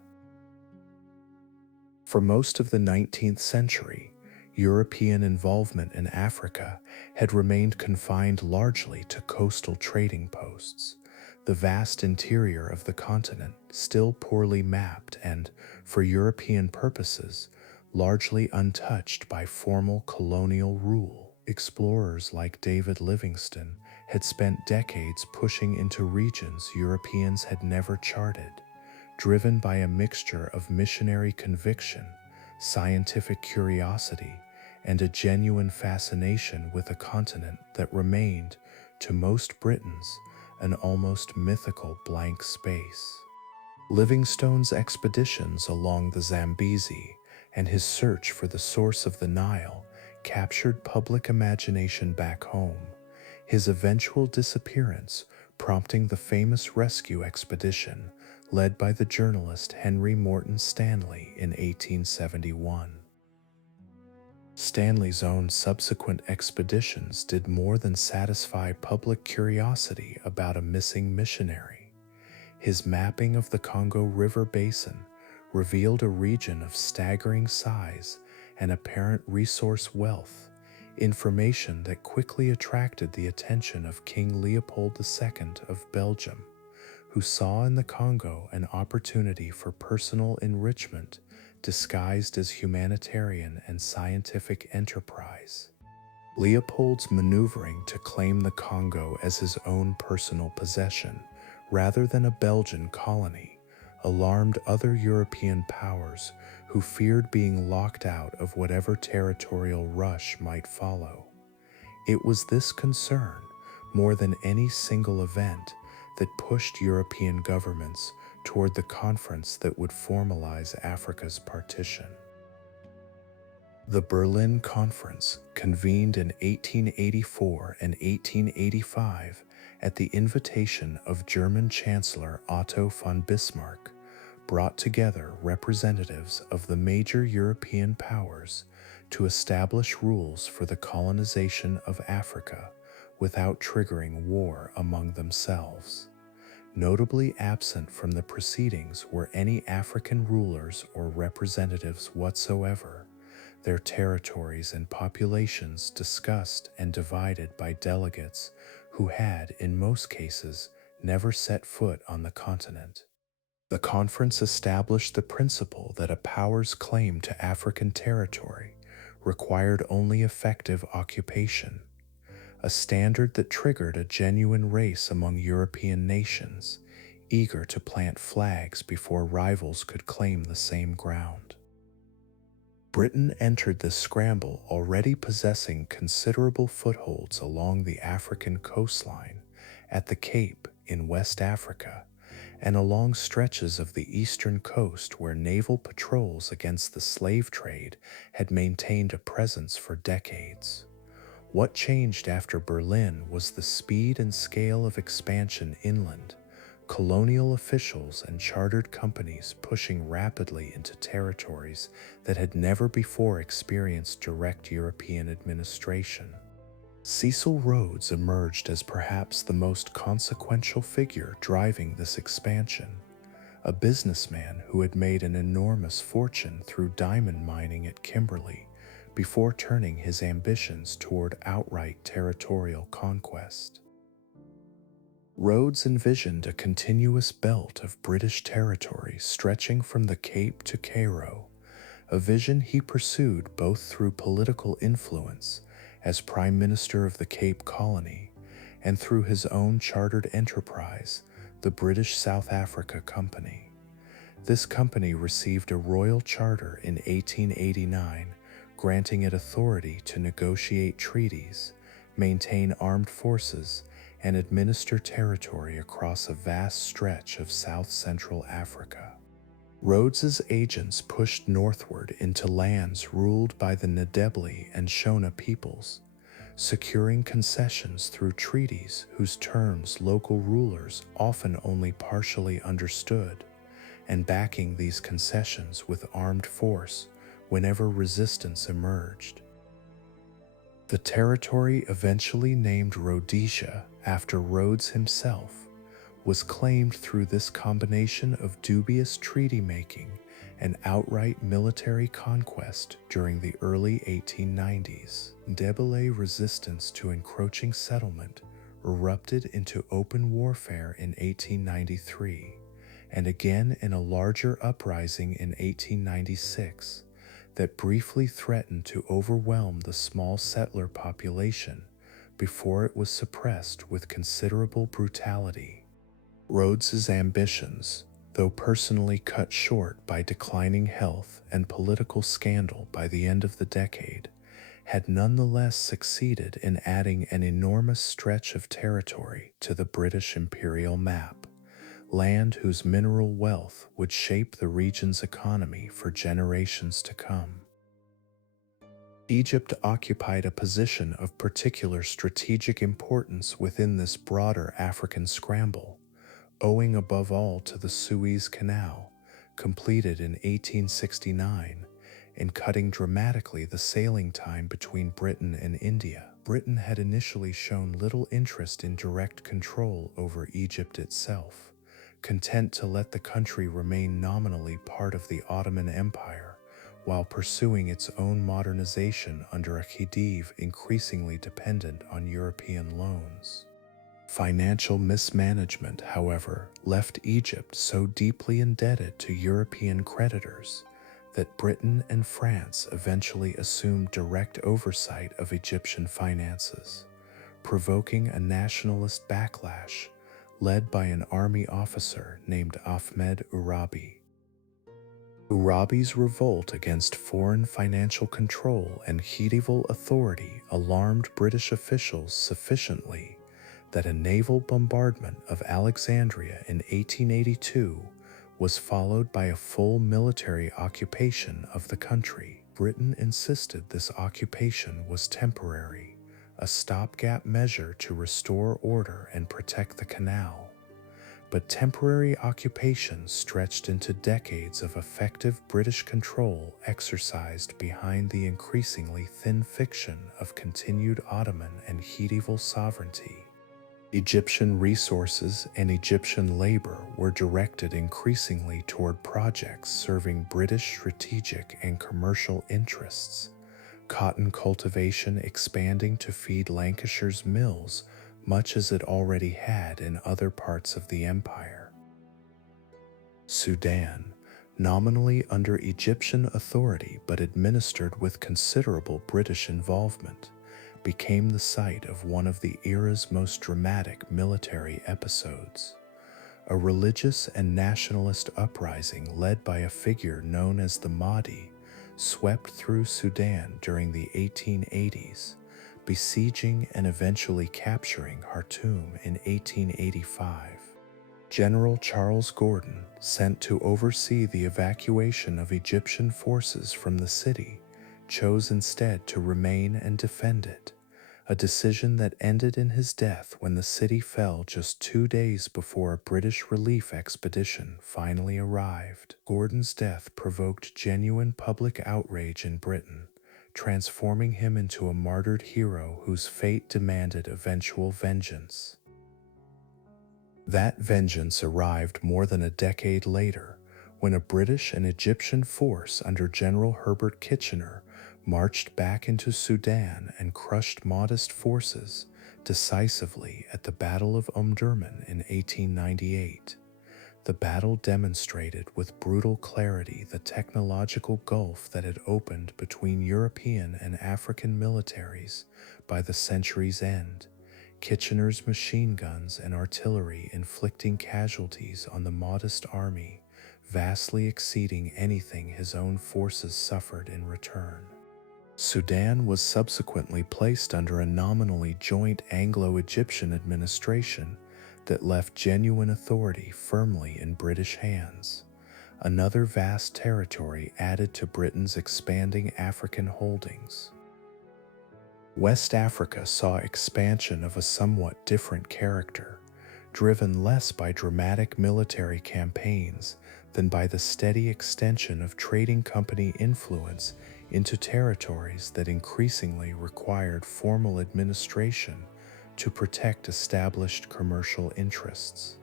For most of the 19th century, European involvement in Africa had remained confined largely to coastal trading posts, the vast interior of the continent still poorly mapped and, for European purposes, largely untouched by formal colonial rule. Explorers like David Livingstone had spent decades pushing into regions Europeans had never charted, driven by a mixture of missionary conviction, scientific curiosity, and a genuine fascination with a continent that remained, to most Britons, an almost mythical blank space. Livingstone's expeditions along the Zambezi and his search for the source of the Nile captured public imagination back home, his eventual disappearance prompting the famous rescue expedition led by the journalist Henry Morton Stanley in 1871. Stanley's own subsequent expeditions did more than satisfy public curiosity about a missing missionary. His mapping of the Congo River basin revealed a region of staggering size and apparent resource wealth, information that quickly attracted the attention of King Leopold II of Belgium, who saw in the Congo an opportunity for personal enrichment disguised as humanitarian and scientific enterprise. Leopold's maneuvering to claim the Congo as his own personal possession, rather than a Belgian colony, alarmed other European powers who feared being locked out of whatever territorial rush might follow. It was this concern, more than any single event, that pushed European governments toward the conference that would formalize Africa's partition. The Berlin Conference, convened in 1884 and 1885 at the invitation of German Chancellor Otto von Bismarck, brought together representatives of the major European powers to establish rules for the colonization of Africa without triggering war among themselves. Notably absent from the proceedings were any African rulers or representatives whatsoever, their territories and populations discussed and divided by delegates who had, in most cases, never set foot on the continent. The conference established the principle that a power's claim to African territory required only effective occupation, a standard that triggered a genuine race among European nations, eager to plant flags before rivals could claim the same ground. Britain entered this scramble already possessing considerable footholds along the African coastline, at the Cape in West Africa, and along stretches of the eastern coast where naval patrols against the slave trade had maintained a presence for decades. What changed after Berlin was the speed and scale of expansion inland, colonial officials and chartered companies pushing rapidly into territories that had never before experienced direct European administration. Cecil Rhodes emerged as perhaps the most consequential figure driving this expansion, a businessman who had made an enormous fortune through diamond mining at Kimberley before turning his ambitions toward outright territorial conquest. Rhodes envisioned a continuous belt of British territory stretching from the Cape to Cairo, a vision he pursued both through political influence as Prime Minister of the Cape Colony and through his own chartered enterprise, the British South Africa Company. This company received a royal charter in 1889, granting it authority to negotiate treaties, maintain armed forces, and administer territory across a vast stretch of south-central Africa. Rhodes's agents pushed northward into lands ruled by the Ndebele and Shona peoples, securing concessions through treaties whose terms local rulers often only partially understood, and backing these concessions with armed force whenever resistance emerged. The territory, eventually named Rhodesia after Rhodes himself, was claimed through this combination of dubious treaty-making and outright military conquest during the early 1890s. Ndebele resistance to encroaching settlement erupted into open warfare in 1893, and again in a larger uprising in 1896 that briefly threatened to overwhelm the small settler population before it was suppressed with considerable brutality. Rhodes's ambitions, though personally cut short by declining health and political scandal by the end of the decade, had nonetheless succeeded in adding an enormous stretch of territory to the British imperial map, land whose mineral wealth would shape the region's economy for generations to come. Egypt occupied a position of particular strategic importance within this broader African scramble, owing above all to the Suez Canal, completed in 1869, and cutting dramatically the sailing time between Britain and India. Britain had initially shown little interest in direct control over Egypt itself, content to let the country remain nominally part of the Ottoman Empire, while pursuing its own modernization under a Khedive increasingly dependent on European loans. Financial mismanagement, however, left Egypt so deeply indebted to European creditors that Britain and France eventually assumed direct oversight of Egyptian finances, provoking a nationalist backlash led by an army officer named Ahmed Urabi. Urabi's revolt against foreign financial control and Khedival authority alarmed British officials sufficiently that a naval bombardment of Alexandria in 1882 was followed by a full military occupation of the country. Britain insisted this occupation was temporary, a stopgap measure to restore order and protect the canal. But temporary occupation stretched into decades of effective British control exercised behind the increasingly thin fiction of continued Ottoman and Khedival sovereignty. Egyptian resources and Egyptian labor were directed increasingly toward projects serving British strategic and commercial interests, cotton cultivation expanding to feed Lancashire's mills much as it already had in other parts of the empire. Sudan, nominally under Egyptian authority but administered with considerable British involvement, became the site of one of the era's most dramatic military episodes. A religious and nationalist uprising led by a figure known as the Mahdi swept through Sudan during the 1880s, besieging and eventually capturing Khartoum in 1885. General Charles Gordon, sent to oversee the evacuation of Egyptian forces from the city, chose instead to remain and defend it, a decision that ended in his death when the city fell just 2 days before a British relief expedition finally arrived. Gordon's death provoked genuine public outrage in Britain, transforming him into a martyred hero whose fate demanded eventual vengeance. That vengeance arrived more than a decade later, when a British and Egyptian force under General Herbert Kitchener marched back into Sudan and crushed Mahdist forces decisively at the Battle of Omdurman in 1898. The battle demonstrated with brutal clarity the technological gulf that had opened between European and African militaries by the century's end, Kitchener's machine guns and artillery inflicting casualties on the Mahdist army vastly exceeding anything his own forces suffered in return. Sudan was subsequently placed under a nominally joint Anglo-Egyptian administration that left genuine authority firmly in British hands, another vast territory added to Britain's expanding African holdings. West Africa saw expansion of a somewhat different character, driven less by dramatic military campaigns than by the steady extension of trading company influence into territories that increasingly required formal administration to protect established commercial interests.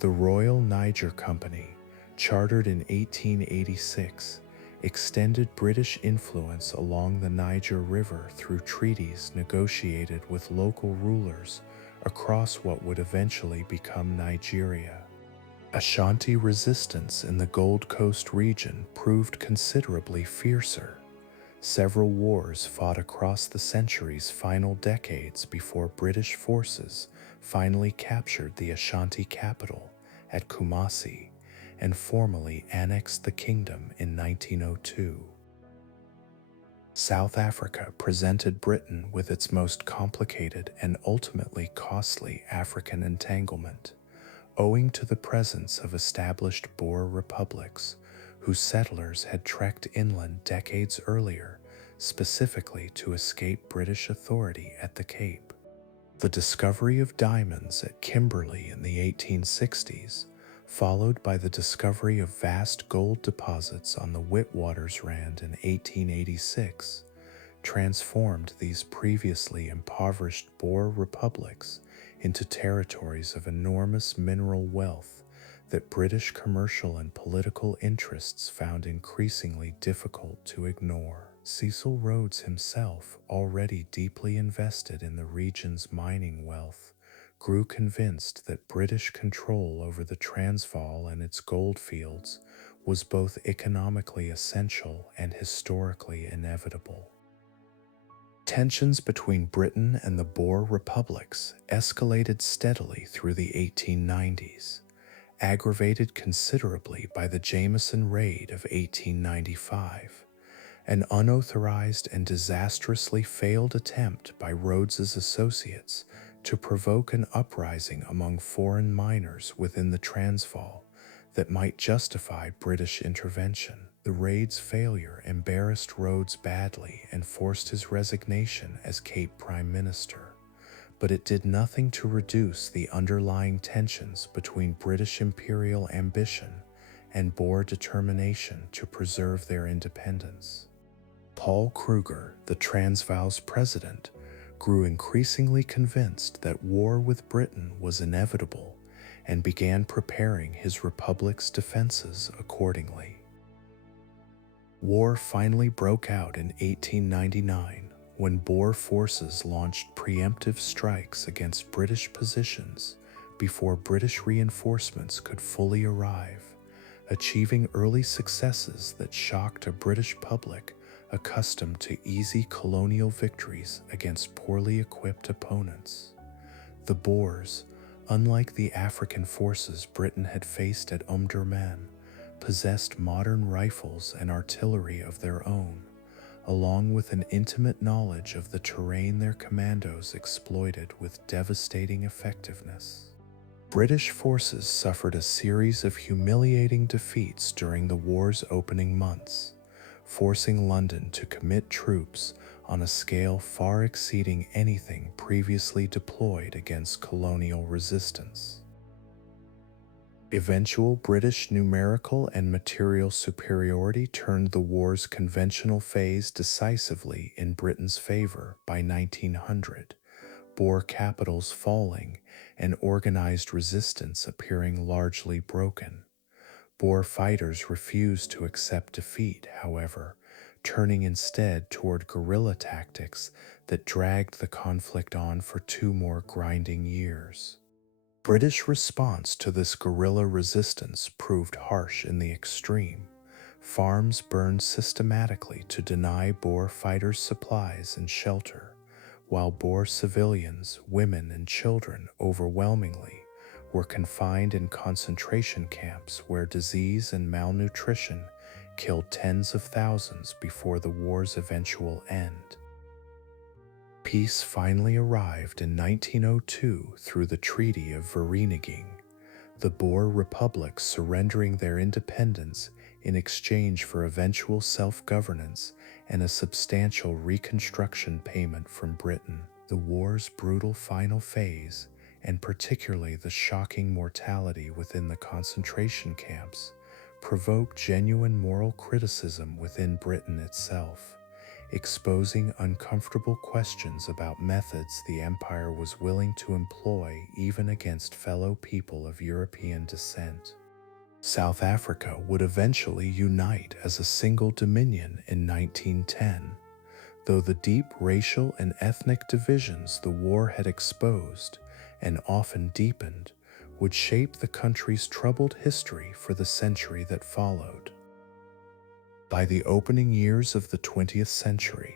The Royal Niger Company, chartered in 1886, extended British influence along the Niger River through treaties negotiated with local rulers across what would eventually become Nigeria. Ashanti resistance in the Gold Coast region proved considerably fiercer. Several wars fought across the century's final decades before British forces finally captured the Ashanti capital at Kumasi and formally annexed the kingdom in 1902. South Africa presented Britain with its most complicated and ultimately costly African entanglement, owing to the presence of established Boer republics whose settlers had trekked inland decades earlier, specifically to escape British authority at the Cape. The discovery of diamonds at Kimberley in the 1860s, followed by the discovery of vast gold deposits on the Witwatersrand in 1886, transformed these previously impoverished Boer republics into territories of enormous mineral wealth that British commercial and political interests found increasingly difficult to ignore. Cecil Rhodes himself, already deeply invested in the region's mining wealth, grew convinced that British control over the Transvaal and its goldfields was both economically essential and historically inevitable. Tensions between Britain and the Boer republics escalated steadily through the 1890s, aggravated considerably by the Jameson Raid of 1895, an unauthorized and disastrously failed attempt by Rhodes's associates to provoke an uprising among foreign miners within the Transvaal that might justify British intervention. The raid's failure embarrassed Rhodes badly and forced his resignation as Cape Prime Minister, but it did nothing to reduce the underlying tensions between British imperial ambition and Boer determination to preserve their independence. Paul Kruger, the Transvaal's president, grew increasingly convinced that war with Britain was inevitable and began preparing his republic's defenses accordingly. War finally broke out in 1899 when Boer forces launched preemptive strikes against British positions before British reinforcements could fully arrive, achieving early successes that shocked a British public accustomed to easy colonial victories against poorly equipped opponents. The Boers, unlike the African forces Britain had faced at Omdurman, possessed modern rifles and artillery of their own, along with an intimate knowledge of the terrain their commandos exploited with devastating effectiveness. British forces suffered a series of humiliating defeats during the war's opening months, forcing London to commit troops on a scale far exceeding anything previously deployed against colonial resistance. Eventual British numerical and material superiority turned the war's conventional phase decisively in Britain's favor by 1900, Boer capitals falling and organized resistance appearing largely broken. Boer fighters refused to accept defeat, however, turning instead toward guerrilla tactics that dragged the conflict on for 2 more grinding years. British response to this guerrilla resistance proved harsh in the extreme. Farms burned systematically to deny Boer fighters supplies and shelter, while Boer civilians, women, and children overwhelmingly were confined in concentration camps where disease and malnutrition killed tens of thousands before the war's eventual end. Peace finally arrived in 1902 through the Treaty of Vereeniging, the Boer republics surrendering their independence in exchange for eventual self-governance and a substantial reconstruction payment from Britain. The war's brutal final phase, and particularly the shocking mortality within the concentration camps, provoked genuine moral criticism within Britain itself, exposing uncomfortable questions about methods the empire was willing to employ even against fellow people of European descent. South Africa would eventually unite as a single dominion in 1910, though the deep racial and ethnic divisions the war had exposed, and often deepened, would shape the country's troubled history for the century that followed. By the opening years of the 20th century,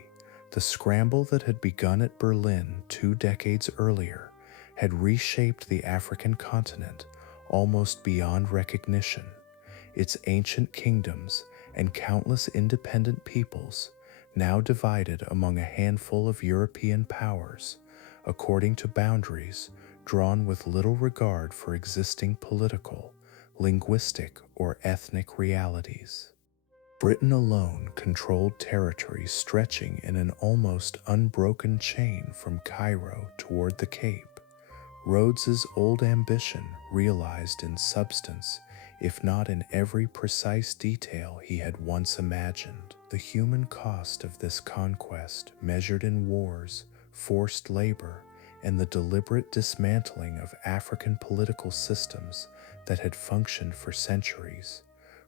the scramble that had begun at Berlin 2 decades earlier had reshaped the African continent almost beyond recognition. Its ancient kingdoms and countless independent peoples, now divided among a handful of European powers, according to boundaries drawn with little regard for existing political, linguistic, or ethnic realities. Britain alone controlled territories stretching in an almost unbroken chain from Cairo toward the Cape. Rhodes's old ambition realized in substance, if not in every precise detail he had once imagined. The human cost of this conquest, measured in wars, forced labor, and the deliberate dismantling of African political systems that had functioned for centuries,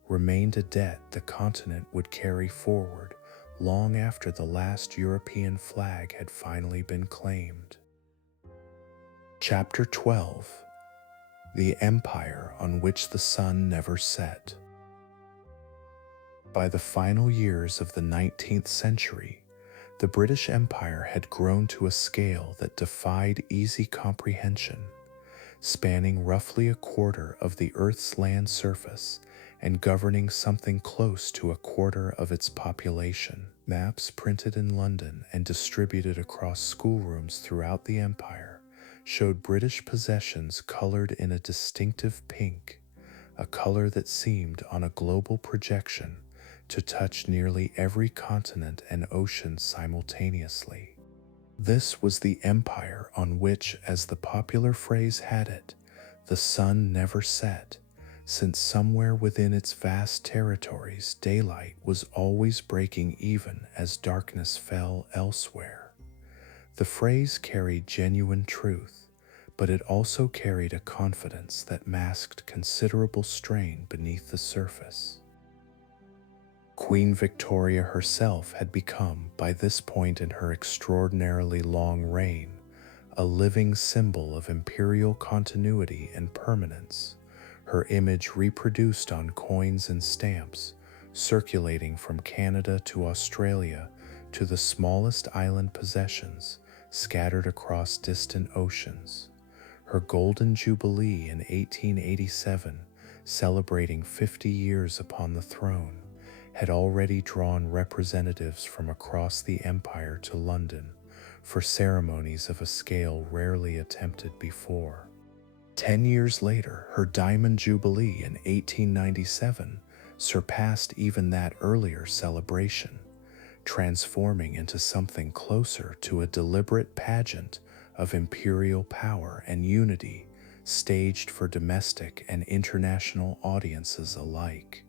remained a debt the continent would carry forward long after the last European flag had finally been claimed. Chapter 12: The Empire on Which the Sun Never Set. By the final years of the 19th century, the British Empire had grown to a scale that defied easy comprehension, spanning roughly a quarter of the Earth's land surface and governing something close to a quarter of its population. Maps printed in London and distributed across schoolrooms throughout the empire showed British possessions colored in a distinctive pink, a color that seemed on a global projection to touch nearly every continent and ocean simultaneously. This was the empire on which, as the popular phrase had it, the sun never set, since somewhere within its vast territories daylight was always breaking even as darkness fell elsewhere. The phrase carried genuine truth, but it also carried a confidence that masked considerable strain beneath the surface. Queen Victoria herself had become, by this point in her extraordinarily long reign, a living symbol of imperial continuity and permanence, her image reproduced on coins and stamps, circulating from Canada to Australia to the smallest island possessions scattered across distant oceans. Her Golden Jubilee in 1887, celebrating 50 years upon the throne, had already drawn representatives from across the empire to London for ceremonies of a scale rarely attempted before. 10 years later, her Diamond Jubilee in 1897 surpassed even that earlier celebration, transforming into something closer to a deliberate pageant of imperial power and unity staged for domestic and international audiences alike.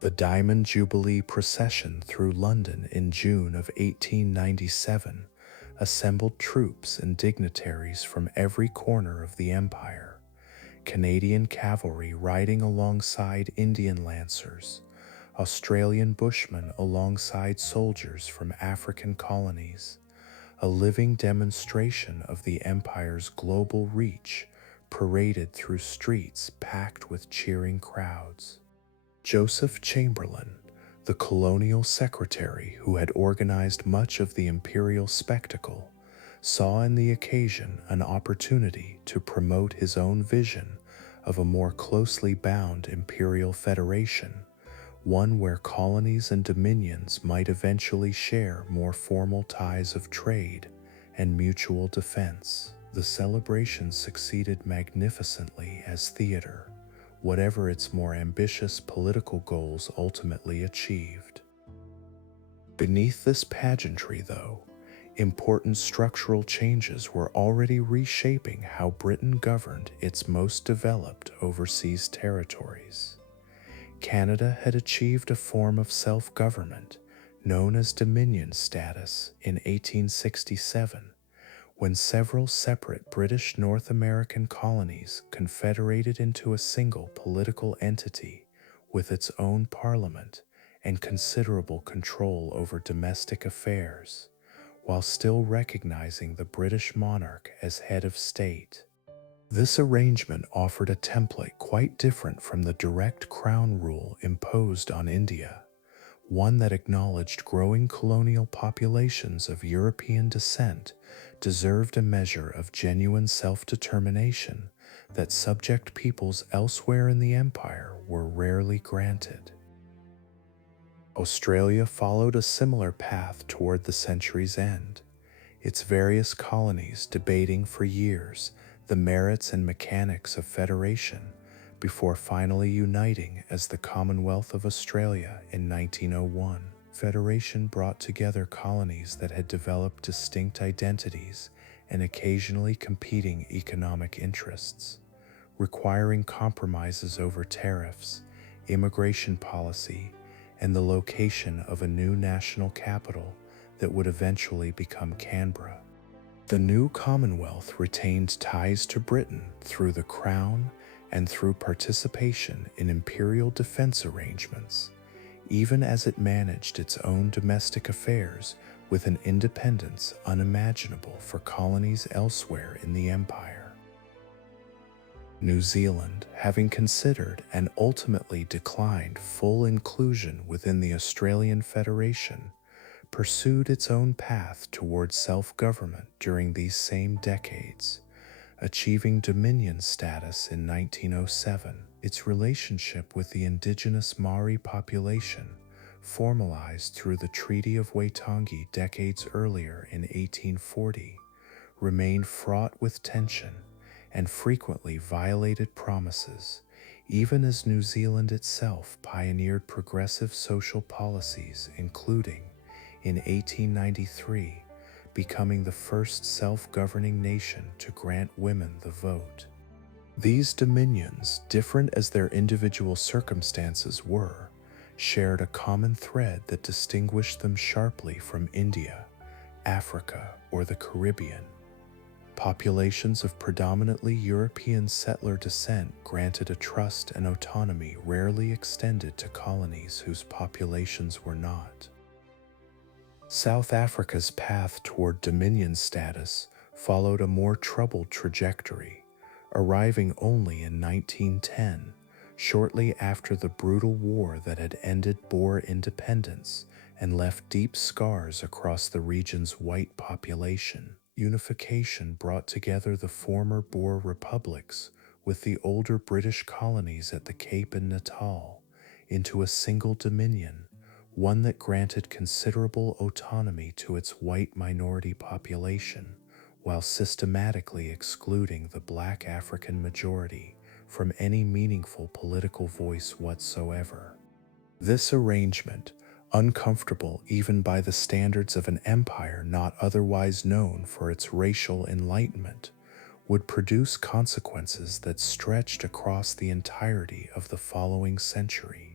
The Diamond Jubilee procession through London in June of 1897 assembled troops and dignitaries from every corner of the empire, Canadian cavalry riding alongside Indian lancers, Australian bushmen alongside soldiers from African colonies, a living demonstration of the empire's global reach paraded through streets packed with cheering crowds. Joseph Chamberlain, the colonial secretary who had organized much of the imperial spectacle, saw in the occasion an opportunity to promote his own vision of a more closely bound imperial federation, one where colonies and dominions might eventually share more formal ties of trade and mutual defense. The celebration succeeded magnificently as theater, whatever its more ambitious political goals ultimately achieved. Beneath this pageantry, though, important structural changes were already reshaping how Britain governed its most developed overseas territories. Canada had achieved a form of self-government known as Dominion status in 1867, when several separate British North American colonies confederated into a single political entity with its own parliament and considerable control over domestic affairs, while still recognizing the British monarch as head of state. This arrangement offered a template quite different from the direct crown rule imposed on India, one that acknowledged growing colonial populations of European descent deserved a measure of genuine self-determination that subject peoples elsewhere in the empire were rarely granted. Australia followed a similar path toward the century's end, its various colonies debating for years the merits and mechanics of federation before finally uniting as the Commonwealth of Australia in 1901. Federation brought together colonies that had developed distinct identities and occasionally competing economic interests, requiring compromises over tariffs, immigration policy, and the location of a new national capital that would eventually become Canberra. The new Commonwealth retained ties to Britain through the Crown and through participation in imperial defense arrangements, even as it managed its own domestic affairs with an independence unimaginable for colonies elsewhere in the empire. New Zealand, having considered and ultimately declined full inclusion within the Australian Federation, pursued its own path towards self-government during these same decades, achieving Dominion status in 1907. Its relationship with the indigenous Maori population, formalized through the Treaty of Waitangi decades earlier in 1840, remained fraught with tension and frequently violated promises, even as New Zealand itself pioneered progressive social policies, including, in 1893, becoming the first self-governing nation to grant women the vote. These dominions, different as their individual circumstances were, shared a common thread that distinguished them sharply from India, Africa, or the Caribbean. Populations of predominantly European settler descent granted a trust and autonomy rarely extended to colonies whose populations were not. South Africa's path toward Dominion status followed a more troubled trajectory, arriving only in 1910, shortly after the brutal war that had ended Boer independence and left deep scars across the region's white population. Unification brought together the former Boer republics with the older British colonies at the Cape and Natal into a single dominion, one that granted considerable autonomy to its white minority population, while systematically excluding the black African majority from any meaningful political voice whatsoever. This arrangement, uncomfortable even by the standards of an empire not otherwise known for its racial enlightenment, would produce consequences that stretched across the entirety of the following century.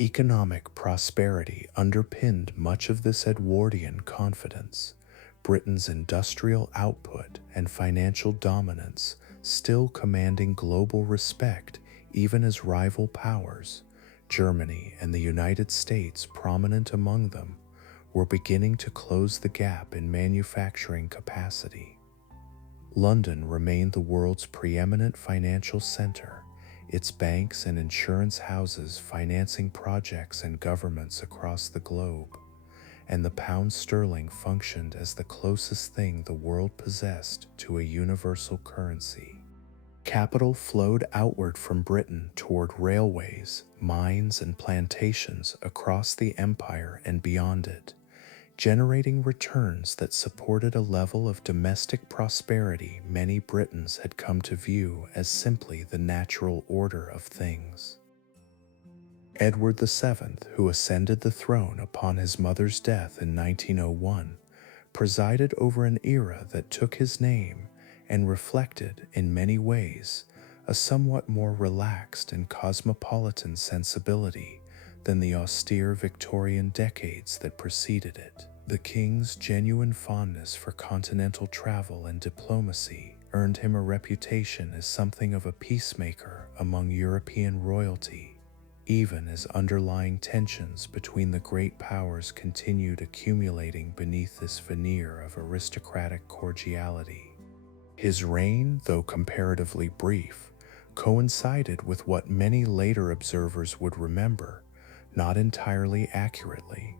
Economic prosperity underpinned much of this Edwardian confidence, Britain's industrial output and financial dominance still commanding global respect even as rival powers, Germany and the United States prominent among them, were beginning to close the gap in manufacturing capacity. London remained the world's preeminent financial center, its banks and insurance houses financing projects and governments across the globe, and the pound sterling functioned as the closest thing the world possessed to a universal currency. Capital flowed outward from Britain toward railways, mines, and plantations across the empire and beyond it, generating returns that supported a level of domestic prosperity many Britons had come to view as simply the natural order of things. Edward VII, who ascended the throne upon his mother's death in 1901, presided over an era that took his name and reflected, in many ways, a somewhat more relaxed and cosmopolitan sensibility than the austere Victorian decades that preceded it. The king's genuine fondness for continental travel and diplomacy earned him a reputation as something of a peacemaker among European royalty, even as underlying tensions between the great powers continued accumulating beneath this veneer of aristocratic cordiality. His reign, though comparatively brief, coincided with what many later observers would remember, not entirely accurately,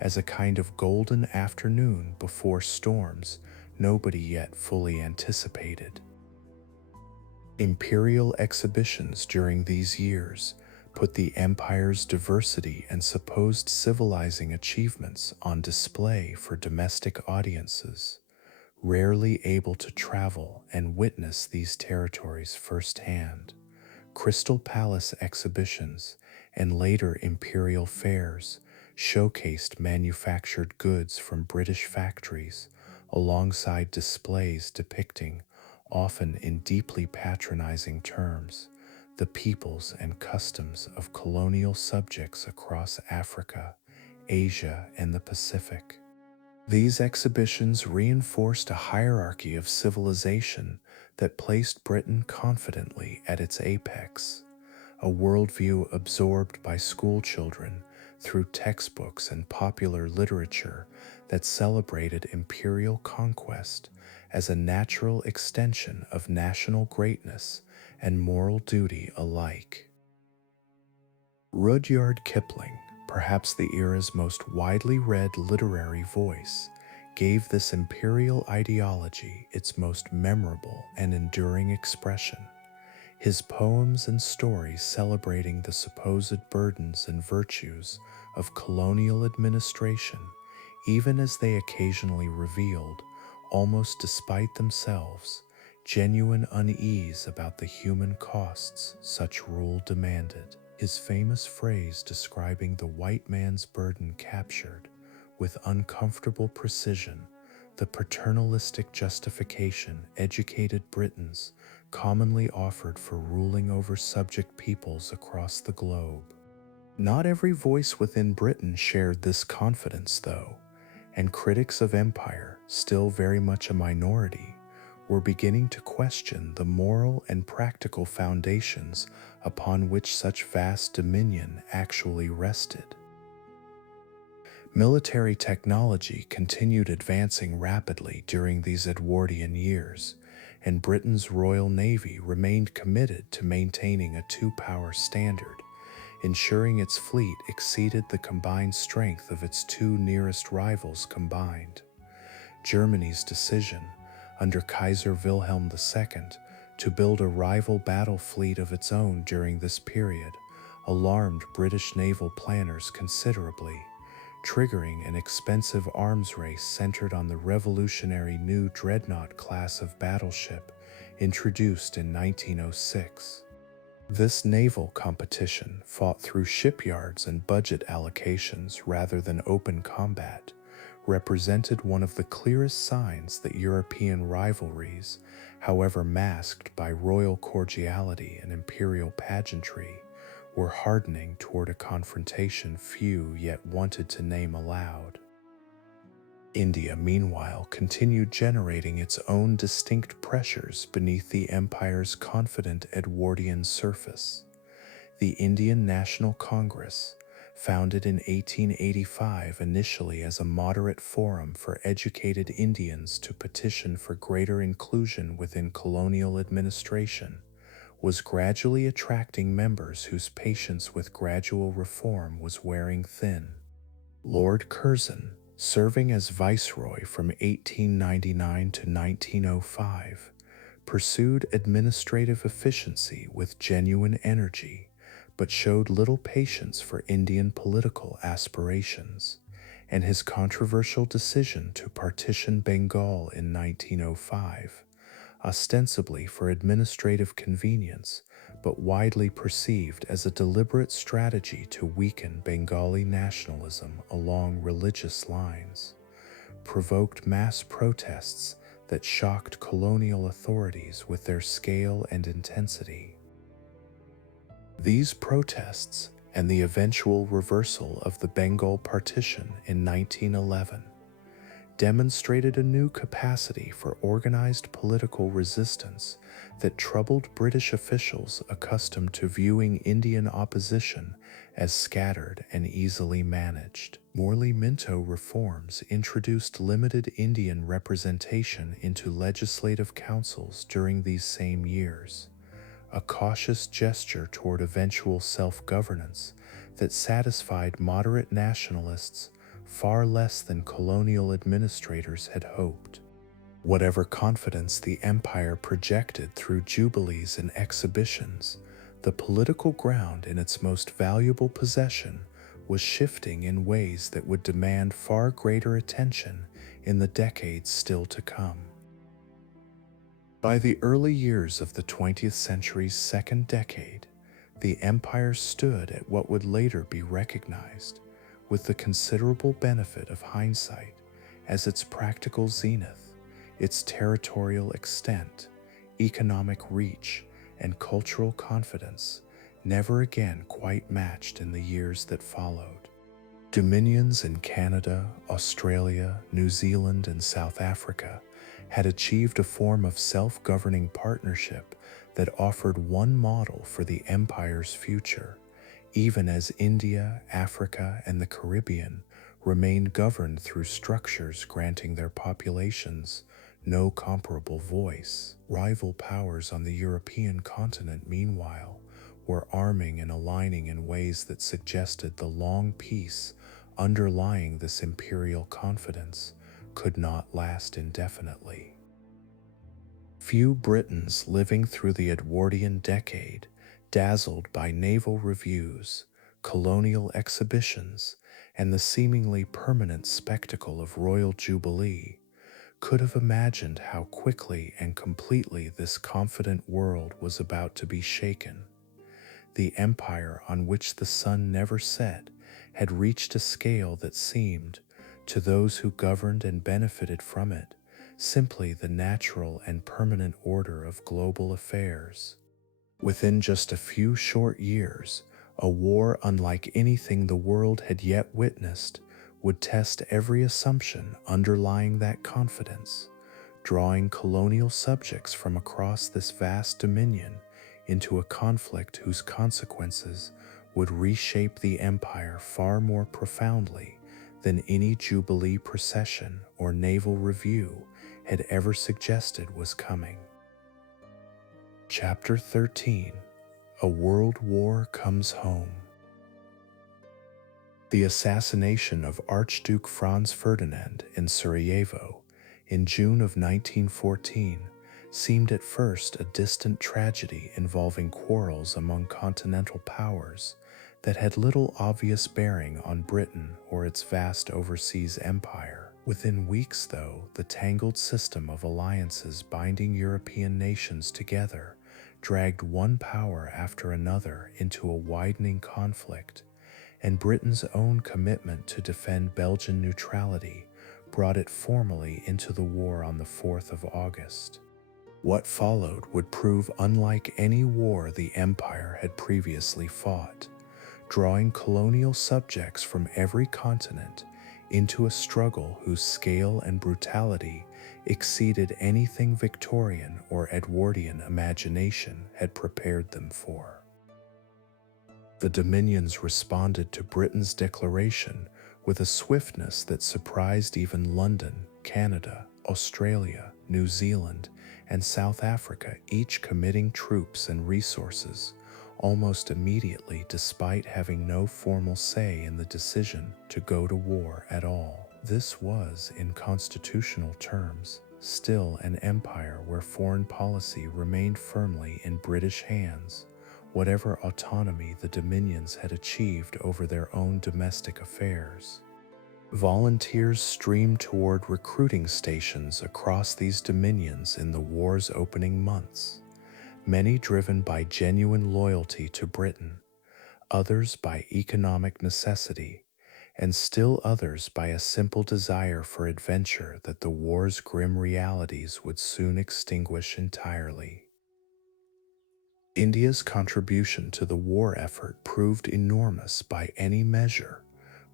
as a kind of golden afternoon before storms nobody yet fully anticipated. Imperial exhibitions during these years put the empire's diversity and supposed civilizing achievements on display for domestic audiences, rarely able to travel and witness these territories firsthand. Crystal Palace exhibitions and later imperial fairs showcased manufactured goods from British factories alongside displays depicting, often in deeply patronizing terms, the peoples and customs of colonial subjects across Africa, Asia, and the Pacific. These exhibitions reinforced a hierarchy of civilization that placed Britain confidently at its apex, a worldview absorbed by schoolchildren through textbooks and popular literature that celebrated imperial conquest as a natural extension of national greatness and moral duty alike. Rudyard Kipling, perhaps the era's most widely read literary voice, gave this imperial ideology its most memorable and enduring expression. His poems and stories celebrating the supposed burdens and virtues of colonial administration, even as they occasionally revealed, almost despite themselves, genuine unease about the human costs such rule demanded. His famous phrase describing the white man's burden captured, with uncomfortable precision, the paternalistic justification educated Britons commonly offered for ruling over subject peoples across the globe. Not every voice within Britain shared this confidence, though, and critics of empire, still very much a minority, were beginning to question the moral and practical foundations upon which such vast dominion actually rested. Military technology continued advancing rapidly during these Edwardian years, and Britain's Royal Navy remained committed to maintaining a two-power standard, ensuring its fleet exceeded the combined strength of its two nearest rivals combined. Germany's decision, under Kaiser Wilhelm II, to build a rival battle fleet of its own during this period alarmed British naval planners considerably, triggering an expensive arms race centered on the revolutionary new Dreadnought class of battleship introduced in 1906. This naval competition, fought through shipyards and budget allocations rather than open combat, represented one of the clearest signs that European rivalries, however masked by royal cordiality and imperial pageantry, were hardening toward a confrontation few yet wanted to name aloud. India, meanwhile, continued generating its own distinct pressures beneath the empire's confident Edwardian surface. The Indian National Congress, founded in 1885 initially as a moderate forum for educated Indians to petition for greater inclusion within colonial administration, was gradually attracting members whose patience with gradual reform was wearing thin. Lord Curzon, Serving as viceroy from 1899 to 1905, pursued administrative efficiency with genuine energy, but showed little patience for Indian political aspirations, and his controversial decision to partition Bengal in 1905, ostensibly for administrative convenience, but widely perceived as a deliberate strategy to weaken Bengali nationalism along religious lines, provoked mass protests that shocked colonial authorities with their scale and intensity. These protests and the eventual reversal of the Bengal partition in 1911 demonstrated a new capacity for organized political resistance that troubled British officials accustomed to viewing Indian opposition as scattered and easily managed. Morley Minto reforms introduced limited Indian representation into legislative councils during these same years, a cautious gesture toward eventual self-governance that satisfied moderate nationalists far less than colonial administrators had hoped. Whatever confidence the empire projected through jubilees and exhibitions, the political ground in its most valuable possession was shifting in ways that would demand far greater attention in the decades still to come. By the early years of the 20th century's second decade, the empire stood at what would later be recognized, with the considerable benefit of hindsight, as its practical zenith, its territorial extent, economic reach, and cultural confidence, never again quite matched in the years that followed. Dominions in Canada, Australia, New Zealand, and South Africa had achieved a form of self-governing partnership that offered one model for the empire's future, even as India, Africa, and the Caribbean remained governed through structures granting their populations no comparable voice. Rival powers on the European continent, meanwhile, were arming and aligning in ways that suggested the long peace underlying this imperial confidence could not last indefinitely. Few Britons living through the Edwardian decade, dazzled by naval reviews, colonial exhibitions, and the seemingly permanent spectacle of royal jubilee, could have imagined how quickly and completely this confident world was about to be shaken. The empire on which the sun never set had reached a scale that seemed, to those who governed and benefited from it, simply the natural and permanent order of global affairs. Within just a few short years, a war unlike anything the world had yet witnessed would test every assumption underlying that confidence, drawing colonial subjects from across this vast dominion into a conflict whose consequences would reshape the empire far more profoundly than any jubilee procession or naval review had ever suggested was coming. Chapter 13: A World War Comes Home. The assassination of Archduke Franz Ferdinand in Sarajevo in June of 1914 seemed at first a distant tragedy involving quarrels among continental powers that had little obvious bearing on Britain or its vast overseas empire. Within weeks, though, the tangled system of alliances binding European nations together dragged one power after another into a widening conflict, and Britain's own commitment to defend Belgian neutrality brought it formally into the war on the 4th of August. What followed would prove unlike any war the empire had previously fought, drawing colonial subjects from every continent into a struggle whose scale and brutality exceeded anything Victorian or Edwardian imagination had prepared them for. The Dominions responded to Britain's declaration with a swiftness that surprised even London, Canada, Australia, New Zealand, and South Africa, each committing troops and resources almost immediately despite having no formal say in the decision to go to war at all. This was, in constitutional terms, still an empire where foreign policy remained firmly in British hands, whatever autonomy the dominions had achieved over their own domestic affairs. Volunteers streamed toward recruiting stations across these dominions in the war's opening months, many driven by genuine loyalty to Britain, others by economic necessity, and still others by a simple desire for adventure that the war's grim realities would soon extinguish entirely. India's contribution to the war effort proved enormous by any measure,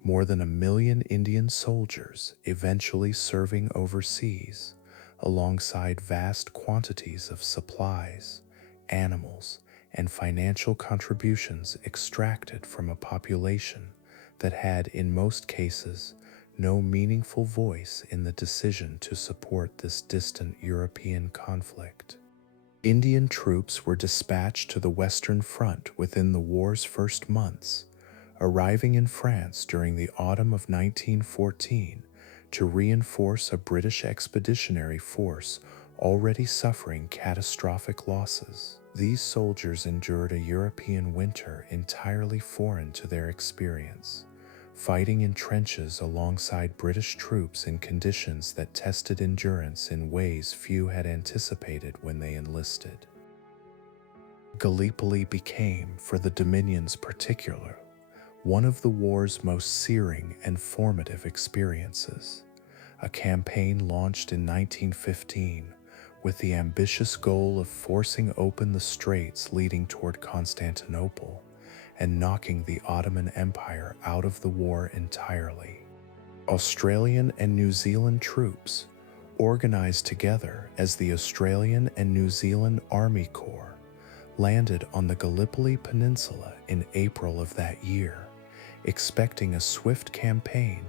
more than 1 million Indian soldiers eventually serving overseas, alongside vast quantities of supplies, animals, and financial contributions extracted from a population that had, in most cases, no meaningful voice in the decision to support this distant European conflict. Indian troops were dispatched to the Western Front within the war's first months, arriving in France during the autumn of 1914 to reinforce a British expeditionary force already suffering catastrophic losses. These soldiers endured a European winter entirely foreign to their experience, fighting in trenches alongside British troops in conditions that tested endurance in ways few had anticipated when they enlisted. Gallipoli became, for the Dominions particular, one of the war's most searing and formative experiences. A campaign launched in 1915 with the ambitious goal of forcing open the straits leading toward Constantinople and knocking the Ottoman Empire out of the war entirely. Australian and New Zealand troops, organized together as the Australian and New Zealand Army Corps, landed on the Gallipoli Peninsula in April of that year, expecting a swift campaign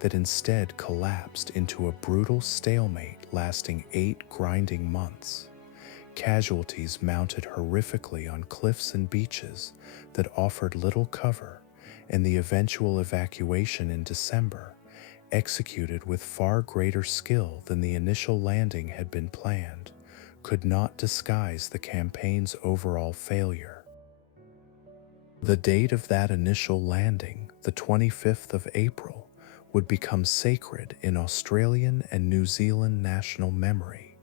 that instead collapsed into a brutal stalemate lasting 8 grinding months. Casualties mounted horrifically on cliffs and beaches that offered little cover, and the eventual evacuation in December, executed with far greater skill than the initial landing had been planned, could not disguise the campaign's overall failure. The date of that initial landing, the 25th of April, would become sacred in Australian and New Zealand national memory,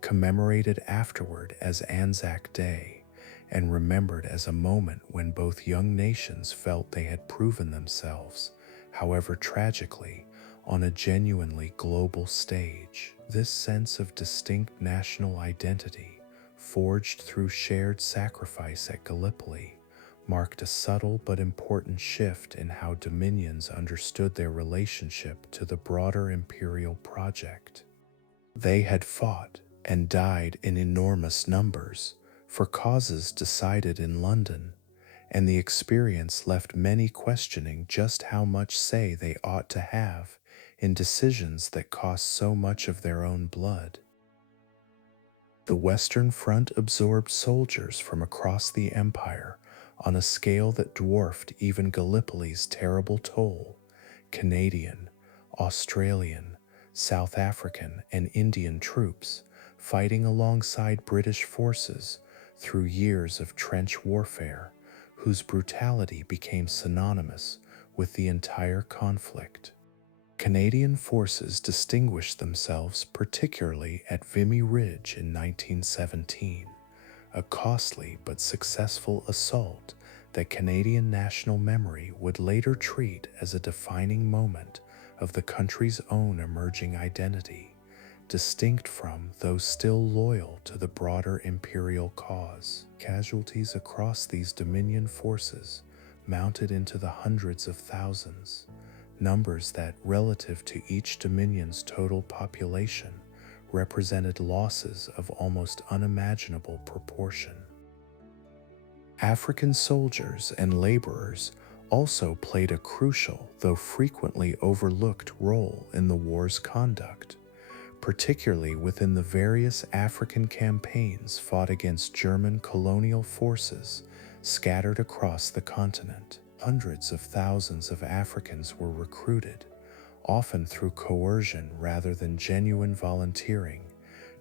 commemorated afterward as Anzac Day, and remembered as a moment when both young nations felt they had proven themselves, however tragically, on a genuinely global stage. This sense of distinct national identity, forged through shared sacrifice at Gallipoli, marked a subtle but important shift in how dominions understood their relationship to the broader imperial project. They had fought and died in enormous numbers for causes decided in London, and the experience left many questioning just how much say they ought to have in decisions that cost so much of their own blood. The Western Front absorbed soldiers from across the empire on a scale that dwarfed even Gallipoli's terrible toll. Canadian, Australian, South African, and Indian troops fighting alongside British forces through years of trench warfare, whose brutality became synonymous with the entire conflict. Canadian forces distinguished themselves particularly at Vimy Ridge in 1917, a costly but successful assault that Canadian national memory would later treat as a defining moment of the country's own emerging identity, distinct from those still loyal to the broader imperial cause. Casualties across these Dominion forces mounted into the hundreds of thousands, numbers that, relative to each Dominion's total population, represented losses of almost unimaginable proportion. African soldiers and laborers also played a crucial, though frequently overlooked, role in the war's conduct, particularly within the various African campaigns fought against German colonial forces scattered across the continent. Hundreds of thousands of Africans were recruited, often through coercion rather than genuine volunteering,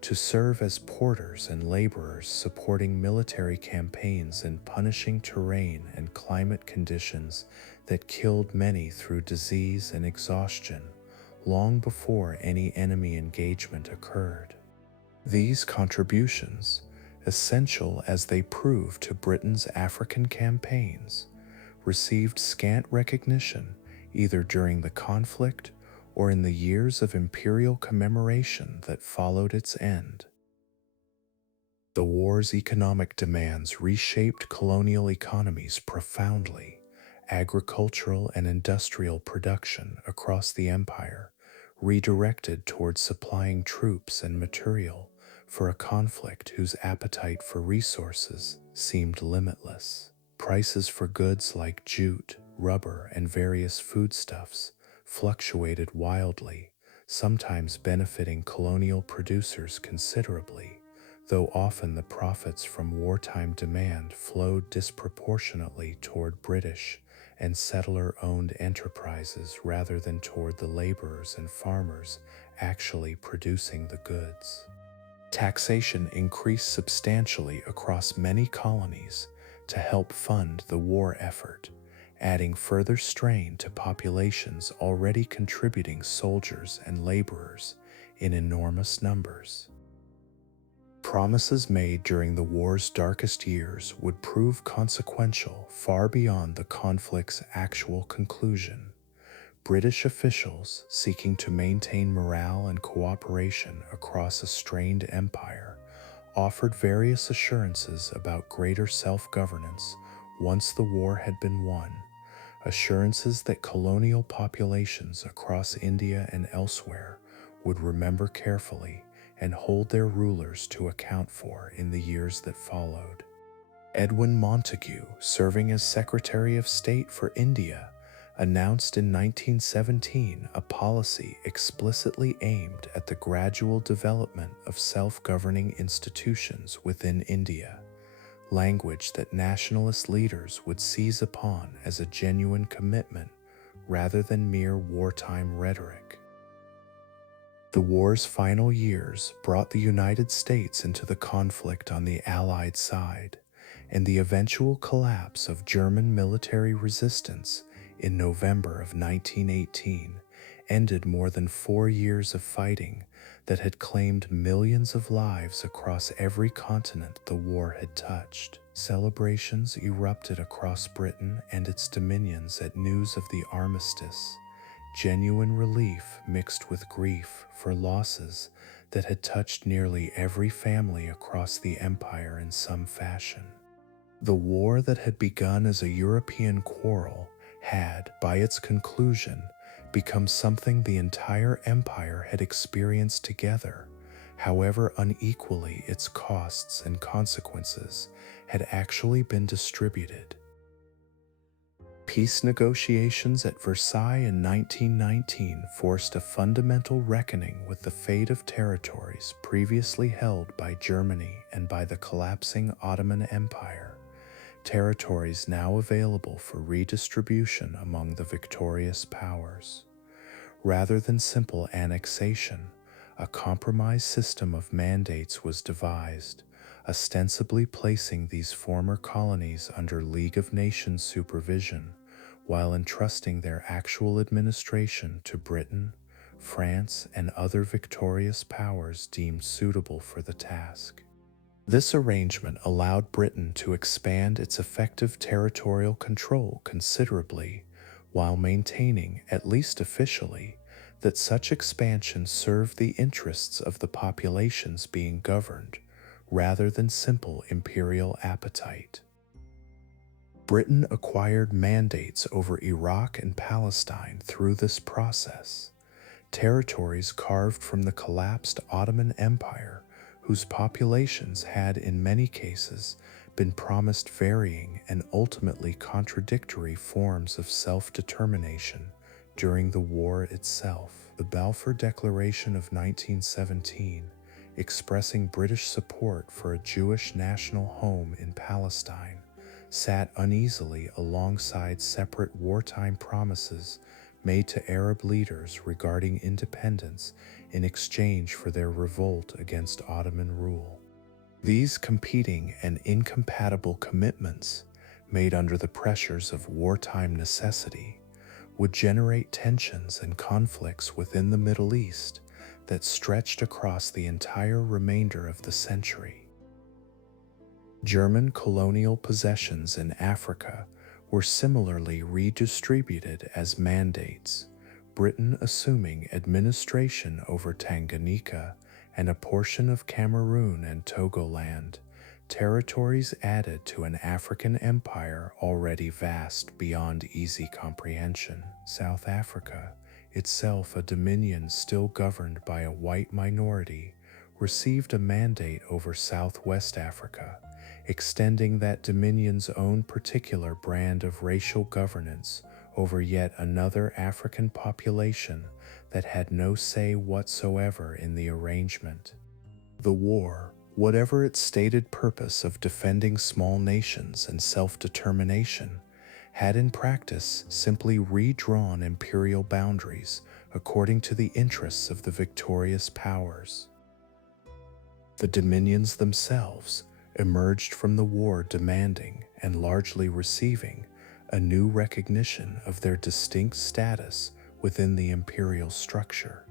to serve as porters and laborers supporting military campaigns and punishing terrain and climate conditions that killed many through disease and exhaustion, long before any enemy engagement occurred. These contributions, essential as they proved to Britain's African campaigns, received scant recognition either during the conflict or in the years of imperial commemoration that followed its end. The war's economic demands reshaped colonial economies profoundly. Agricultural and industrial production across the empire redirected towards supplying troops and material for a conflict whose appetite for resources seemed limitless. Prices for goods like jute, rubber, and various foodstuffs fluctuated wildly, sometimes benefiting colonial producers considerably, though often the profits from wartime demand flowed disproportionately toward British and settler-owned enterprises rather than toward the laborers and farmers actually producing the goods. Taxation increased substantially across many colonies to help fund the war effort, adding further strain to populations already contributing soldiers and laborers in enormous numbers. Promises made during the war's darkest years would prove consequential far beyond the conflict's actual conclusion. British officials, seeking to maintain morale and cooperation across a strained empire, offered various assurances about greater self-governance once the war had been won, assurances that colonial populations across India and elsewhere would remember carefully and hold their rulers to account for in the years that followed. Edwin Montagu, serving as Secretary of State for India, announced in 1917 a policy explicitly aimed at the gradual development of self-governing institutions within India, language that nationalist leaders would seize upon as a genuine commitment rather than mere wartime rhetoric. The war's final years brought the United States into the conflict on the Allied side, and the eventual collapse of German military resistance in November of 1918 ended more than 4 years of fighting that had claimed millions of lives across every continent the war had touched. Celebrations erupted across Britain and its dominions at news of the armistice, genuine relief mixed with grief for losses that had touched nearly every family across the empire in some fashion. The war that had begun as a European quarrel had, by its conclusion, become something the entire empire had experienced together, however unequally its costs and consequences had actually been distributed. Peace negotiations at Versailles in 1919 forced a fundamental reckoning with the fate of territories previously held by Germany and by the collapsing Ottoman Empire, territories now available for redistribution among the victorious powers. Rather than simple annexation, a compromise system of mandates was devised, ostensibly placing these former colonies under League of Nations supervision, while entrusting their actual administration to Britain, France, and other victorious powers deemed suitable for the task. This arrangement allowed Britain to expand its effective territorial control considerably, while maintaining, at least officially, that such expansion served the interests of the populations being governed, rather than simple imperial appetite. Britain acquired mandates over Iraq and Palestine through this process, territories carved from the collapsed Ottoman Empire, whose populations had in many cases been promised varying and ultimately contradictory forms of self-determination during the war itself. The Balfour Declaration of 1917, expressing British support for a Jewish national home in Palestine, sat uneasily alongside separate wartime promises made to Arab leaders regarding independence in exchange for their revolt against Ottoman rule. These competing and incompatible commitments, made under the pressures of wartime necessity, would generate tensions and conflicts within the Middle East that stretched across the entire remainder of the century. German colonial possessions in Africa were similarly redistributed as mandates, Britain assuming administration over Tanganyika and a portion of Cameroon and Togoland, territories added to an African empire already vast beyond easy comprehension. South Africa, itself a dominion still governed by a white minority, received a mandate over Southwest Africa, extending that dominion's own particular brand of racial governance over yet another African population that had no say whatsoever in the arrangement. The war, whatever its stated purpose of defending small nations and self-determination, had in practice simply redrawn imperial boundaries according to the interests of the victorious powers. The dominions themselves emerged from the war demanding and largely receiving a new recognition of their distinct status within the imperial structure.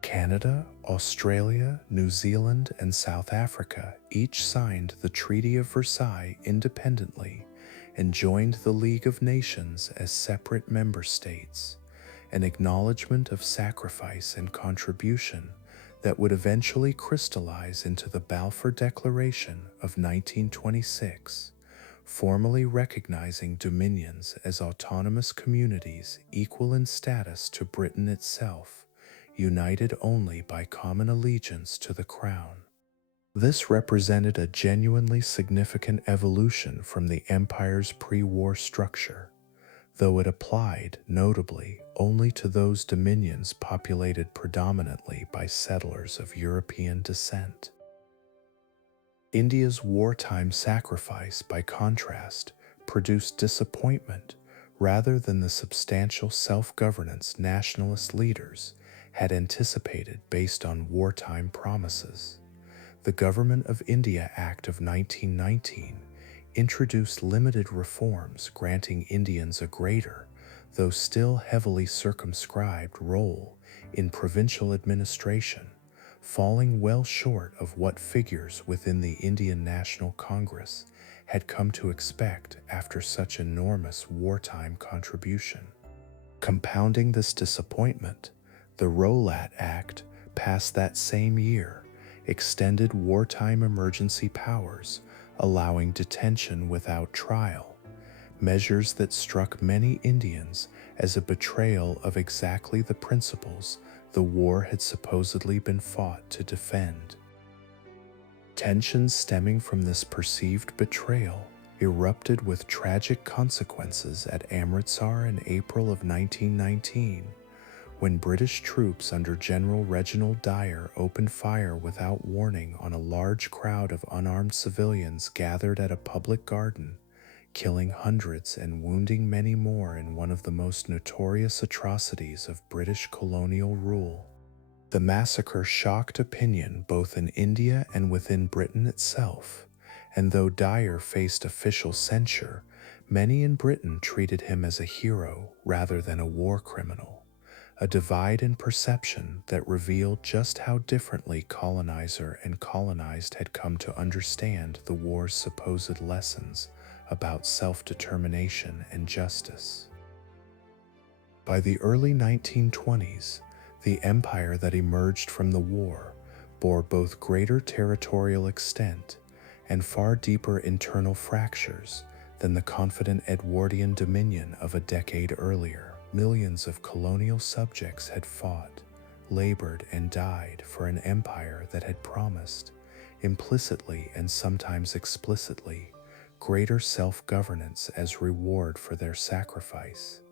Canada, Australia, New Zealand, and South Africa each signed the Treaty of Versailles independently and joined the League of Nations as separate member states, an acknowledgement of sacrifice and contribution that would eventually crystallize into the Balfour Declaration of 1926, formally recognizing dominions as autonomous communities equal in status to Britain itself, united only by common allegiance to the crown. This represented a genuinely significant evolution from the empire's pre-war structure, though it applied, notably, only to those dominions populated predominantly by settlers of European descent. India's wartime sacrifice, by contrast, produced disappointment rather than the substantial self-governance nationalist leaders had anticipated based on wartime promises. The Government of India Act of 1919 introduced limited reforms granting Indians a greater, though still heavily circumscribed, role in provincial administration, falling well short of what figures within the Indian National Congress had come to expect after such enormous wartime contribution. Compounding this disappointment, the Rowlatt Act, passed that same year, extended wartime emergency powers, allowing detention without trial, measures that struck many Indians as a betrayal of exactly the principles the war had supposedly been fought to defend. Tensions stemming from this perceived betrayal erupted with tragic consequences at Amritsar in April of 1919, when British troops under General Reginald Dyer opened fire without warning on a large crowd of unarmed civilians gathered at a public garden, killing hundreds and wounding many more in one of the most notorious atrocities of British colonial rule. The massacre shocked opinion both in India and within Britain itself, and though Dyer faced official censure, many in Britain treated him as a hero rather than a war criminal, a divide in perception that revealed just how differently colonizer and colonized had come to understand the war's supposed lessons about self-determination and justice. By the early 1920s, the empire that emerged from the war bore both greater territorial extent and far deeper internal fractures than the confident Edwardian dominion of a decade earlier. Millions of colonial subjects had fought, labored, and died for an empire that had promised, implicitly and sometimes explicitly, greater self-governance as reward for their sacrifice,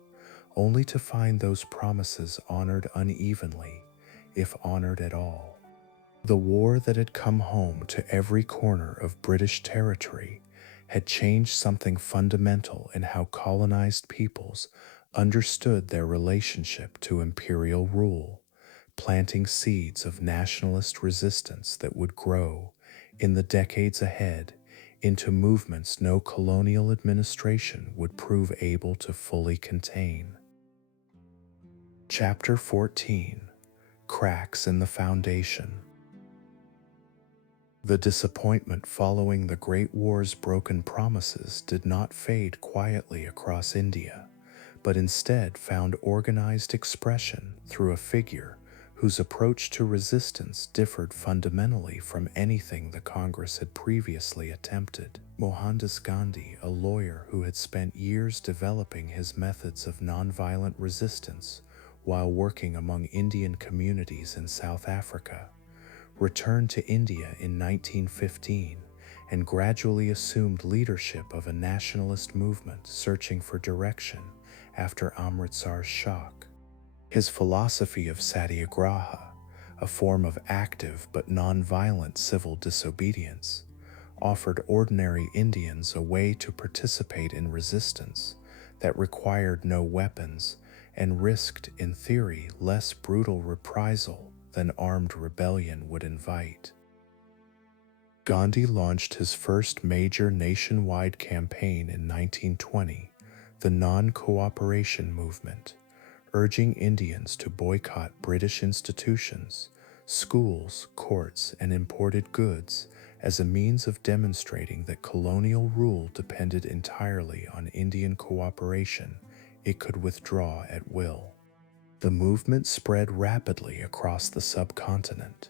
only to find those promises honored unevenly, if honored at all. The war that had come home to every corner of British territory had changed something fundamental in how colonized peoples understood their relationship to imperial rule, planting seeds of nationalist resistance that would grow, in the decades ahead, into movements no colonial administration would prove able to fully contain. Chapter 14: Cracks in the Foundation. The disappointment following the Great War's broken promises did not fade quietly across India, but instead found organized expression through a figure whose approach to resistance differed fundamentally from anything the Congress had previously attempted. Mohandas Gandhi, a lawyer who had spent years developing his methods of nonviolent resistance while working among Indian communities in South Africa, returned to India in 1915 and gradually assumed leadership of a nationalist movement searching for direction after Amritsar's shock. His philosophy of satyagraha, a form of active but non-violent civil disobedience, offered ordinary Indians a way to participate in resistance that required no weapons and risked, in theory, less brutal reprisal than armed rebellion would invite. Gandhi launched his first major nationwide campaign in 1920, the Non-Cooperation Movement, urging Indians to boycott British institutions, schools, courts, and imported goods as a means of demonstrating that colonial rule depended entirely on Indian cooperation. It could withdraw at will. The movement spread rapidly across the subcontinent,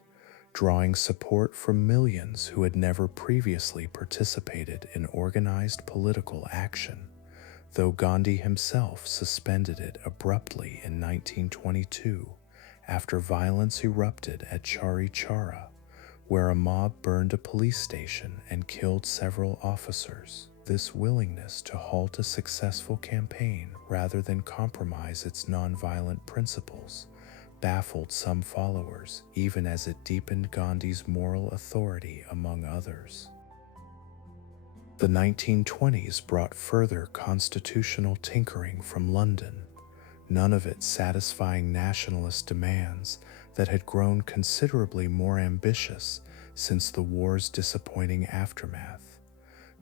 drawing support from millions who had never previously participated in organized political action, though Gandhi himself suspended it abruptly in 1922 after violence erupted at Chauri Chaura, where a mob burned a police station and killed several officers. This willingness to halt a successful campaign rather than compromise its nonviolent principles baffled some followers, even as it deepened Gandhi's moral authority among others. The 1920s brought further constitutional tinkering from London, none of it satisfying nationalist demands that had grown considerably more ambitious since the war's disappointing aftermath.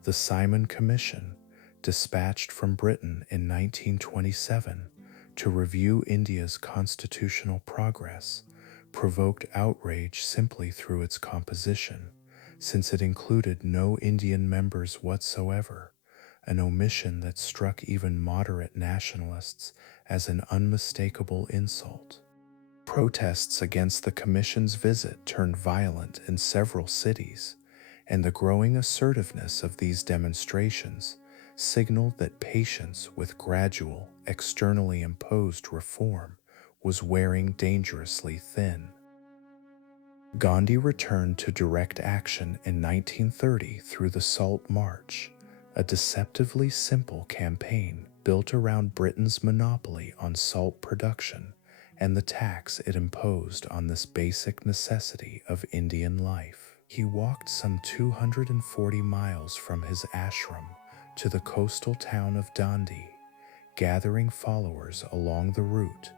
The Simon Commission, dispatched from Britain in 1927 to review India's constitutional progress, provoked outrage simply through its composition, since it included no Indian members whatsoever, an omission that struck even moderate nationalists as an unmistakable insult. Protests against the Commission's visit turned violent in several cities, and the growing assertiveness of these demonstrations signaled that patience with gradual, externally imposed reform was wearing dangerously thin. Gandhi returned to direct action in 1930 through the Salt March, a deceptively simple campaign built around Britain's monopoly on salt production and the tax it imposed on this basic necessity of Indian life. He walked some 240 miles from his ashram to the coastal town of Dandi, gathering followers along the route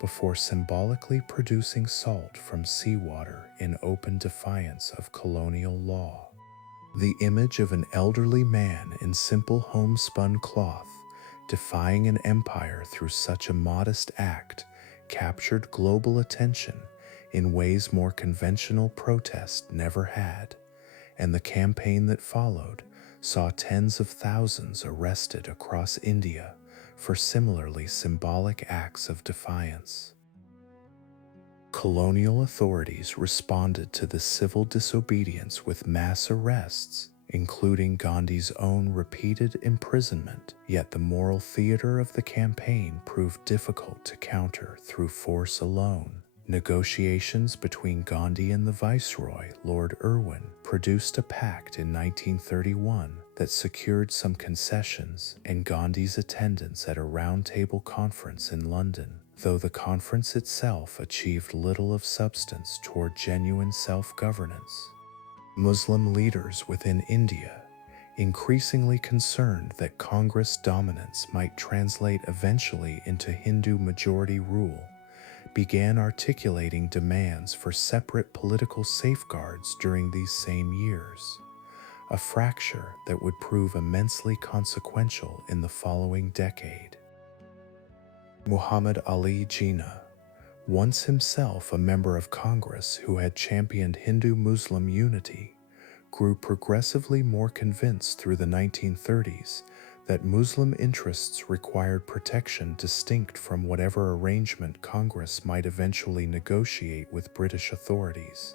before symbolically producing salt from seawater in open defiance of colonial law. The image of an elderly man in simple homespun cloth defying an empire through such a modest act captured global attention in ways more conventional protest never had, and the campaign that followed saw tens of thousands arrested across India for similarly symbolic acts of defiance. Colonial authorities responded to the civil disobedience with mass arrests, including Gandhi's own repeated imprisonment, yet the moral theater of the campaign proved difficult to counter through force alone. Negotiations between Gandhi and the Viceroy, Lord Irwin, produced a pact in 1931 that secured some concessions and Gandhi's attendance at a roundtable conference in London, though the conference itself achieved little of substance toward genuine self-governance. Muslim leaders within India, increasingly concerned that Congress dominance might translate eventually into Hindu majority rule, began articulating demands for separate political safeguards during these same years, a fracture that would prove immensely consequential in the following decade. Muhammad Ali Jinnah, once himself a member of Congress who had championed Hindu-Muslim unity, grew progressively more convinced through the 1930s that Muslim interests required protection distinct from whatever arrangement Congress might eventually negotiate with British authorities.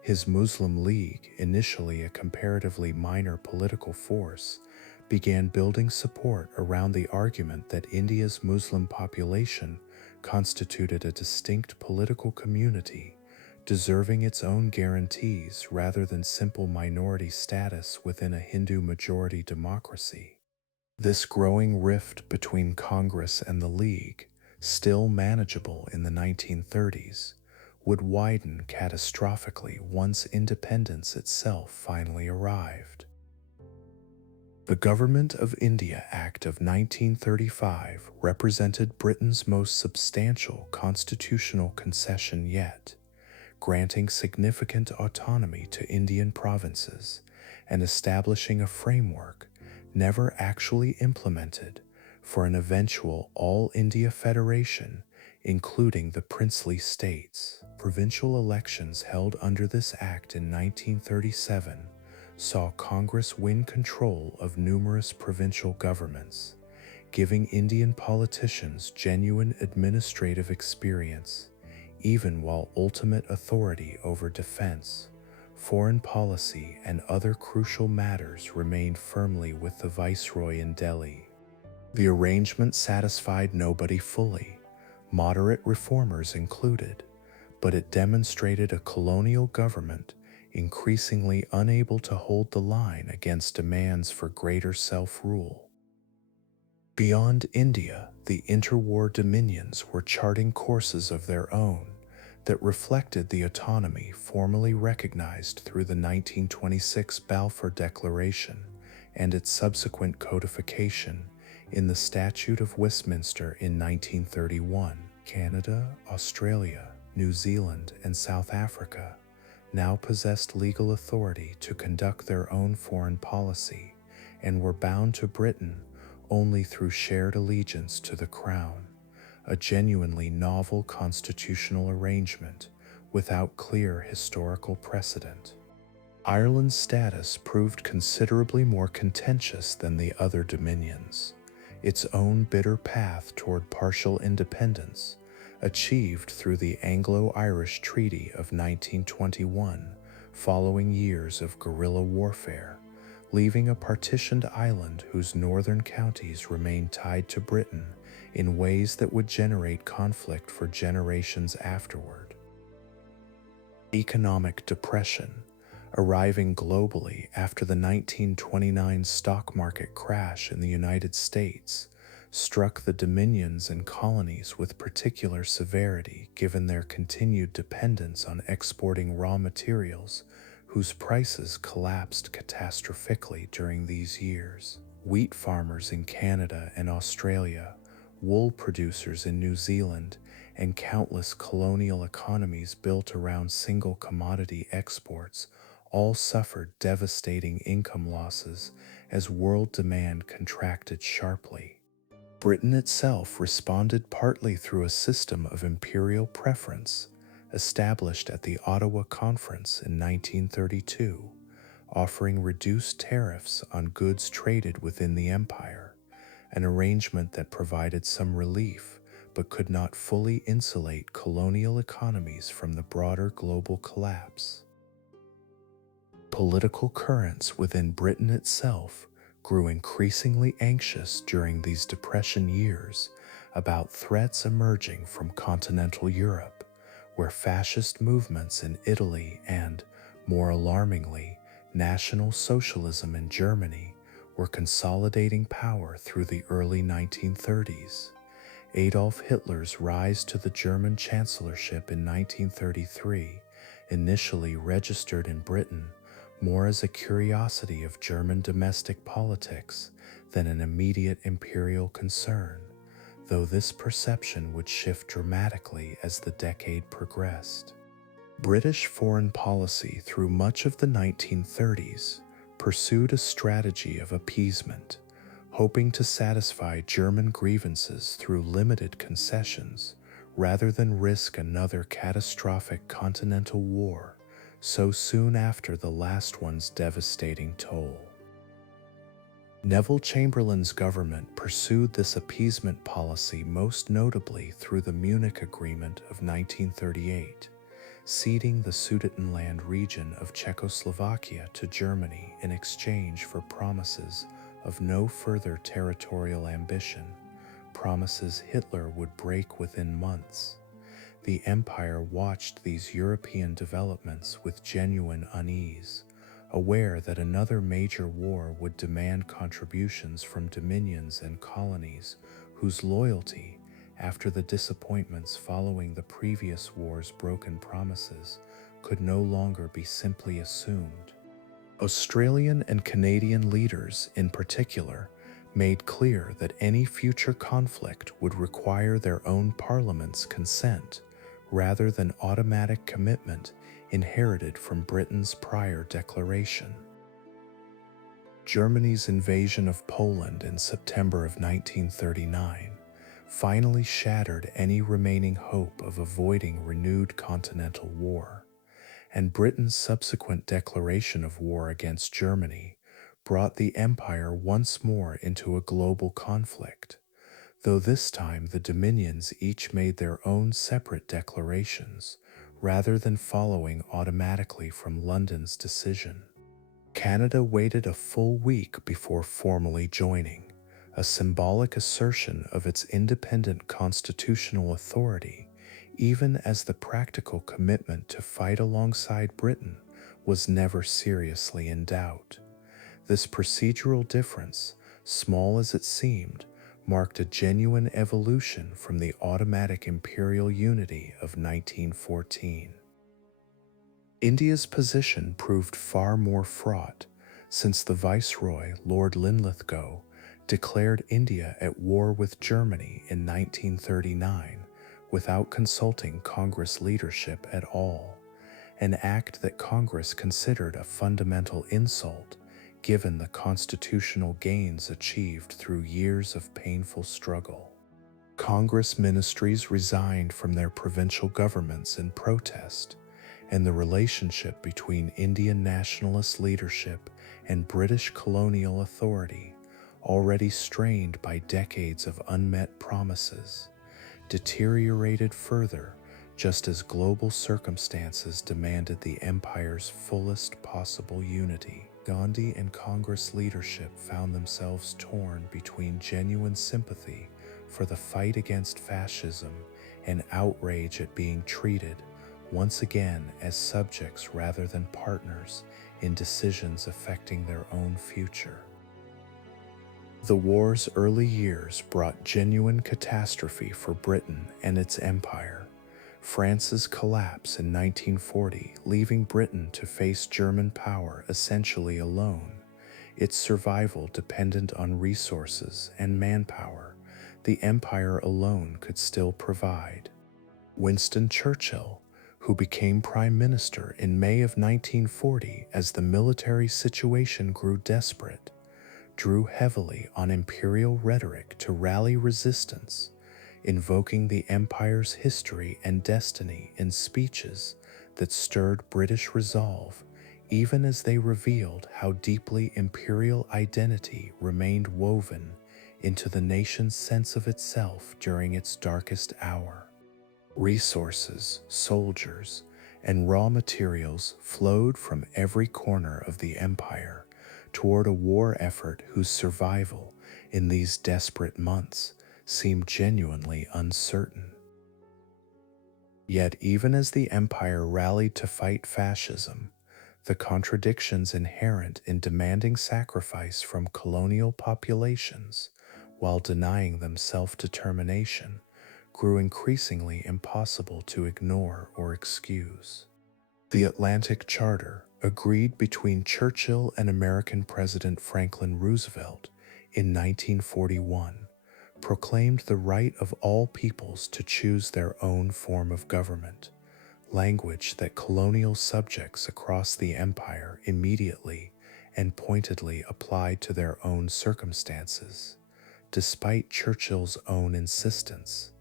His Muslim League, initially a comparatively minor political force, began building support around the argument that India's Muslim population constituted a distinct political community, deserving its own guarantees rather than simple minority status within a Hindu-majority democracy. This growing rift between Congress and the League, still manageable in the 1930s, would widen catastrophically once independence itself finally arrived. The Government of India Act of 1935 represented Britain's most substantial constitutional concession yet, granting significant autonomy to Indian provinces and establishing a framework never actually implemented for an eventual all-India federation, including the princely states. Provincial elections held under this act in 1937 saw Congress win control of numerous provincial governments, giving Indian politicians genuine administrative experience, even while ultimate authority over defense, foreign policy, and other crucial matters remained firmly with the viceroy in Delhi. The arrangement satisfied nobody fully, moderate reformers included, but it demonstrated a colonial government increasingly unable to hold the line against demands for greater self-rule. Beyond India, the interwar dominions were charting courses of their own that reflected the autonomy formally recognized through the 1926 Balfour Declaration and its subsequent codification in the Statute of Westminster in 1931. Canada, Australia, New Zealand, and South Africa now possessed legal authority to conduct their own foreign policy and were bound to Britain only through shared allegiance to the Crown, a genuinely novel constitutional arrangement without clear historical precedent. Ireland's status proved considerably more contentious than the other dominions, its own bitter path toward partial independence, achieved through the Anglo-Irish Treaty of 1921 following years of guerrilla warfare, leaving a partitioned island whose northern counties remained tied to Britain in ways that would generate conflict for generations afterward. Economic depression, arriving globally after the 1929 stock market crash in the United States, struck the dominions and colonies with particular severity given their continued dependence on exporting raw materials whose prices collapsed catastrophically during these years. Wheat farmers in Canada and Australia, wool producers in New Zealand, and countless colonial economies built around single commodity exports all suffered devastating income losses as world demand contracted sharply. Britain itself responded partly through a system of imperial preference established at the Ottawa Conference in 1932, offering reduced tariffs on goods traded within the empire, an arrangement that provided some relief but could not fully insulate colonial economies from the broader global collapse. Political currents within Britain itself grew increasingly anxious during these Depression years about threats emerging from continental Europe, where fascist movements in Italy and, more alarmingly, National Socialism in Germany were consolidating power through the early 1930s. Adolf Hitler's rise to the German chancellorship in 1933, initially registered in Britain, more as a curiosity of German domestic politics than an immediate imperial concern, though this perception would shift dramatically as the decade progressed. British foreign policy through much of the 1930s pursued a strategy of appeasement, hoping to satisfy German grievances through limited concessions rather than risk another catastrophic continental war so soon after the last one's devastating toll. Neville Chamberlain's government pursued this appeasement policy most notably through the Munich Agreement of 1938, ceding the Sudetenland region of Czechoslovakia to Germany in exchange for promises of no further territorial ambition, promises Hitler would break within months. The Empire watched these European developments with genuine unease, aware that another major war would demand contributions from dominions and colonies whose loyalty, after the disappointments following the previous war's broken promises, could no longer be simply assumed. Australian and Canadian leaders, in particular, made clear that any future conflict would require their own parliament's consent rather than automatic commitment inherited from Britain's prior declaration. Germany's invasion of Poland in September of 1939 finally shattered any remaining hope of avoiding renewed continental war, and Britain's subsequent declaration of war against Germany brought the empire once more into a global conflict, though this time the dominions each made their own separate declarations rather than following automatically from London's decision. Canada waited a full week before formally joining, a symbolic assertion of its independent constitutional authority, even as the practical commitment to fight alongside Britain was never seriously in doubt. This procedural difference, small as it seemed, marked a genuine evolution from the automatic imperial unity of 1914. India's position proved far more fraught, since the Viceroy, Lord Linlithgow, declared India at war with Germany in 1939 without consulting Congress leadership at all, an act that Congress considered a fundamental insult given the constitutional gains achieved through years of painful struggle. Congress ministries resigned from their provincial governments in protest, and the relationship between Indian nationalist leadership and British colonial authority, already strained by decades of unmet promises, deteriorated further just as global circumstances demanded the empire's fullest possible unity. Gandhi and Congress leadership found themselves torn between genuine sympathy for the fight against fascism and outrage at being treated once again as subjects rather than partners in decisions affecting their own future. The war's early years brought genuine catastrophe for Britain and its empire. France's collapse in 1940, leaving Britain to face German power essentially alone, its survival dependent on resources and manpower the empire alone could still provide. Winston Churchill, who became Prime Minister in May of 1940 as the military situation grew desperate, drew heavily on imperial rhetoric to rally resistance, invoking the empire's history and destiny in speeches that stirred British resolve, even as they revealed how deeply imperial identity remained woven into the nation's sense of itself during its darkest hour. Resources, soldiers, and raw materials flowed from every corner of the empire toward a war effort whose survival in these desperate months seemed genuinely uncertain. Yet even as the empire rallied to fight fascism, the contradictions inherent in demanding sacrifice from colonial populations while denying them self-determination grew increasingly impossible to ignore or excuse. The Atlantic Charter, agreed between Churchill and American President Franklin Roosevelt in 1941, proclaimed the right of all peoples to choose their own form of government, language that colonial subjects across the empire immediately and pointedly applied to their own circumstances, despite Churchill's own insistence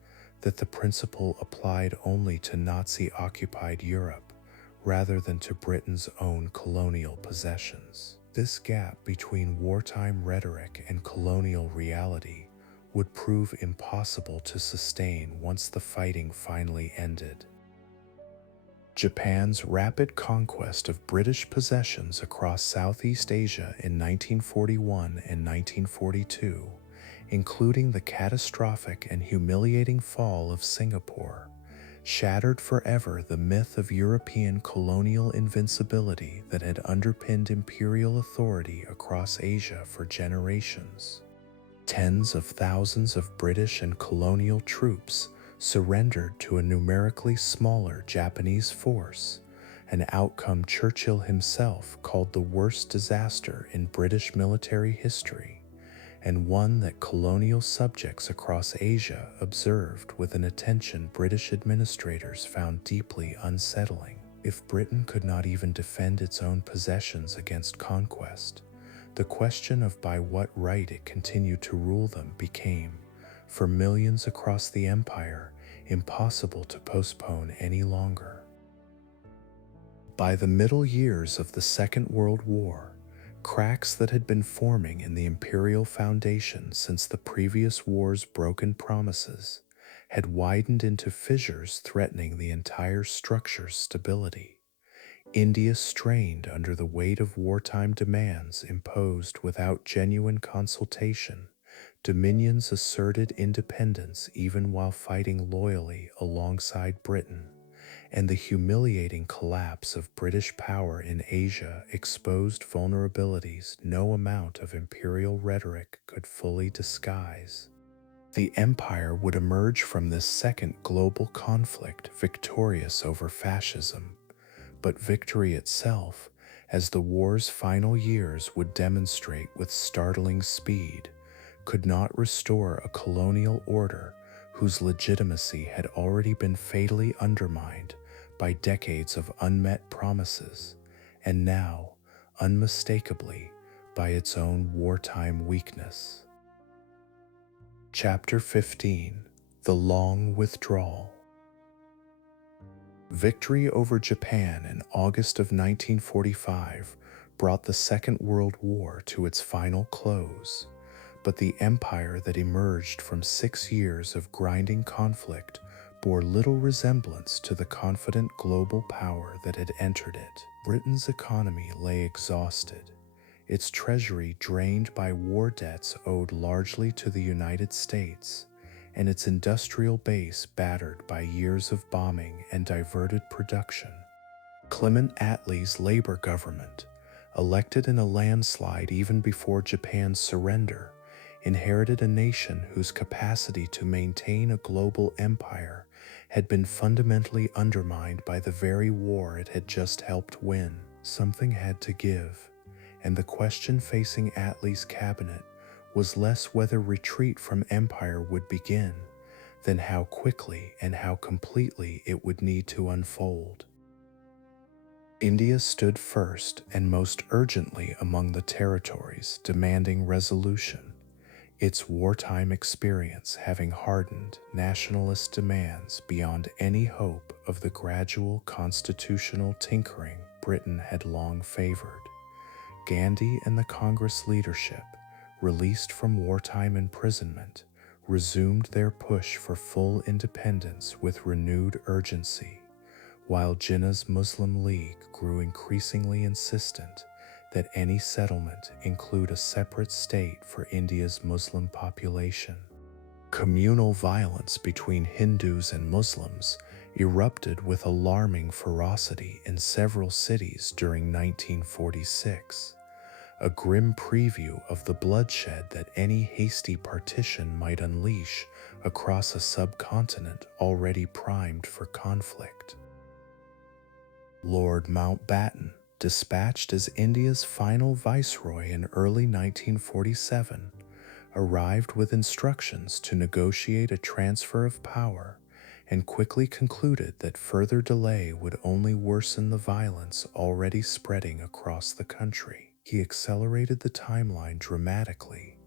that the principle applied only to Nazi-occupied Europe rather than to Britain's own colonial possessions. This gap between wartime rhetoric and colonial reality would prove impossible to sustain once the fighting finally ended. Japan's rapid conquest of British possessions across Southeast Asia in 1941 and 1942, including the catastrophic and humiliating fall of Singapore, shattered forever the myth of European colonial invincibility that had underpinned imperial authority across Asia for generations. Tens of thousands of British and colonial troops surrendered to a numerically smaller Japanese force, an outcome Churchill himself called the worst disaster in British military history, and one that colonial subjects across Asia observed with an attention British administrators found deeply unsettling. If Britain could not even defend its own possessions against conquest, the question of by what right it continued to rule them became, for millions across the empire, impossible to postpone any longer. By the middle years of the Second World War, cracks that had been forming in the imperial foundation since the previous war's broken promises had widened into fissures threatening the entire structure's stability. India strained under the weight of wartime demands imposed without genuine consultation. Dominions asserted independence even while fighting loyally alongside Britain, and the humiliating collapse of British power in Asia exposed vulnerabilities no amount of imperial rhetoric could fully disguise. The empire would emerge from this second global conflict victorious over fascism, but victory itself, as the war's final years would demonstrate with startling speed, could not restore a colonial order whose legitimacy had already been fatally undermined by decades of unmet promises, and now, unmistakably, by its own wartime weakness. Chapter 15: The Long Withdrawal. Victory over Japan in August of 1945 brought the Second World War to its final close, but the empire that emerged from 6 years of grinding conflict bore little resemblance to the confident global power that had entered it. Britain's economy lay exhausted, its treasury drained by war debts owed largely to the United States, and its industrial base battered by years of bombing and diverted production. Clement Attlee's Labour government, elected in a landslide even before Japan's surrender, inherited a nation whose capacity to maintain a global empire had been fundamentally undermined by the very war it had just helped win. Something had to give, and the question facing Attlee's cabinet was less whether retreat from empire would begin than how quickly and how completely it would need to unfold. India stood first and most urgently among the territories demanding resolution, its wartime experience having hardened nationalist demands beyond any hope of the gradual constitutional tinkering Britain had long favored. Gandhi and the Congress leadership, released from wartime imprisonment, resumed their push for full independence with renewed urgency, while Jinnah's Muslim League grew increasingly insistent that any settlement include a separate state for India's Muslim population. Communal violence between Hindus and Muslims erupted with alarming ferocity in several cities during 1946. A grim preview of the bloodshed that any hasty partition might unleash across a subcontinent already primed for conflict. Lord Mountbatten, dispatched as India's final viceroy in early 1947, arrived with instructions to negotiate a transfer of power and quickly concluded that further delay would only worsen the violence already spreading across the country. He accelerated the timeline dramatically,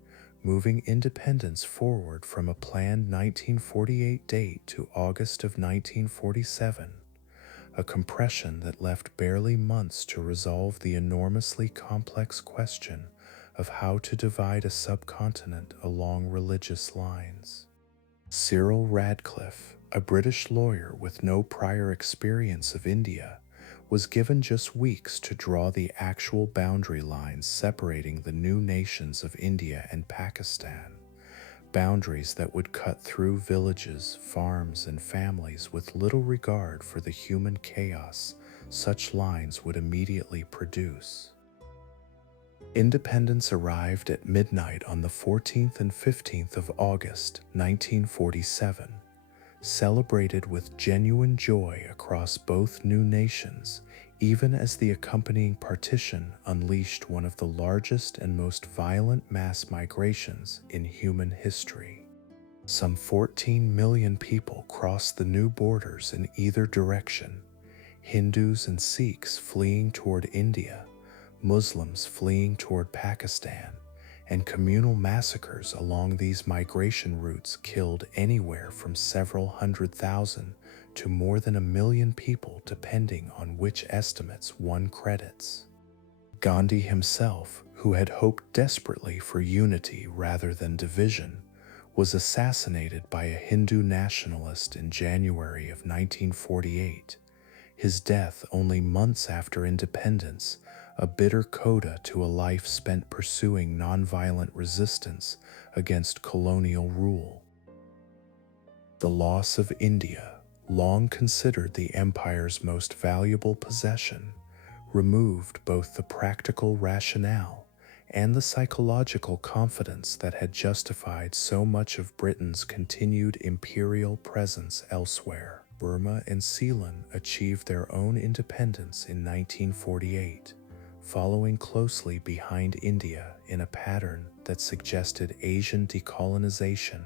moving independence forward from a planned 1948 date to August of 1947, a compression that left barely months to resolve the enormously complex question of how to divide a subcontinent along religious lines. Cyril Radcliffe, a British lawyer with no prior experience of India, was given just weeks to draw the actual boundary lines separating the new nations of India and Pakistan, boundaries that would cut through villages, farms, and families with little regard for the human chaos such lines would immediately produce. Independence arrived at midnight on the 14th and 15th of August, 1947, celebrated with genuine joy across both new nations, even as the accompanying partition unleashed one of the largest and most violent mass migrations in human history. Some 14 million people crossed the new borders in either direction, Hindus and Sikhs fleeing toward India, Muslims fleeing toward Pakistan, and communal massacres along these migration routes killed anywhere from several 100,000 to more than 1 million people depending on which estimates one credits. Gandhi himself, who had hoped desperately for unity rather than division, was assassinated by a Hindu nationalist in January of 1948, his death only months after independence, a bitter coda to a life spent pursuing nonviolent resistance against colonial rule. The loss of India, long considered the empire's most valuable possession, removed both the practical rationale and the psychological confidence that had justified so much of Britain's continued imperial presence elsewhere. Burma and Ceylon achieved their own independence in 1948, following closely behind India in a pattern that suggested Asian decolonization,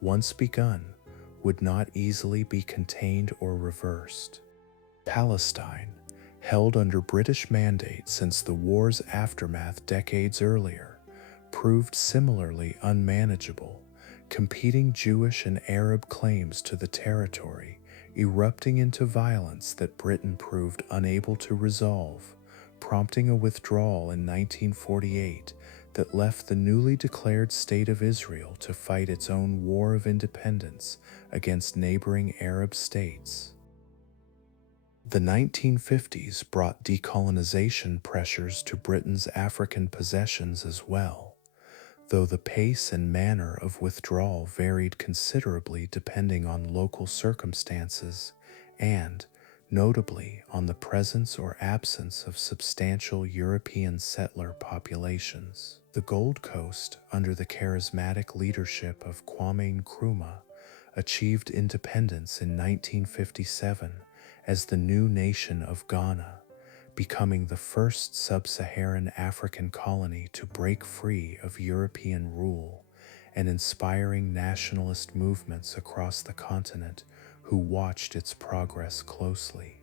once begun, would not easily be contained or reversed. Palestine, held under British mandate since the war's aftermath decades earlier, proved similarly unmanageable, competing Jewish and Arab claims to the territory, erupting into violence that Britain proved unable to resolve, prompting a withdrawal in 1948 that left the newly declared State of Israel to fight its own war of independence against neighboring Arab states. The 1950s brought decolonization pressures to Britain's African possessions as well, though the pace and manner of withdrawal varied considerably depending on local circumstances and, notably, on the presence or absence of substantial European settler populations. The Gold Coast, under the charismatic leadership of Kwame Nkrumah, achieved independence in 1957 as the new nation of Ghana, becoming the first sub-Saharan African colony to break free of European rule and inspiring nationalist movements across the continent who watched its progress closely.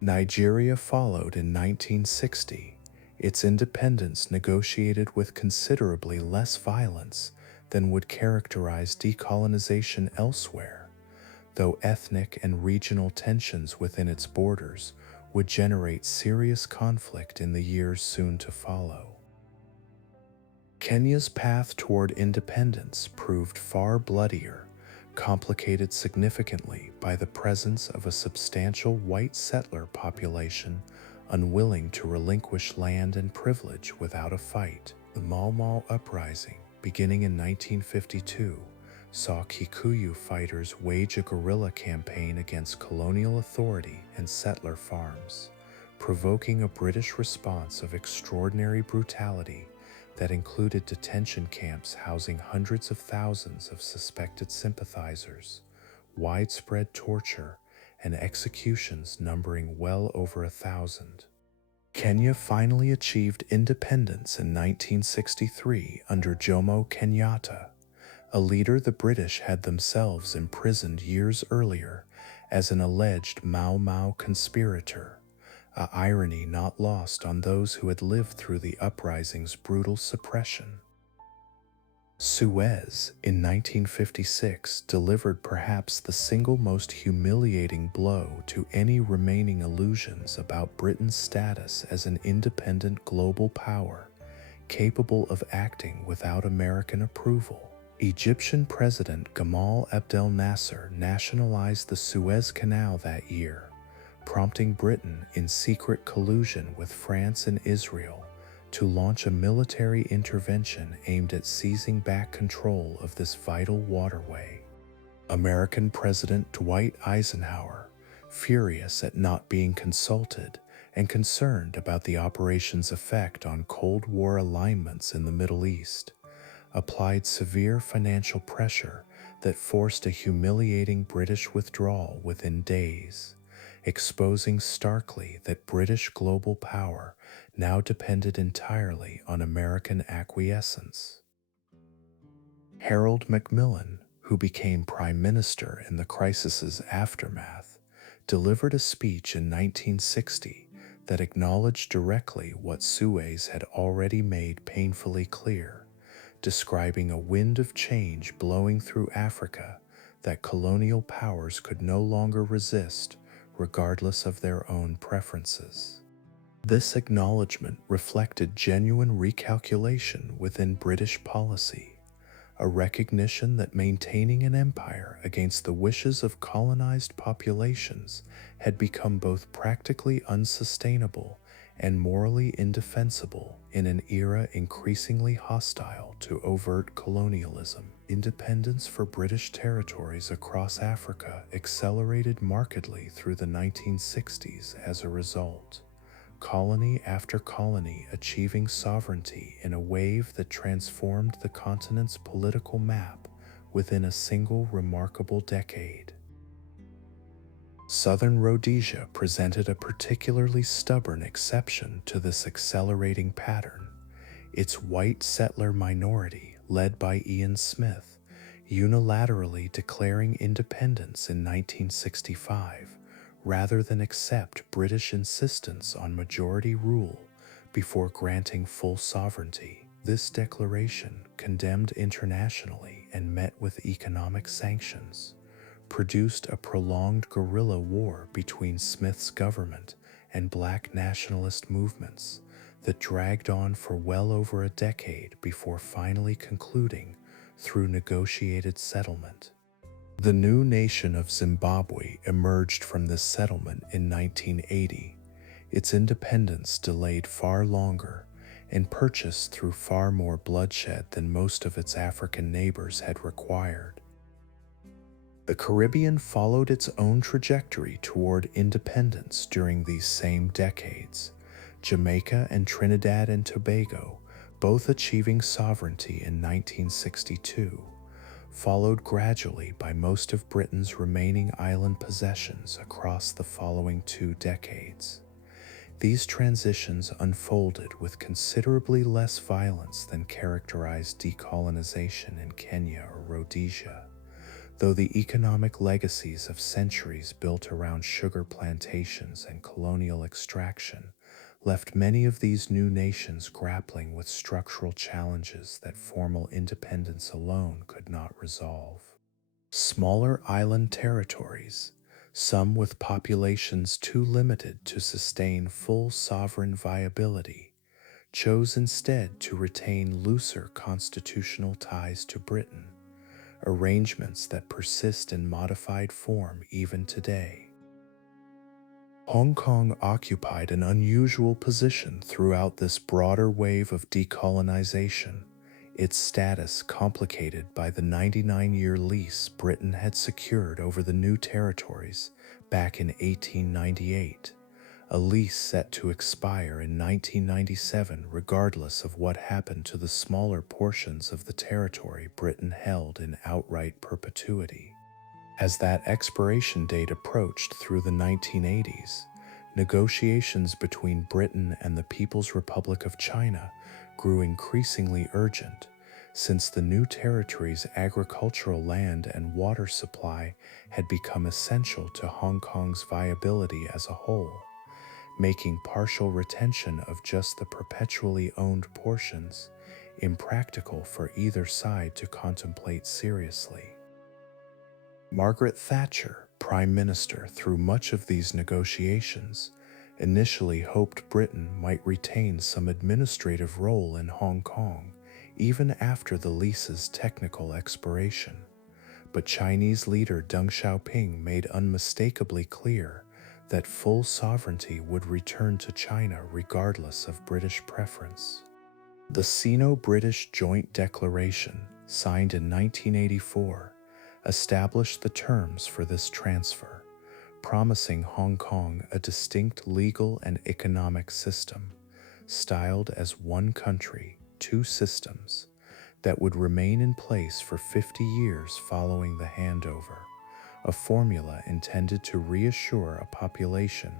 Nigeria followed in 1960, its independence negotiated with considerably less violence than would characterize decolonization elsewhere, though ethnic and regional tensions within its borders would generate serious conflict in the years soon to follow. Kenya's path toward independence proved far bloodier, complicated significantly by the presence of a substantial white settler population unwilling to relinquish land and privilege without a fight. The Mau Mau uprising, beginning in 1952, saw Kikuyu fighters wage a guerrilla campaign against colonial authority and settler farms, provoking a British response of extraordinary brutality that included detention camps housing hundreds of thousands of suspected sympathizers, widespread torture, and executions numbering well over 1,000. Kenya finally achieved independence in 1963 under Jomo Kenyatta, a leader the British had themselves imprisoned years earlier as an alleged Mau Mau conspirator, a irony not lost on those who had lived through the uprising's brutal suppression. Suez, in 1956, delivered perhaps the single most humiliating blow to any remaining illusions about Britain's status as an independent global power, capable of acting without American approval. Egyptian President Gamal Abdel Nasser nationalized the Suez Canal that year, prompting Britain, in secret collusion with France and Israel, to launch a military intervention aimed at seizing back control of this vital waterway. American President Dwight Eisenhower, furious at not being consulted and concerned about the operation's effect on Cold War alignments in the Middle East, applied severe financial pressure that forced a humiliating British withdrawal within days, exposing starkly that British global power now depended entirely on American acquiescence. Harold Macmillan, who became Prime Minister in the crisis's aftermath, delivered a speech in 1960 that acknowledged directly what Suez had already made painfully clear, describing a wind of change blowing through Africa that colonial powers could no longer resist, regardless of their own preferences. This acknowledgement reflected genuine recalculation within British policy, a recognition that maintaining an empire against the wishes of colonized populations had become both practically unsustainable and morally indefensible in an era increasingly hostile to overt colonialism. Independence for British territories across Africa accelerated markedly through the 1960s as a result, colony after colony achieving sovereignty in a wave that transformed the continent's political map within a single remarkable decade. Southern Rhodesia presented a particularly stubborn exception to this accelerating pattern. Its white settler minority, led by Ian Smith, unilaterally declaring independence in 1965, rather than accept British insistence on majority rule before granting full sovereignty. This declaration, condemned internationally and met with economic sanctions, produced a prolonged guerrilla war between Smith's government and black nationalist movements that dragged on for well over a decade before finally concluding through negotiated settlement. The new nation of Zimbabwe emerged from this settlement in 1980, its independence delayed far longer and purchased through far more bloodshed than most of its African neighbors had required. The Caribbean followed its own trajectory toward independence during these same decades, Jamaica and Trinidad and Tobago both achieving sovereignty in 1962, followed gradually by most of Britain's remaining island possessions across the following 2 decades. These transitions unfolded with considerably less violence than characterized decolonization in Kenya or Rhodesia, though the economic legacies of centuries built around sugar plantations and colonial extraction left many of these new nations grappling with structural challenges that formal independence alone could not resolve. Smaller island territories, some with populations too limited to sustain full sovereign viability, chose instead to retain looser constitutional ties to Britain, arrangements that persist in modified form even today. Hong Kong occupied an unusual position throughout this broader wave of decolonization, its status complicated by the 99-year lease Britain had secured over the new territories back in 1898, a lease set to expire in 1997 regardless of what happened to the smaller portions of the territory Britain held in outright perpetuity. As that expiration date approached through the 1980s, negotiations between Britain and the People's Republic of China grew increasingly urgent, since the new territory's agricultural land and water supply had become essential to Hong Kong's viability as a whole, making partial retention of just the perpetually owned portions impractical for either side to contemplate seriously. Margaret Thatcher, Prime Minister through much of these negotiations, initially hoped Britain might retain some administrative role in Hong Kong even after the lease's technical expiration, but Chinese leader Deng Xiaoping made unmistakably clear that full sovereignty would return to China regardless of British preference. The Sino-British Joint Declaration, signed in 1984, established the terms for this transfer, promising Hong Kong a distinct legal and economic system, styled as one country, two systems, that would remain in place for 50 years following the handover, a formula intended to reassure a population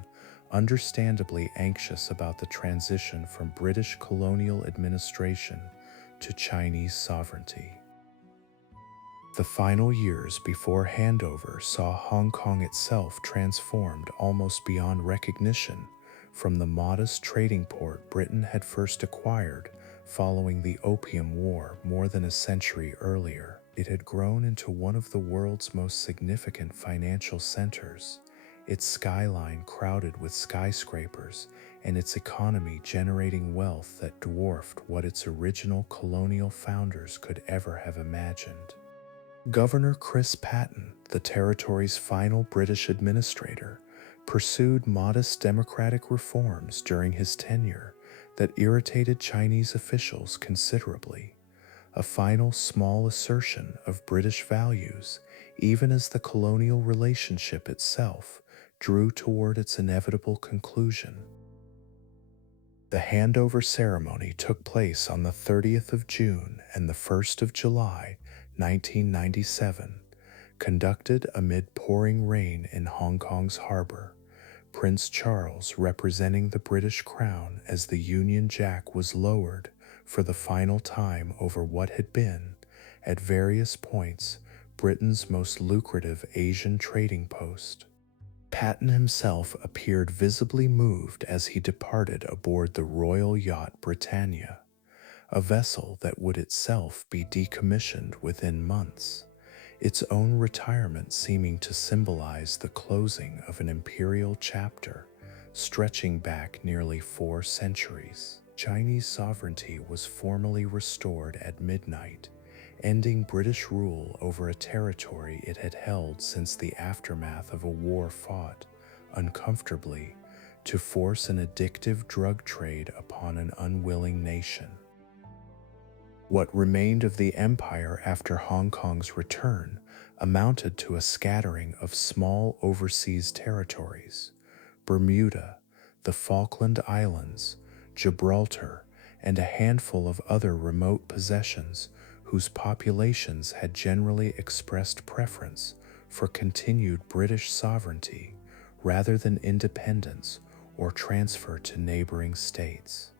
understandably anxious about the transition from British colonial administration to Chinese sovereignty. The final years before handover saw Hong Kong itself transformed almost beyond recognition from the modest trading port Britain had first acquired following the Opium War more than a century earlier. It had grown into one of the world's most significant financial centers, its skyline crowded with skyscrapers and its economy generating wealth that dwarfed what its original colonial founders could ever have imagined. Governor Chris Patten, the territory's final British administrator, pursued modest democratic reforms during his tenure that irritated Chinese officials considerably, a final small assertion of British values, even as the colonial relationship itself drew toward its inevitable conclusion. The handover ceremony took place on the 30th of June and the 1st of July, 1997, conducted amid pouring rain in Hong Kong's harbor, Prince Charles representing the British Crown as the Union Jack was lowered for the final time over what had been, at various points, Britain's most lucrative Asian trading post. Patten himself appeared visibly moved as he departed aboard the royal yacht Britannia, a vessel that would itself be decommissioned within months, its own retirement seeming to symbolize the closing of an imperial chapter stretching back nearly 4 centuries. Chinese sovereignty was formally restored at midnight, ending British rule over a territory it had held since the aftermath of a war fought, uncomfortably, to force an addictive drug trade upon an unwilling nation. What remained of the empire after Hong Kong's return amounted to a scattering of small overseas territories: Bermuda, the Falkland Islands, Gibraltar, and a handful of other remote possessions whose populations had generally expressed preference for continued British sovereignty rather than independence or transfer to neighboring states.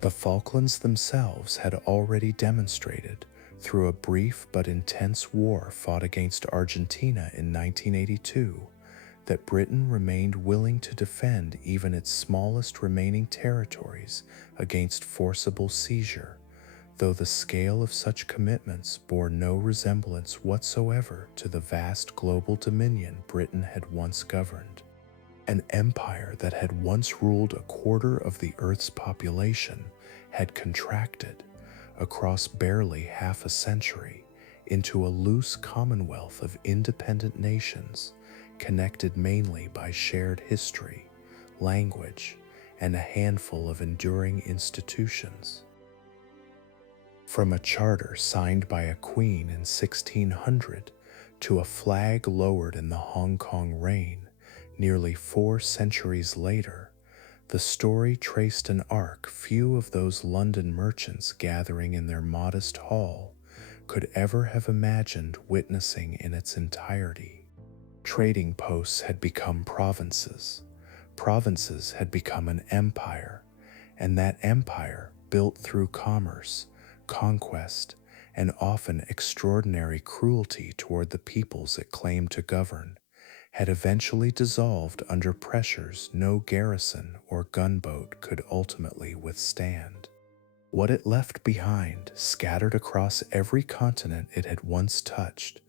The Falklands themselves had already demonstrated, through a brief but intense war fought against Argentina in 1982, that Britain remained willing to defend even its smallest remaining territories against forcible seizure, though the scale of such commitments bore no resemblance whatsoever to the vast global dominion Britain had once governed. An empire that had once ruled a quarter of the Earth's population had contracted, across barely half a century, into a loose commonwealth of independent nations, connected mainly by shared history, language, and a handful of enduring institutions. From a charter signed by a queen in 1600 to a flag lowered in the Hong Kong reign nearly 4 centuries later, the story traced an arc few of those London merchants gathering in their modest hall could ever have imagined witnessing in its entirety. Trading posts had become provinces, provinces had become an empire, and that empire, built through commerce, conquest, and often extraordinary cruelty toward the peoples it claimed to govern, had eventually dissolved under pressures no garrison or gunboat could ultimately withstand. What it left behind, scattered across every continent it had once touched,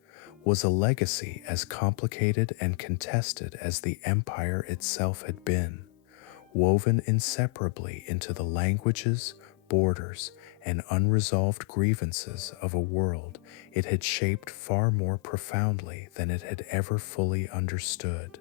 was a legacy as complicated and contested as the empire itself had been, woven inseparably into the languages, borders, and unresolved grievances of a world it had shaped far more profoundly than it had ever fully understood.